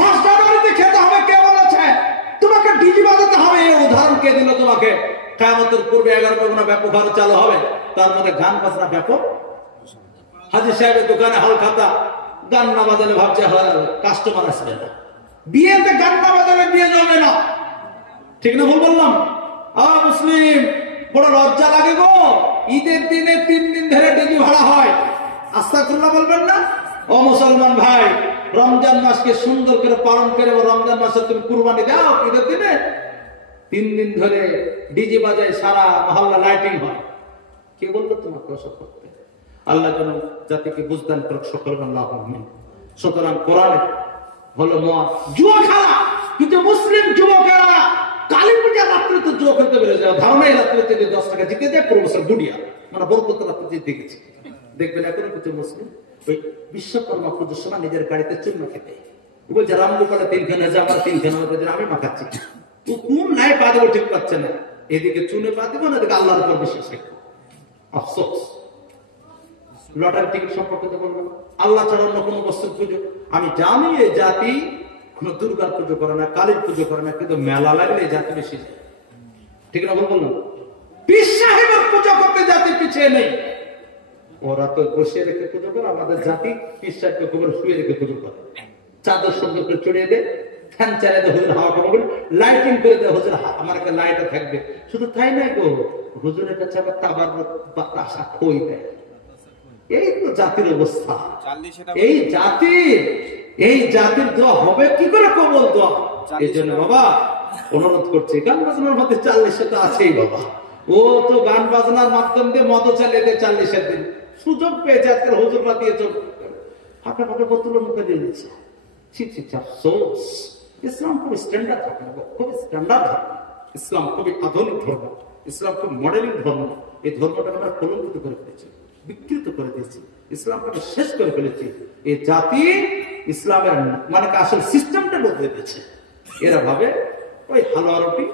1 জানুয়ারিতে খেতে হবে কে বলেছে? তোমাকে ডিজি বাজাতে হবে, এই উদাহরণ কে দিল তোমাকে? কিয়ামতের পূর্বে 11 পরগনা ব্যাপক হারে চালু হবে, তার মধ্যে গান বাজনা ব্যাপক। হাজি সাহেবের দোকানে হালখাতা, গান না বাজালে ভাবছে কাস্টমার আসবে না। বিয়েতে গান না বাজালে বিয়ে জমে না, ঠিক না ভুল বললাম? মুসলিম বড় লজ্জা লাগে গো, ঈদের দিনে 3 দিন ধরে ডিজি ভাড়া হয়, আস্তাগফিরুল্লাহ বলবেন না? ও মুসলমান ভাই, রমজান মাসকে সুন্দর করে পালন করে রমজান মাসে তুমি কুরবানি দাও, ঈদের দিনে 3 দিন ধরে ডিজি বাজায়, সারা মহল্লা লাইটিং হয়। কে বলতো তোমাকে ওসব করতে? আল্লাহ যেন জাতিকে বুঝদান করুক, সকল আল্লাহ আমিন। সুতরাং কোরআনে হলো মদ, জুয়া খেলা, কিন্তু মুসলিম যুবকেরা কালী পূজার রাত্রে তো জুয়া খেলতে বেরো যায়, ধারণা এই রাত্রে যদি 10 টাকা জিতে যায় পুরো বছর দুনিয়া, মানে বরকত রাত্রে জিতে গেছে। দেখবেন এখন কিছু মুসলিম ওই বিশ্বকর্মা পুজোর সময় নিজের গাড়িতে চূর্ণ খেতে, বলছে রামগোপালে 3খানা আছে, আমার 3খানা হবে, আমি মাখাচ্ছি। তো কোন নাই পা দেবো ঠিক পাচ্ছে না, এদিকে চুনে পা দেবো না, এদিকে আল্লাহর উপর বিশ্বাস রাখবো। আফসোস। লটারি টিকিট সম্পর্কে তো বলবো, আল্লাহ ছাড়া অন্য কোনো বস্তুর পুজো। আমি জানি এই জাতি কোন দুর্গার পুজো করে না, কালীর পুজো করে না, কিন্তু মেলা লাগলে এই জাতি বেশি যায়। ঠিক না বলবো না? পীর সাহেবের পুজো করতে জাতি পিছিয়ে নেই। ওরা তো বসে রেখে পুজো করে, আমাদের জাতি পীর সাহেবকে খবর শুয়ে রেখে পুজো করে। চাদর সুন্দর করে চড়িয়ে দেয়, ফ্যান চালিয়ে দেয়, হুজুর হাওয়া খাবো বলে লাইটিং করে দেয়, হুজুর আমার একটা লাইটে থাকবে। শুধু তাই নাই গো, হুজুরের কাছে আবার তাবার বাতাসা খই দেয়। এই তো জাতির অবস্থা। এই জাতির দোয়া হবে কি করে কবল দোয়া? এই জন্য বাবা অনুরোধ করছি, গান বাজনার মধ্যে 40 তো আছেই বাবা। ও তো গান বাজনার মাধ্যম দিয়ে মদ চালিয়ে দেয় 40 দিন, সুযোগ পেয়ে যাচ্ছে হুজুররা দিয়ে চলবে, ফাঁকা ফাঁকা বোতল মুখে দিয়ে দিচ্ছে। ইসলাম খুব স্ট্যান্ডার্ড ধর্ম, খুব স্ট্যান্ডার্ড ধর্ম। ইসলাম খুবই আধুনিক ধর্ম, ইসলাম খুব মডেলিং ধর্ম। এই ধর্মটাকে আমরা কলঙ্কিত করে ফেলেছি, বিকৃত করে দিয়েছি, ইসলামটাকে শেষ করে ফেলেছি। এই জাতি ইসলামের মানে আসল সিস্টেমটা বদলে দিয়েছে। এরা ভাবে ওই হালুয়া রুটি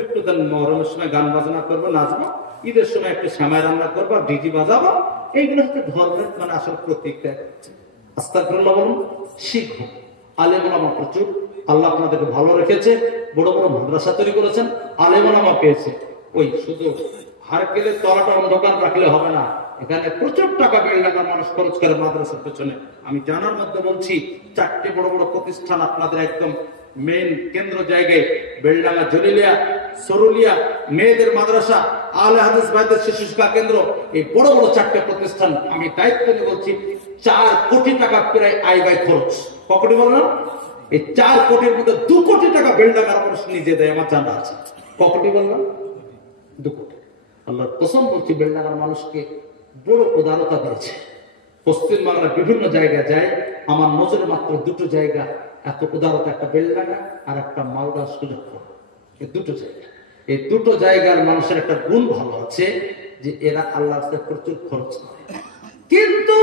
একটু মহরমের সময় গান বাজনা করবো, নাচবো, ঈদের সময় একটু শ্যামাই রান্না করবো, ডিজি বাজাবো, এইগুলো হচ্ছে ধর্মের মানে আসল প্রতীক। আস্তাগফিরুল্লাহ বলুন, শিখবো। আলেম ওলামা প্রচুর, আল্লাহ আপনাদেরকে ভালো রেখেছে, বড় বড় মাদ্রাসা তৈরি করেছেন, আলেম ওলামা পেয়েছে। ওই শুধু হারকেলের তলাটা অন্ধকার রাখলে হবে না, এখানে প্রচুর টাকা বেলডাঙ্গা মানুষ খরচ করে মাদ্রাসার পেছনে। আমি জানার মধ্যে বলছি, 4টে বড় বড় প্রতিষ্ঠান আপনাদের একদম মেইন কেন্দ্র জায়গায়, বেলডাঙ্গা, জলিলিয়া, সরুলিয়া, মেয়েদের মাদ্রাসা, আহলে হাদিস ভাইদের শিশু শিক্ষা কেন্দ্র, এই বড় বড় 4টে প্রতিষ্ঠান আমি দায়িত্ব নিয়ে বলছি, 4 কোটি টাকা প্রায় আয় ব্যয় খরচ। কতটি বললাম? এই 4 কোটির মধ্যে 2 কোটি টাকা বেলডাঙ্গার মানুষ নিজে দেয়, আমার জানা আছে। কতটি বললাম? 2 কোটি। আল্লাহর কসম বলছি, বেলডাঙ্গার মানুষকে বড় উদারতা দিয়েছে। পশ্চিমবাংলার বিভিন্ন জায়গায় যায়, আমার নজরে মাত্র 2টো জায়গা এত উদারতা, একটা বেলডাঙ্গা আর একটা মালদা সুযোগপুর। এই 2টো জায়গা, এই 2টো জায়গার মানুষের একটা গুণ ভালো আছে যে এরা আল্লাহর কাছে প্রচুর খরচ করে, কিন্তু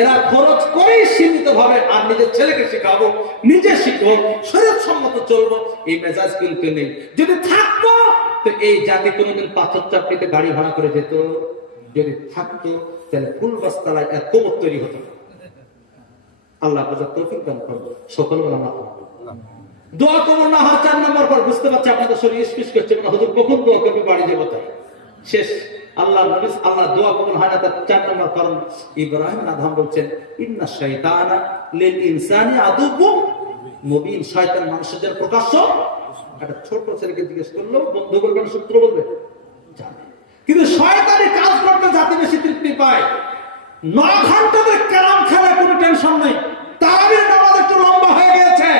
এরা খরচ করেই সীমিত ভাবে। আর নিজের ছেলেকে শেখাবো, নিজে শিখবো, শরীয়ত সম্মত চলবো, এই মেজাজ কিন্তু নেই। যদি থাকতো তো এই জাতি কোনোদিন পাথর চাপড়িতে গাড়ি ভাড়া করে যেত? যদি থাকতো তাহলে ফুলবাস্তালায় এত কবর তৈরি হতো। আল্লাহ আপনাদের তৌফিক দান করবে। সকল বলা দোয়া কবর না হয় 4 নম্বর পর বুঝতে পারছি আপনাদের শরীর স্পিস করছে, মানে হুজুর কখন দোয়া করবে, বাড়ি যাবো, তাই শেষ। আল্লাহ দোয়া কবুল হয় না, তার 4 নম্বর কারণ ইব্রাহিম আদম বলছেন, ইন্না শাইতানা লিল ইনসানি আদুউম মুবিন। শয়তান মানুষের প্রকাশ্য। একটা ছোট ছেলেকে জিজ্ঞেস করলো, বন্ধু বলবে না সূত্র বলবে? জানে। কিন্তু শয়তানি কাজ করতে জাতি বেশি তৃপ্তি পায়। 9 ঘন্টা ধরে কেরাম খেলে কোনো টেনশন নেই, তারাবির নামাজ একটু লম্বা হয়ে গেছে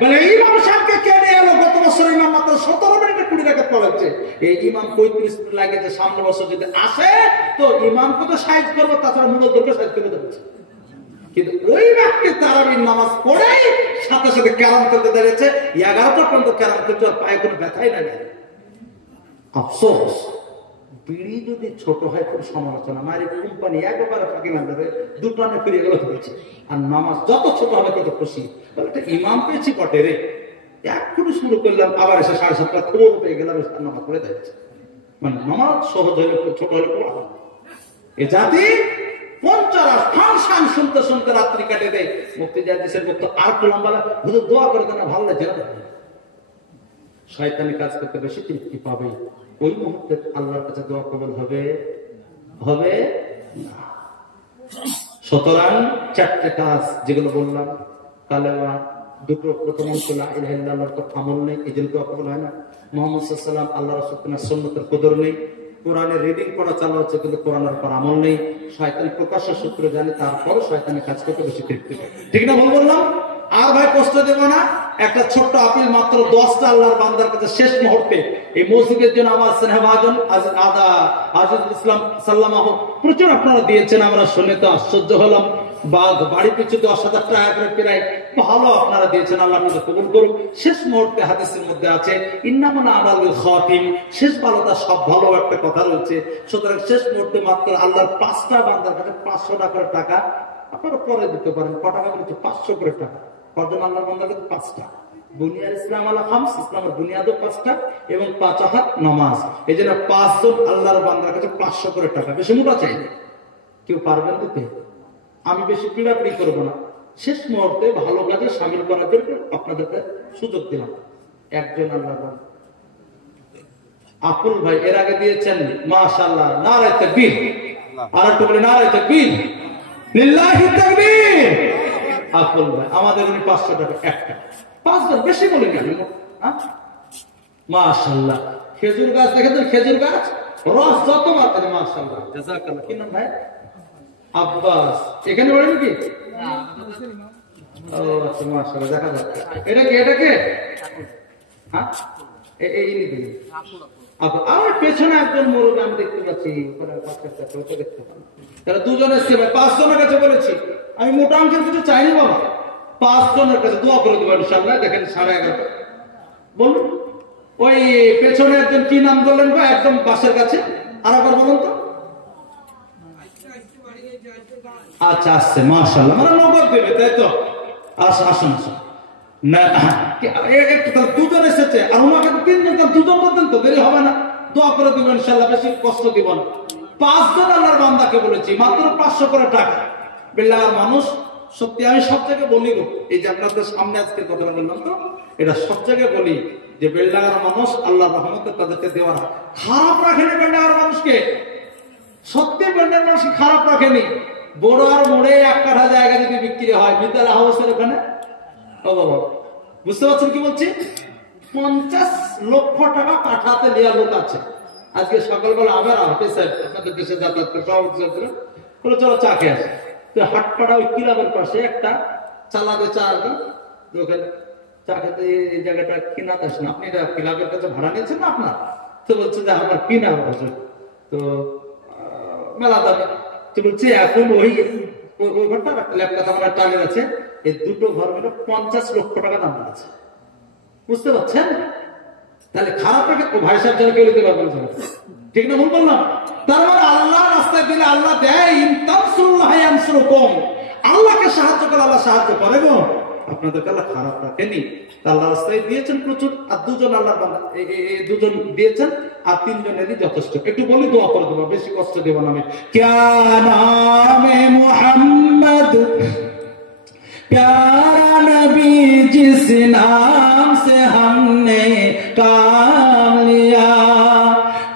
বলে ইমাম সাহেবকে কে নিয়ে এলো? গত বছর ইমাম মাত্র 17 মিনিটে 20 রাকাত পড়াচ্ছে। এই ইমাম 35 মিনিট লাগেছে, সামনে বছর যদি আসে তো ইমামকে তো সাইজ করবো, তাছাড়া মূলদকে সাইজ করে যাচ্ছে। কিন্তু ওই ব্যক্তি তারাবির নামাজ পড়েই সাথে সাথে ক্যারাম খেলতে দাঁড়িয়েছে, 11টা পর্যন্ত ক্যারাম খেলতে, আর পায়ে কোনো ব্যথাই নাই। আফসোস, বিড়ি যদি ছোট হয় খুব সমালোচনা, মারি কোম্পানি একেবারে ফাঁকি না দেবে, 2 টানে ফিরে গেল হয়েছে। আর নামাজ যত ছোট হবে তত খুশি, বলে ইমাম পেয়েছি বটে রে, এক্ষুনি শুরু করলাম, আবার এসে 7:30 খবর পেয়ে গেলাম, নামাজ পড়ে যাচ্ছে। মানে নামাজ সহজ হলে ছোট হলে পড়া। এ জাতি 50 ফাংশন শুনতে শুনতে রাত্রি কাটে দেয়। মুক্তি জাতিসের বক্তব্য আর একটু লম্বা, হুজুর দোয়া করে দেন, ভালো লাগছে না। শয়তানি কাজ করতে বেশি তৃপ্তি পাবে, ওই মুহূর্তে আল্লাহর কাছে দোয়া কবুল হবে হবে না। সুতরাং 4টে কাজ যেগুলো বললাম, কালেমা, 2টো প্রথম অংশ লা ইলাহা ইল্লাল্লাহর আমল নেই, এই জন্য দোয়া কবুল হয় না। মুহাম্মদ সাল্লাল্লাহু আলাইহি ওয়াসাল্লাম আল্লাহর রাসূলের সুন্নতের কদর নেই, কোরআনের রিডিং পড়া চালু হচ্ছে কিন্তু কোরআনের উপর আমল নেই। শয়তান প্রকাশ্য সূত্র জানে, তারপরও শয়তানের কাজ করতে বেশি তৃপ্তি পায়। ঠিক না ভুল বললাম? আর ভাই কষ্ট দেব না, একটা ছোট্ট আপিল, মাত্র 10টা আল্লাহর বান্দার কাছে শেষ মুহূর্তে এই মসজিদের জন্য আমার স্নেহভাজন আজিজুল ইসলাম সাল্লামাহ প্রচুর আপনারা দিয়েছেন, আমরা শুনে তো আশ্চর্য হলাম। বাড়ি পিছু 10,000 টাকা করে প্রায়, ভালো আপনারা দিয়েছেন, আল্লাহ আপনাদের কবুল করুন। শেষ মুহূর্তে হাদিসের মধ্যে আছে ইন্নামা আমালুল খাতিম, শেষ ভালোটা সব ভালো একটা কথা রয়েছে। সুতরাং শেষ মুহূর্তে মাত্র আল্লাহর 5টা বান্দার কাছে 500 টাকা আপনারা পরে দিতে পারেন। কটা টাকা বলছে? 500 করে টাকা। কজন আল্লাহর বান্দা? কিন্তু 5টা। বুনিয়াদ ইসলাম আলা খামস, ইসলামের বুনিয়াদও 5টা এবং 5 ওয়াক্ত নামাজ। এই জন্য 5 জন আল্লাহর বান্দার কাছে 500 করে টাকা, বেশি মোটা চাই না। কেউ পারবেন দিতে? আমি বেশি পিড়াপিড়ি করবো না, শেষ মুহূর্তে ভালো কাজে সামিল করার জন্য আপনাদেরকে সুযোগ দিলাম। একজন আল্লাহর বান্দা আকুল ভাই এর আগে দিয়েছেন, মাশাআল্লাহ, নারায়ে তাকবীর। আর একটু বলে নারায়ে তাকবীর, লিল্লাহি তাকবীর। আকুল ভাই আমাদের উনি 500 টাকা একটা, 5 জন, বেশি বলি না। মাশাআল্লাহ। খেজুর গাছ দেখেন তো, খেজুর গাছ রস যত মাত্রা, মাশাআল্লাহ, জাযাকাল্লাহ। কি নাম ভাই? আব্বাস। এখানে বাড়ি নাকি? ও আচ্ছা, মাশাআল্লাহ, দেখা যাচ্ছে। এটা কে? এটা কে? হ্যাঁ, এই নিবি। আর পেছনে একজন মুরব্বী আমি দেখতে পাচ্ছি, তারা দুজন এসছে ভাই। 5 জনের কাছে বলেছি আমি, মোটা অঙ্কের কিছু চাইনি বাবা। 5 জনের কাছে দোয়া করে দেবো ইনশাআল্লাহ। দেখেন 11:30 বলুন। ওই পেছনে একজন কি নাম বললেন ভাই? একদম বাসের কাছে, আর একবার বলুন তো। আচ্ছা, আসছে, মাশাআল্লাহ, মানে নগদ দেবে, তাই তো? আসুন আসুন না, দুজন এসেছে আর ওনাকে 3 জন, 2 জন করতেন তো দেরি হবে না। দোয়া করে দিব ইনশাআল্লাহ, বেশি কষ্ট দিব না। 5 জন আল্লাহর বান্দাকে বলেছি, মাত্র 500 করে টাকা। বিল্লাহর মানুষ, সত্যি আমি সব জায়গায় বলি গো, এই যে আপনাদের সামনে আজকে কথা বললাম তো, এটা সব জায়গায় বলি যে বেল্লাগার মানুষ আল্লাহর রহমতে তাদেরকে দেওয়া খারাপ রাখেনি। বেল্লাগার মানুষকে সত্যি, বেল্লাগার মানুষ খারাপ রাখেনি। বড় আর মোড়ে 1 কাঠা জায়গা যদি বিক্রি হয় মিতাল হাউসের ওখানে, ও বাবা, বুঝতে পারছেন কি বলছি? 50 লক্ষ টাকা কাঠাতে নেওয়া লোক আছে। আজকে সকালবেলা আবার হাটে সাহেব আপনাদের দেশে যাতায়াত করে সভাপতি বলে চলো চা খেয়ে আসে। তো হাটপাড়া ওই ক্লাবের পাশে একটা চালাবে চা, ওখানে চা খেতে এই জায়গাটা কিনা আসে না। আপনি এটা ক্লাবের কাছে ভাড়া নিয়েছেন না আপনার? তো বলছে যে আমার কিনা আছে, তো মেলা দাবি। তো বলছে এখন ওই ঘরটা ল্যাপটপ আমার টানের আছে, এই দুটো ঘর মিলে 50 লক্ষ টাকা দাম আছে। বুঝতে পারছেন? তাহলে খারাপ টাকা ও ভাই সাহেব কেউ দিতে পারবেন, ঠিক না? ভুল বললাম? তার মানে আল্লাহ রাস্তায় দিলে আল্লাহ দেয়। আল্লাহকে সাহায্য করে আল্লাহ সাহায্য করে গো। আপনাদেরকে আল্লাহ খারাপ রাখেনি। আল্লাহ রাস্তায় দিয়েছেন প্রচুর, আর 2 জন আল্লাহ এই 2 জন দিয়েছেন, আর 3 জনেরই যথেষ্ট। একটু বলি, দোয়া করে দেবো, বেশি কষ্ট দেবো না আমি। ক্যা নামে মুহাম্মদ प्यारा नबी जिस नाम से हमने काम लिया,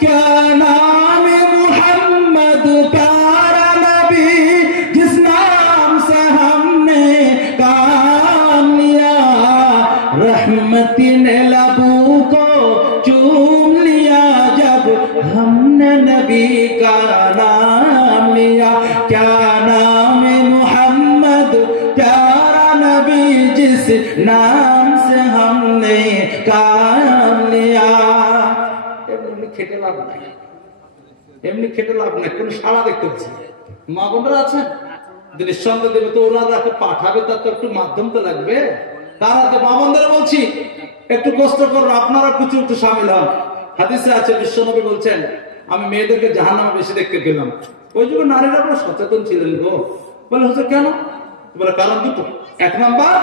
क्या नाम मुहम्मद प्यारा नबी जिस नाम से हमने काम लिया, रहमती ने लबू को चूम लिया जब हमने नबी का नाम लिया, क्या नाम मुहम्मद प्यारा नबी जिस नाम से हमने काम लिया। এমনি খেটে লাভ নাই, এমনি খেটে লাভ নাই, কোন সাড়া দেখতে পাচ্ছি। মা বোনরা আছেন, নিঃসন্দেহ দেবে তো, ওরা পাঠাবে, তার তো একটু মাধ্যম তো লাগবে। তারা তো মা বোনদের বলছি একটু কষ্ট করুন, আপনারা কিছু একটু সামিল হন। হাদিসে আছে, বিশ্বনবী বলছেন আমি মেয়েদেরকে জাহান্নামে বেশি দেখতে পেলাম। ওই যুগে নারীরা বড় সচেতন ছিলেন গো। বলে হচ্ছে কেন? বলে কারণ দুটো। 1 নাম্বার,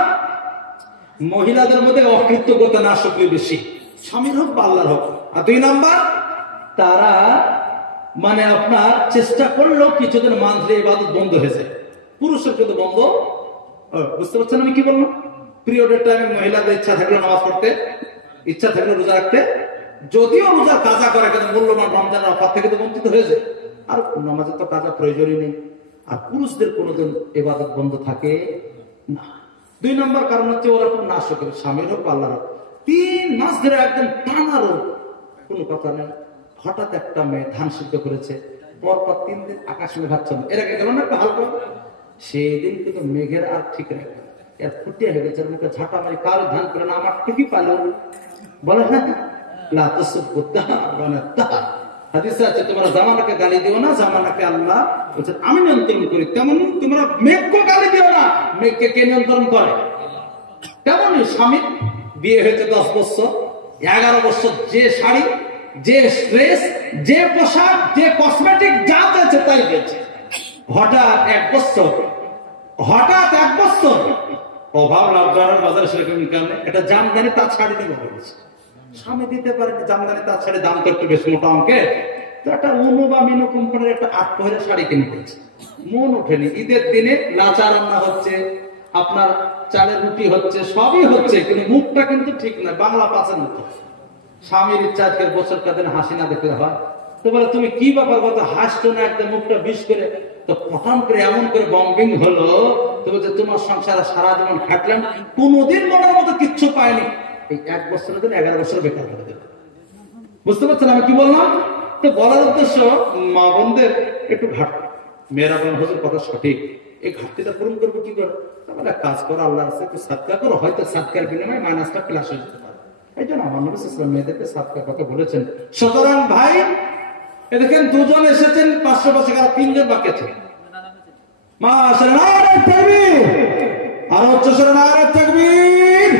মহিলাদের মধ্যে অকৃতজ্ঞতা না শুকরি বেশি, স্বামীর হোক বা আল্লাহর হোক। আর 2 নাম্বার, তারা মানে আপনার চেষ্টা করলেও কিছুদিন মানলে ইবাদত বন্ধ হয়ে যায়। পুরুষের কিন্তু বন্ধ। বুঝতে পারছেন আমি কি বললাম? পিরিয়ডের টাইমে মহিলাদের ইচ্ছা থাকলে নামাজ পড়তে, ইচ্ছা থাকলে রোজা রাখতে, যদিও রোজার কাজা করে, কিন্তু মূল্যবান রমজানের অফার থেকে তো বঞ্চিত হয়ে যায়। আর নামাজের তো কাজা প্রয়োজনই নেই। আর পুরুষদের কোনোদিন ইবাদত বন্ধ থাকে না। 2 নম্বর কারণ হচ্ছে ওরা কোন না শুকরে, স্বামীর হোক আল্লাহর হোক। 3 মাস ধরে একদম টানা রোগ, কোনো কথা নেই। হঠাৎ একটা মেয়ে ধান সিদ্ধ করেছে, পরপর 3 দিন আকাশ মেঘাচ্ছন্ন, এর আগে কেমন একটা হালকা, সেই দিন কিন্তু মেঘের আর ঠিক রাখবে, এর ফুটিয়ে হয়ে গেছে, মুখে ঝাঁটা মারি, কারো ধান করে না, আমার ঠিকই পালো বলে না, হাদিসে আছে তোমরা জামানাকে গালি দিও না, জামানাকে আল্লাহ বলছেন আমি নিয়ন্ত্রণ করি। তেমন তোমরা মেঘকে গালি দিও না, মেঘকে কে নিয়ন্ত্রণ করে? তেমনই স্বামী বিয়ে হয়েছে 10 বছর, 11 বছর যে শাড়ি, যে ড্রেস, যে পোশাক, যে কসমেটিক যা চাইছে তাই পেয়েছে। হঠাৎ 1 বছর অভাব লকডাউনের বাজারে সেরকম ইনকাম নেই, এটা জামদানি তার শাড়ি দেবো বলেছে, স্বামী দিতে পারে জামদানি তার শাড়ি, দাম তো একটু বেশ মোটা অঙ্কে, তো একটা অনু বা মিনু কোম্পানির একটা 8 পয়লা শাড়ি কিনে দিয়েছে, মন ওঠেনি। ঈদের দিনে লাচা রান্না হচ্ছে, আপনার চালের রুটি হচ্ছে, সবই হচ্ছে, কিন্তু মুখটা কিন্তু ঠিক না, বাংলা পাঁচের মতো। স্বামীর ইচ্ছা আজকের বছর কাদিন হাসি না দেখতে হয়, তো বলে তুমি কি ব্যাপার বলতো, হাসতো না একদম, মুখটা বিষ করে, তো পটান করে এমন করে বম্বিং হলো, তো বলছে তোমার সংসারে সারা জীবন খাটলাম, কোনোদিন মনের মতো কিচ্ছু পায়নি, এই 1 বছরের দিন 11 বছর বেকার করে দেবে। বুঝতে পারছেন আমি কি বললাম? তো বলার উদ্দেশ্য, মা বোনদের একটু ঘাটতি, মেয়েরা বলেন হুজুর কথা সঠিক, এই ঘাটতিটা পূরণ করবো কি করে? তাহলে কাজ করো, আল্লাহর কাছে একটু সাদকা করো, হয়তো সাদকার বিনিময়ে মাইনাসটা প্লাস হয়ে যেতে পারে। এই জন্য আমার নবী সাল্লাল্লাহু আলাইহি ওয়াসাল্লাম মেয়েদেরকে সাদকার কথা বলেছেন। সুতরাং ভাই, এ দেখেন 2 জন এসেছেন, 500 বছর, আর 3 জন বাকি আছে। মাশাআল্লাহ, নারে তাকবীর, আর উচ্চস্বরে নারে তাকবীর।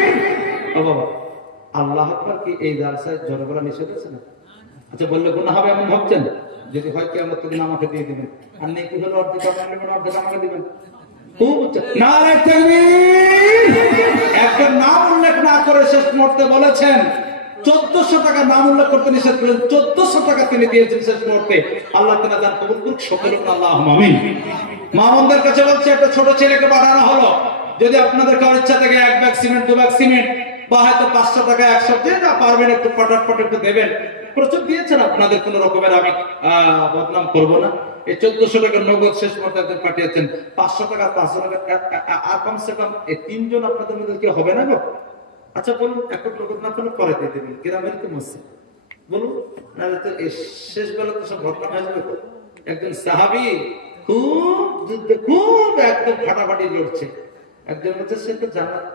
ও বাবা, আল্লাহ আকবার কি এই জালসায় জোরে বলা নিষেধ আছে না? আচ্ছা, বললে গুনাহ হবে এমন ভাবছেন? যদি হয় কিয়ামত দিন আমাকে দিয়ে দিবেন, আর নেকি হলো অর্ধেক আমাকে দিবেন। খুব উচ্চ নারে তাকবীর। একটা নাম উল্লেখ না করে শেষ মুহূর্তে বলেছেন 1400 টাকা নাম উল্লেখ করতে নিষেধ করেন, 1400 টাকা তিনি দিয়েছেন শেষ মুহূর্তে। আল্লাহ তাআলা তার কবুল করুক, সকলে আল্লাহুম্মা আমিন। মা বোনদের কাছে বলছে, একটা ছোট ছেলেকে পাঠানো হলো, যদি আপনাদের কারোর ইচ্ছা থাকে 1 ব্যাগ সিমেন্ট, 2 ব্যাগ সিমেন্ট, বা হয়তো 500 টাকা 100 দিয়ে যা পারবেন একটু পটাপট একটু দেবেন, প্রচুর দিয়েছেন আপনাদের, কোন রকমের আমি বদনাম করবো না। এই 1400 টাকা নগদ শেষ মধ্যে পাঠিয়েছেন, 500 টাকা 500 টাকা, আর কমসে কম এই 3 জন আপনাদের মধ্যে কি হবে না গো? আচ্ছা বলুন, এখন নগদ না পেলে পরে দিয়ে দেবেন, গ্রামের কি মসজিদ বলুন, নাহলে তো এই শেষ বেলা তো সব ঘটনা হয়ে যাবে। একজন সাহাবী খুব যুদ্ধে খুব একদম ফাটাফাটি লড়ছে, একজন বলছে সে তো জান্নাত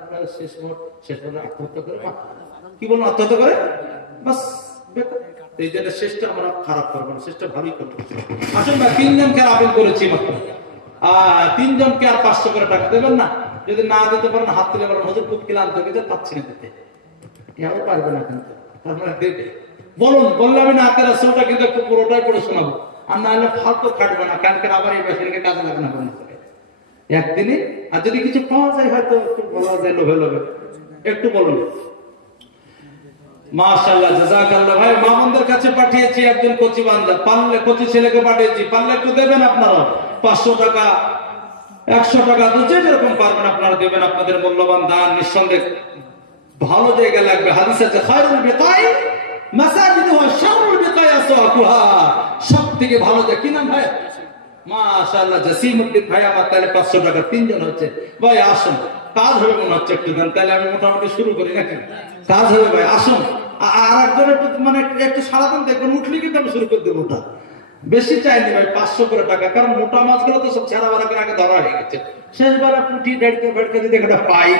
শেষ বেলা আত্মহত্যা করে, কি বলুন, আত্মহত্যা করে বাস বেকার। এই জন্য শেষটা আমরা খারাপ করবো না, শেষটা ভালোই করবো। আসুন ভাই, 3 জনকে আবেদন করেছি মাত্র, 3 জনকে আর 500 করে টাকা দেবেন না? যদি না দিতে পারেন হাত তুলে বলেন হুজুর খুব ক্লান্ত হয়ে গেছে, পাচ্ছি না দিতে, এও পারবে না কিন্তু, তারপরে দেবে বলুন, বললে আমি না হাতের রাসূলটা কিন্তু একটু পুরোটাই পড়ে শোনাবো, আর না হলে ফালতু খাটবে না, কালকে আবার এই মেশিনকে কাজে লাগানো বন্ধ করে একদিনে। আর যদি কিছু পাওয়া যায় হয়তো একটু বলা যায়, লোভে লোভে একটু বলুন। মাশাআল্লাহ, জাযাকাল্লাহ। ভাই, মা বোনদের কাছে পাঠিয়েছি একজন কচি বান্দা, পারলে কচি ছেলেকে পাঠিয়েছি, পারলে একটু দেবেন আপনারা, 500 টাকা 100 টাকা, যে যেরকম পারবেন আপনারা দেবেন, আপনাদের মূল্যবান দান নিঃসন্দেহে ভালো জায়গা লাগবে। হাদিস আছে, খায়রুল বিকাই মাসাজিদুহা শাররুল বিকাই আসওয়াকুহা, সবথেকে ভালো জায়গা। কি নাম ভাই? মাশাআল্লাহ, জসিমউদ্দিন ভাই আমার। তাহলে 500 টাকা 3 জন হচ্ছে। ভাই আসুন, কাজ হবে মনে হচ্ছে একটু দেন, তাহলে আমি মোটামুটি শুরু করি নাকি? কাজ হবে ভাই, আসুন। আর একজন একটু মানে একটু সারাদিন দেখবেন, উঠলে কিন্তু আমি শুরু করে দেবো। ওটা বেশি চাইনি ভাই, 500 করে টাকা, কারণ মোটা মাছগুলো তো সব ছেড়া বাড়া করে আগে ধরা হয়ে গেছে। শেষবেলা পুঁটি দেড়কে ফেড়কে যদি একটা পাই,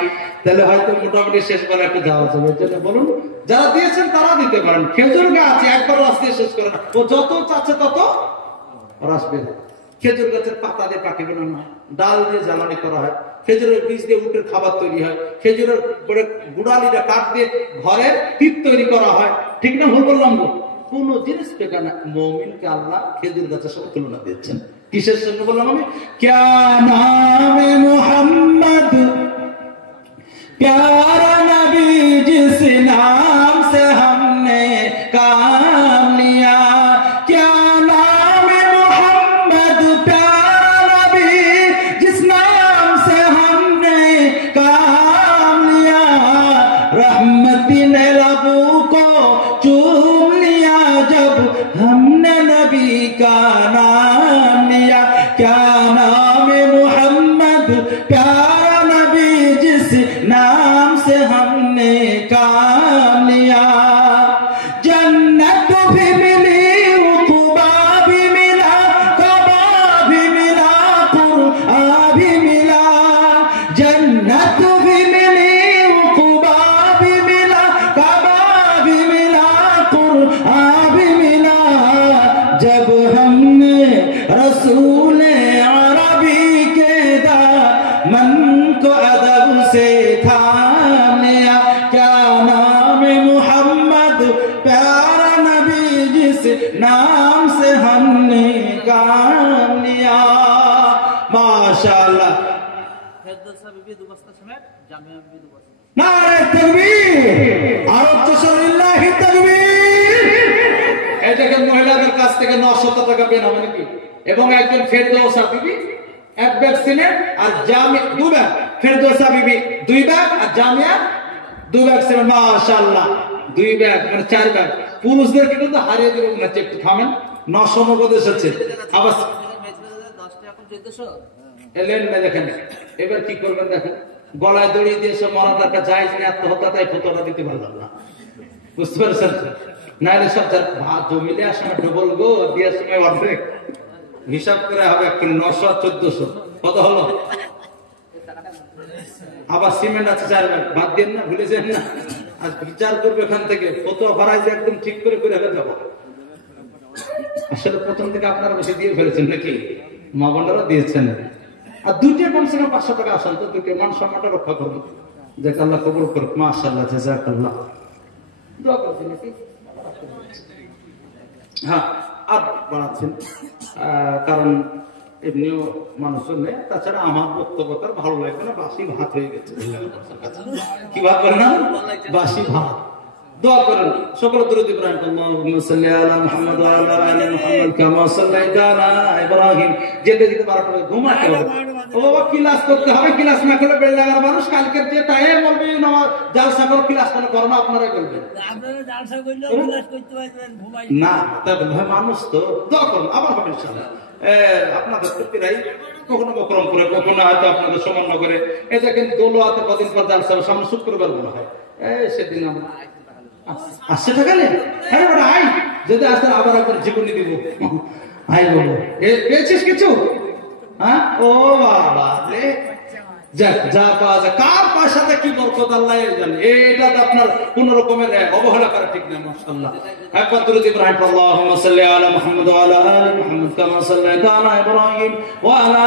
তাহলে হয়তো মোটামুটি শেষবেলা একটু যাওয়া যাবে। এর জন্য বলুন, যারা দিয়েছেন তারা দিতে পারেন। খেজুর গাছ একবার রাস দিয়ে শেষ করে না, ও যত চাচ্ছে তত রাসবে না। খেজুর গাছের পাতা দিয়ে কাটি বানানো হয়, ডাল দিয়ে জ্বালানি করা হয়, খেজুরের বীজ দিয়ে উটের খাবার তৈরি হয়, খেজুরের গুড়ালিটা কাঠ দিয়ে ঘরের টিপ তৈরি করা হয়। ঠিক না ভুল বললাম? কোন জিনিস পেকা না, মুমিনকে আল্লাহ খেজুর গাছের সাথে তুলনা দিয়েছেন। কিসের সঙ্গে বললাম আমি? ক্যা নামে মুহাম্মদ প্যারা নবী, জিস নাম সে हमने काम लिया। क्या नाम मुहम्मद प्यारा नबी, जिस नाम से हमने काम लिया। रहमती ने लबों को चूम लिया जब हमने नबी का नाम लिया। क्या नाम मुहम्मद प्यारा नबी, जिस नाम से हमने काम लिया। जन्नत भी मिली, उक़बा भी मिला, कबा भी मिला, क़ुरआ भी मिला। जन्नत भी मिली, उक़बा भी मिला, कबा भी मिला, क़ुरआ भी मिला। जब हमने रसूल अरबी के दामन को अदब से थाम लिया। क्या नाम मुहम्मद प्यारा नबी, जिस नाम से हमने काम लिया। माशाअल्लाह, ফেরদৌসা বিবি 2 বস্তা সিমেন্ট, জামিয়া বিবি 2 বস্তা। নারে তাকবীর, আর লিল্লাহি তাকবীর। এই দেখেন মহিলাদের কাছ থেকে 900 টাকা বেনাম নাকি, এবং একজন ফেরদৌসা বিবি 1 ব্যাগ সিমেন্ট আর জামিয়া 2 ব্যাগ, ফেরদৌসা বিবি 2 ব্যাগ আর জামিয়া 2 ব্যাগ সিমেন্ট। মাশাআল্লাহ, 2 ব্যাগ মানে 4 ব্যাগ। পুরুষদেরকে কিন্তু হারিয়ে দেব না, একটু থামেন। 990 এসেছে আবার 10 টাকা এখন 1400 এলেন না। দেখেন এবার কি করবেন, দেখেন গলায় দড়ি দিয়ে সব মরাটা একটা জায়েজ নেই, আত্মহত্যা, তাই ফতোয়াটা দিতে পারলাম না, বুঝতে পারছেন? নাহলে সব ভাত জমিলে আসলে ডবল গো দেওয়ার সময় অর্ধেক হিসাব করে হবে। এখন 900 আর 1400 কত হলো? আবার সিমেন্ট আছে 4 ব্যাগ, বাদ দেন না, ভুলে যান না। আজ বিচার করবে এখান থেকে, ফতোয়া ফারাইজ একদম ঠিক করে করে যাবো। আসলে প্রথম থেকে আপনারা বেশি দিয়ে ফেলেছেন নাকি, মা বোনেরা দিয়েছেন। আর 2টে কমসে কম 500 টাকা আসেন তো, 2টে মান সম্মানটা রক্ষা করুন। যাক আল্লাহ কবুল করুক। মাশাআল্লাহ, জাযাকাল্লাহ। দোয়া করবেন নাকি? হ্যাঁ, আর বাড়াচ্ছেন কারণ এমনিও মানুষজন নেই। তাছাড়া আমার বক্তব্য তার ভালো লাগবে না, বাসি ভাত হয়ে গেছে। কি ভাত করে না? বাসি ভাত। দোয়া করেন সকল দুরূদ ইব্রাহিম, আল্লাহুম্মা সাল্লি আলা মুহাম্মাদ ওয়া আলা আলি মুহাম্মাদ কামা সাল্লাইতা আলা ইব্রাহিম। যেতে যেতে 12টা বাজে ঘুমাতে হবে। ও বাবা, ক্লাস করতে হবে, ক্লাস না করলে বেলডাঙ্গার মানুষ কালকের যে টাইম বলবে নামাজ জালসা করো, ক্লাস করো না, আপনারাই বলবেন। আপনারা জালসা করলেও ক্লাস করতে পারবেন, ঘুমাই না, তবে ভাই মানুষ তো দোয়া করুন, আবার হবে ইনশাআল্লাহ। আপনাদের প্রতিরাই কখনো বকরম করে, কখনো হয়তো আপনাদের সমন্বয় করে। এই দেখেন দোলোয়াতে কদিন পর জালসা হবে, সামনে শুক্রবার মনে হয়। সেদিন আমরা 80 টাকা নেই। হ্যাঁ বড় আই, যদি আসেন আবার একবার জীবনী দিব। আই বলো, পেয়েছিস কিছু? হ্যাঁ, ও বাবা রে, যা পাওয়া যায়, কার পয়সাতে কি বরকত আল্লাহ জানে। এটা তো আপনার কোন রকমের অবহেলা করা ঠিক না। মাশাআল্লাহ, একবার দুরূদ ইব্রাহিম, আল্লাহুম্মা সাল্লি আলা মুহাম্মাদ ওয়া আলা আলি মুহাম্মাদ কামা সাল্লাইতা আলা ইব্রাহিম ওয়া আলা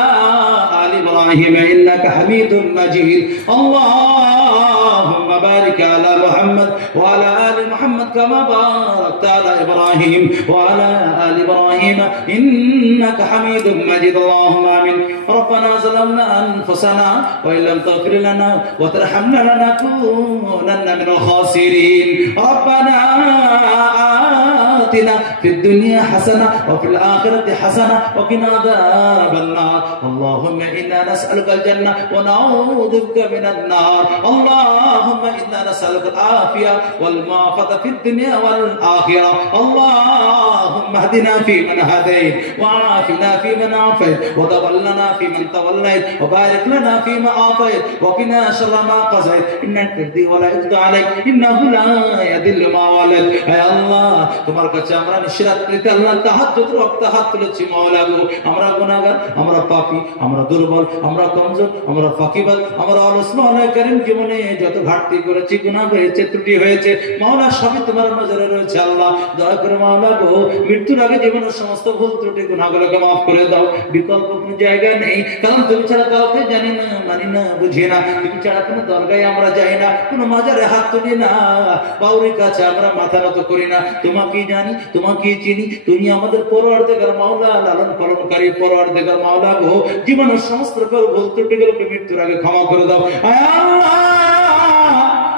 আলি ইব্রাহিম ইন্নাকা হামিদুম মাজিদ। আল্লাহুম্মা বারিক আলা মুহাম্মাদ ওয়া আলা আলি মুহাম্মাদ কামা বারাকতা আলা ইব্রাহিম ওয়া আলা আলি ইব্রাহিম ইন্নাকা হামিদুম মাজিদ। আল্লাহুম্মা আমিন। রব্বানা যালামনা আনফুসানা وإن لم تغفر لنا وترحمنا لنكونن من الخاسرين. ربنا آتنا في الدنيا حسنة وفي الآخرة حسنة وقنا عذاب النار. اللهم إنا نسألك الجنة ونعوذ بك من النار. اللهم إنا نسألك العافية والمعافاة في الدنيا والآخرة. اللهم اهدنا فيمن هديت وعافنا فيمن عافيت وتولنا فيمن توليت وبارك لنا فيما أعطيت وقنا شر ما قضيت إنك تقضي ولا يقضى عليك إنه لا يذل ما واليت. يا الله তোমার কাছে আমরা নিশরাতে আল্লাহ তাহাজ্জুদ রক্ত হাত তুলেছি। মাওলা গো, আমরা গুনাহগার, আমরা পাপী, আমরা দুর্বল, আমরা কমজোর, আমরা ফাকিবাদ, আমরা অলস। মাওলা কারীম, জীবনে যত ঘাটতি করেছি, গুনাহ হয়েছে, ত্রুটি হয়েছে, মাওলা সবই তোমার নজরে রয়েছে। আল্লাহ দয়া করে মাওলা গো, মৃত্যুর আগে জীবনের সমস্ত ভুল ত্রুটি গুনাহগুলোকে মাফ করে দাও। বিকল্প কোনো জায়গা নেই, কারণ তুমি ছাড়া কাউকে জানি না, মানি না, বুঝি না। তুমি ছাড়া কোনো দরগায় আমরা যাই না, কোনো মাজারে হাত তুলি না, বাউরির কাছে আমরা মাথা নত করি না। তোমাকেই জানি, তোমাকেই চিনি, তুমি আমাদের পরওয়ারদিগার মাওলা, লালন পালনকারী পরওয়ারদিগার মাওলা গো। জীবনের সমস্ত ভুল ত্রুটিগুলোকে মৃত্যুর আগে ক্ষমা করে দাও। আল্লাহ,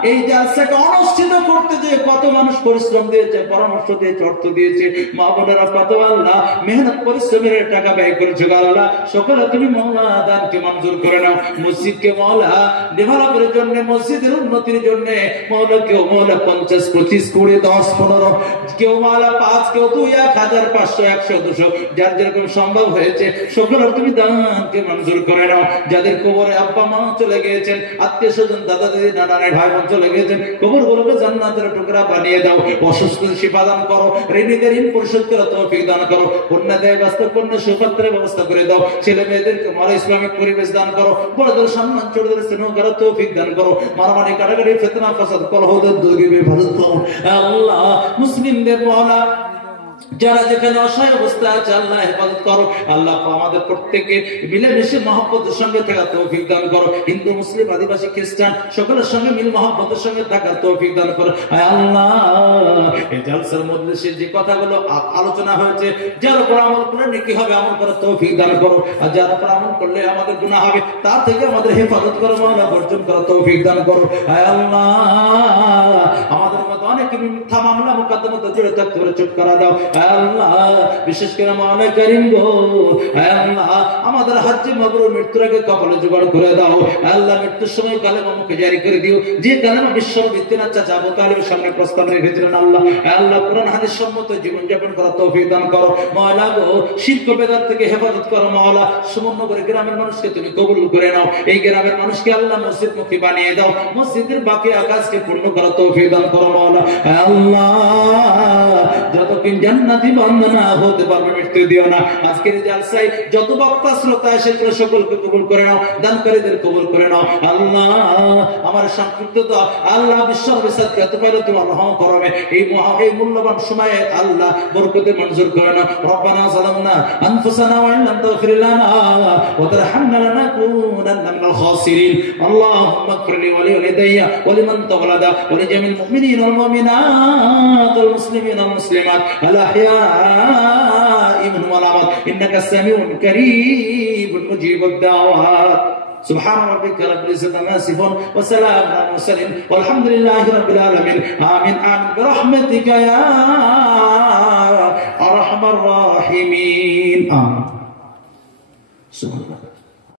এই জালসাকে অনুষ্ঠিত করতে যে কত মানুষ পরিশ্রম দিয়েছে, পরামর্শ দিয়েছে, অর্থ দিয়েছে, মা বোনেরা কত আল্লাহ মেহনত পরিশ্রমের টাকা ব্যয় করেছে। আল্লাহ সকলে তুমি মাওলা দানকে মঞ্জুর করে নাও। মসজিদকে মাওলা ডেভেলপের জন্য, মসজিদের উন্নতির জন্য মাওলা কেউ মাওলা 50, 25, 20, 10, 15, কেউ মাওলা 5, কেউ 2, 1000, 500, 100, 200, যার যেরকম সম্ভব হয়েছে সকলের তুমি দানকে মঞ্জুর করে নাও। যাদের কবরে আব্বা মা চলে গিয়েছেন, আত্মীয় স্বজন, দাদা দিদি, নানা নানি, ভাই বোন চলে গিয়েছেন, কবরগুলোকে জান্নাতের টুকরা বানিয়ে দাও। অসুস্থদের শিফা দান করো, ঋণীদের ঋণ পরিশোধ করে তৌফিক দান করো। কন্যাদের বাস্তব কন্যা সুপাত্রের ব্যবস্থা করে দাও। ছেলে মেয়েদেরকে মারা ইসলামিক পরিবেশ দান করো। বড়দের সম্মান, ছোটদের স্নেহ করো, তৌফিক দান করো। মারামারি, কাটাকাটি, ফিতনা, ফাসাদ, কলহ, দুর্গি, হেফাজত করো। আল্লাহ মুসলিমদের মাওলা যারা যেখানে অসহায় অবস্থা আছে আল্লাহ হেফাজত করো। আল্লাহ আমাদের প্রত্যেককে মিলেমিশে মহব্বতের সঙ্গে থাকার তৌফিক দান করো। হিন্দু মুসলিম আদিবাসী খ্রিস্টান সকলের সঙ্গে মিল মহব্বতের সঙ্গে থাকার তৌফিক দান করো। আল্লাহ এই জালসার মধ্যে যে কথাগুলো আলোচনা হয়েছে, যার উপর আমল করলে নেকি হবে, আমল করার তৌফিক দান করো। আর যার উপর আমল করলে আমাদের গুনাহ হবে, তার থেকে আমাদের হেফাজত করো, মাওলা বর্জন করার তৌফিক দান করো। আল্লাহ আমাদের মধ্যে অনেক মিথ্যা মামলা মুকদ্দমাতে জড়িয়ে থাকতে পারে, চুপ করা দাও আল্লাহ। বিশেষ করে মাওলা কারীম গো আল্লাহ, আমাদের হজ্জে মাবরুর মৃত্যুর আগে কপালে জোগাড় করে দাও আল্লাহ। মৃত্যুর সময় কালেমা মুখে জারি করে দিও, যে কালেমা বিশ্বের বিদ্যুৎ চাচা আবু তালিবের সামনে প্রস্তাব রেখেছিলেন আল্লাহ। আল্লাহ কোরআন হাদিস সম্মত জীবন যাপন করার তৌফিক দান করো মাওলা গো। শিরক বেদাত থেকে হেফাজত করো মাওলা। সুমনগর গ্রামের মানুষকে তুমি কবুল করে নাও। এই গ্রামের মানুষকে আল্লাহ মসজিদমুখী বানিয়ে দাও। মসজিদের বাকি আকাশকে পূর্ণ করার তৌফিক দান করো মাওলা। আল্লাহ যতক্ষণ জান্নাতি বান্দা না হতে পারবে মৃত্যু দিও না। আজকের জালসায় যত বক্তা শ্রোতা এসেছিল সকলকে কবুল করে নাও, দানকারীদের কবুল করে নাও আল্লাহ। আমার সংক্ষিপ্ত আল্লাহ বিশ্বর বিসাদকে এত পাইলে তোমার রহম করবে। এই মূল্যবান সময়ে আল্লাহ বরকতে মঞ্জুর করে নাও। রব্বানা যালামনা আনফুসানা ওয়া ইন লাম তাগফির লানা ওয়া তারহামনা লানাকুনান্না মিনাল খাসিরিন। আল্লাহুম্মা ইগফির লি ওয়া লিওয়ালিদাইয়া ওয়া লিমান তাওয়ালাদা ওয়া লিজামিল মুমিনিনা ওয়াল মুমিনাত ওয়াল মুসলিমিনা ওয়াল মুসলিমাত আল আহইয়াই মিনহুম ওয়াল আমওয়াত ইন্নাকা সামিউন কারীবুন মুজিবুদ দাওয়াত। سبحان ربك رب العزة عما يصفون وسلام على المرسلين والحمد لله رب العالمين آمين آمين برحمتك يا أرحم الراحمين آمين.